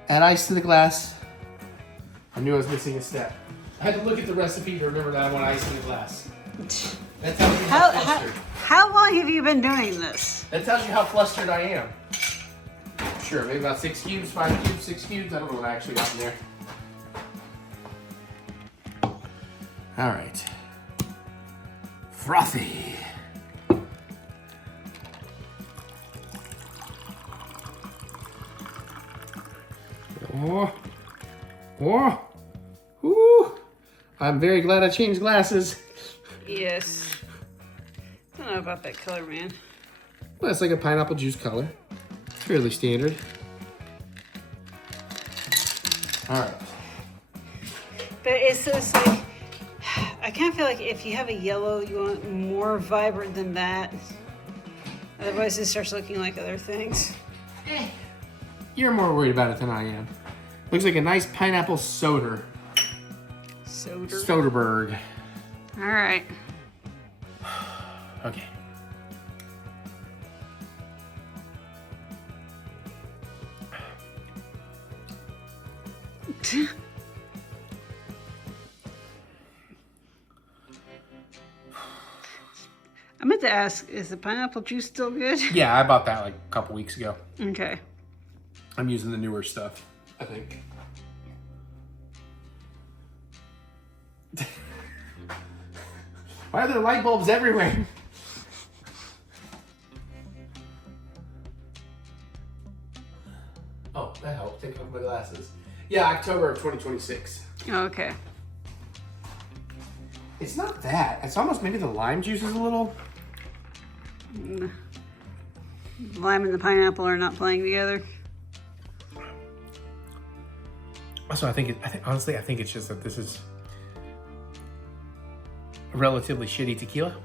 Add ice to the glass. I knew I was missing a step. I had to look at the recipe to remember that I want ice in the glass. That tells you how flustered. How long have you been doing this? That tells you how flustered I am. Sure, maybe about 6 cubes, 5 cubes, 6 cubes. I don't know what I actually got in there. All right. Frothy. Oh. Oh. Ooh. I'm very glad I changed glasses. Yes. I don't know about that color, man. Well, it's like a pineapple juice color. Fairly standard. All right. But it's like, I kind of feel like if you have a yellow, you want more vibrant than that. Otherwise, it starts looking like other things. You're more worried about it than I am. Looks like a nice pineapple soda. Soda. Soderberg. All right. Okay. I meant to ask, is the pineapple juice still good? Yeah, I bought that like a couple weeks ago. Okay. I'm using the newer stuff, I think. Why are there light bulbs everywhere? Oh, that helped. Take off my glasses. Yeah, October of 2026. Okay. It's not that. It's almost maybe the lime juice is a little... The lime and the pineapple are not playing together. Also, honestly, I think it's just that this is a relatively shitty tequila.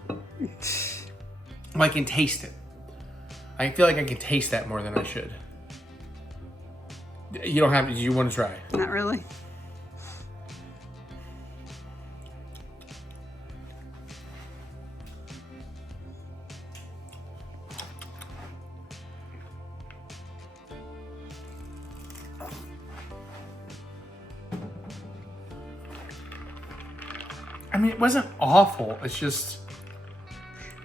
Well, I can taste it. I feel like I can taste that more than I should. You don't have to, you want to try? Not really. I mean, it wasn't awful. It's just...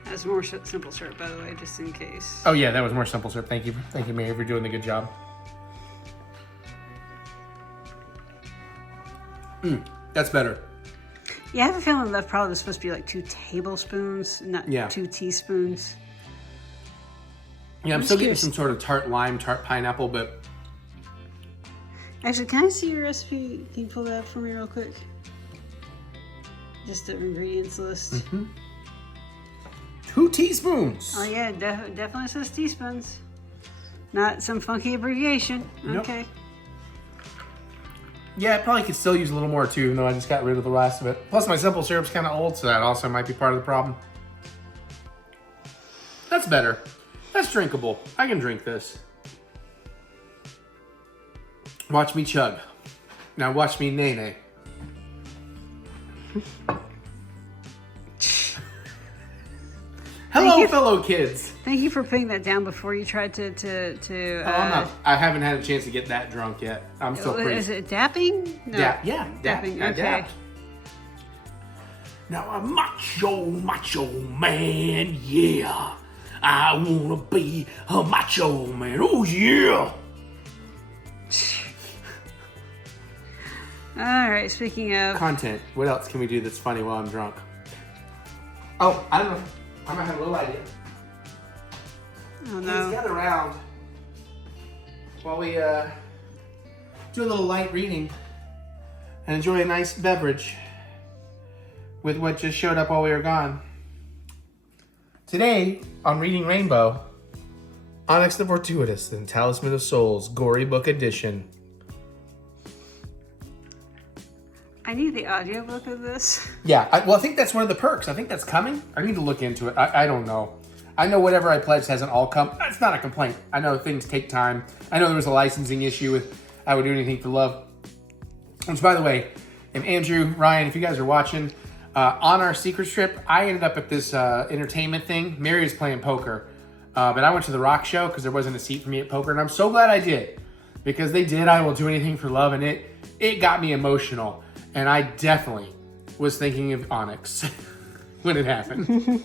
That's more simple syrup, by the way, just in case. Oh yeah, that was more simple syrup. Thank you, Mary, for doing the good job. That's better. Yeah, I have a feeling that probably was supposed to be like 2 tablespoons, not 2 teaspoons. Yeah, I'm still getting some sort of tart lime, tart pineapple, but... Actually, can I see your recipe? Can you pull that up for me real quick? Just the ingredients list. Mm-hmm. 2 teaspoons. Oh yeah, definitely says teaspoons. Not some funky abbreviation. Nope. Okay. Yeah, I probably could still use a little more too, even though I just got rid of the rest of it. Plus my simple syrup's kind of old, so that also might be part of the problem. That's better. That's drinkable. I can drink this. Watch me chug. Now watch me nay-nay. Hello, fellow kids. Thank you for putting that down before you tried to I haven't had a chance to get that drunk yet. I'm still pretty... Is it dapping? No. Yeah, dapping. I Okay. dapped. Now I'm macho man, yeah. I wanna be a macho man, oh yeah. All right. Speaking of Content, what else can we do that's funny while I'm drunk? Oh, I don't know. I might have a little idea. oh Let's no, gather around while we do a little light reading and enjoy a nice beverage with what just showed up while we were gone. Today, on Reading Rainbow, Onyx the Fortuitous and Talisman of Souls, Gory Book Edition. I need the audiobook of this. Yeah, I think that's one of the perks. I think that's coming. I need to look into it. I don't know. I know whatever I pledged hasn't all come. It's not a complaint. I know things take time. I know there was a licensing issue with I Would Do Anything for Love. Which, by the way, if Andrew, Ryan, if you guys are watching, on our secret trip, I ended up at this entertainment thing. Mary was playing poker, but I went to the rock show because there wasn't a seat for me at poker, and I'm so glad I did, because they did I Will Do Anything for Love, and it got me emotional, and I definitely was thinking of Onyx when it happened.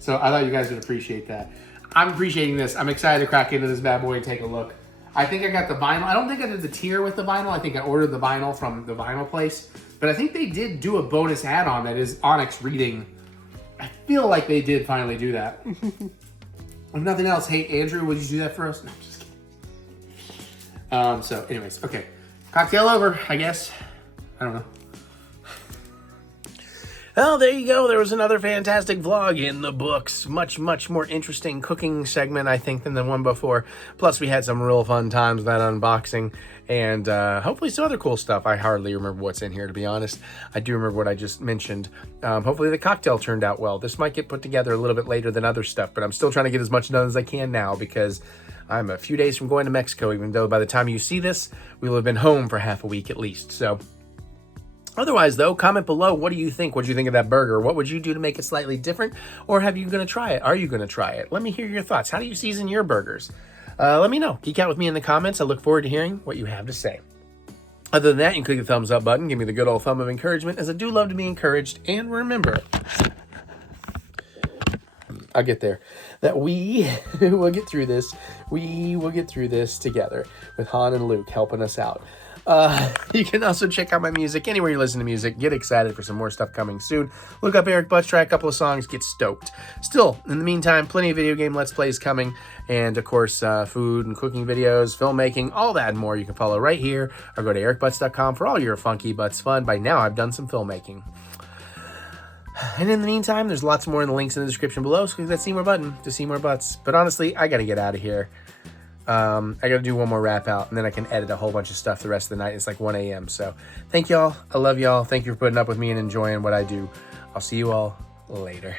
So I thought you guys would appreciate that. I'm appreciating this. I'm excited to crack into this bad boy and take a look. I think I got the vinyl. I don't think I did the tier with the vinyl. I think I ordered the vinyl from the vinyl place. But I think they did do a bonus add-on that is Onyx reading. I feel like they did finally do that. If nothing else, hey, Andrew, would you do that for us? No, I'm just kidding. So anyways, okay. Cocktail over, I guess. I don't know. Well, there you go. There was another fantastic vlog in the books. Much, much more interesting cooking segment, I think, than the one before. Plus, we had some real fun times with that unboxing. And hopefully some other cool stuff. I hardly remember what's in here, to be honest. I do remember what I just mentioned. Hopefully the cocktail turned out well. This might get put together a little bit later than other stuff, but I'm still trying to get as much done as I can now because I'm a few days from going to Mexico, even though by the time you see this, we will have been home for half a week at least. So Otherwise, though, comment below. What do you think? What do you think of that burger? What would you do to make it slightly different? Or have you going to try it? Are you going to try it? Let me hear your thoughts. How do you season your burgers? Let me know. Geek out with me in the comments. I look forward to hearing what you have to say. Other than that, you can click the thumbs up button. Give me the good old thumb of encouragement, as I do love to be encouraged. And remember, I'll get there, that we will get through this. We will get through this together with Han and Luke helping us out. You can also check out my music anywhere you listen to music. Get excited for some more stuff coming soon. Look up EricButts, try a couple of songs, get stoked. Still, in the meantime, plenty of video game Let's Plays coming. And, of course, food and cooking videos, filmmaking, all that and more you can follow right here. Or go to ericbutts.com for all your funky butts fun. By now, I've done some filmmaking. And in the meantime, there's lots more in the links in the description below. So click that see more button to see more butts. But honestly, I got to get out of here. I got to do one more wrap out, and then I can edit a whole bunch of stuff the rest of the night. It's like 1 a.m. So thank y'all. I love y'all. Thank you for putting up with me and enjoying what I do. I'll see you all later.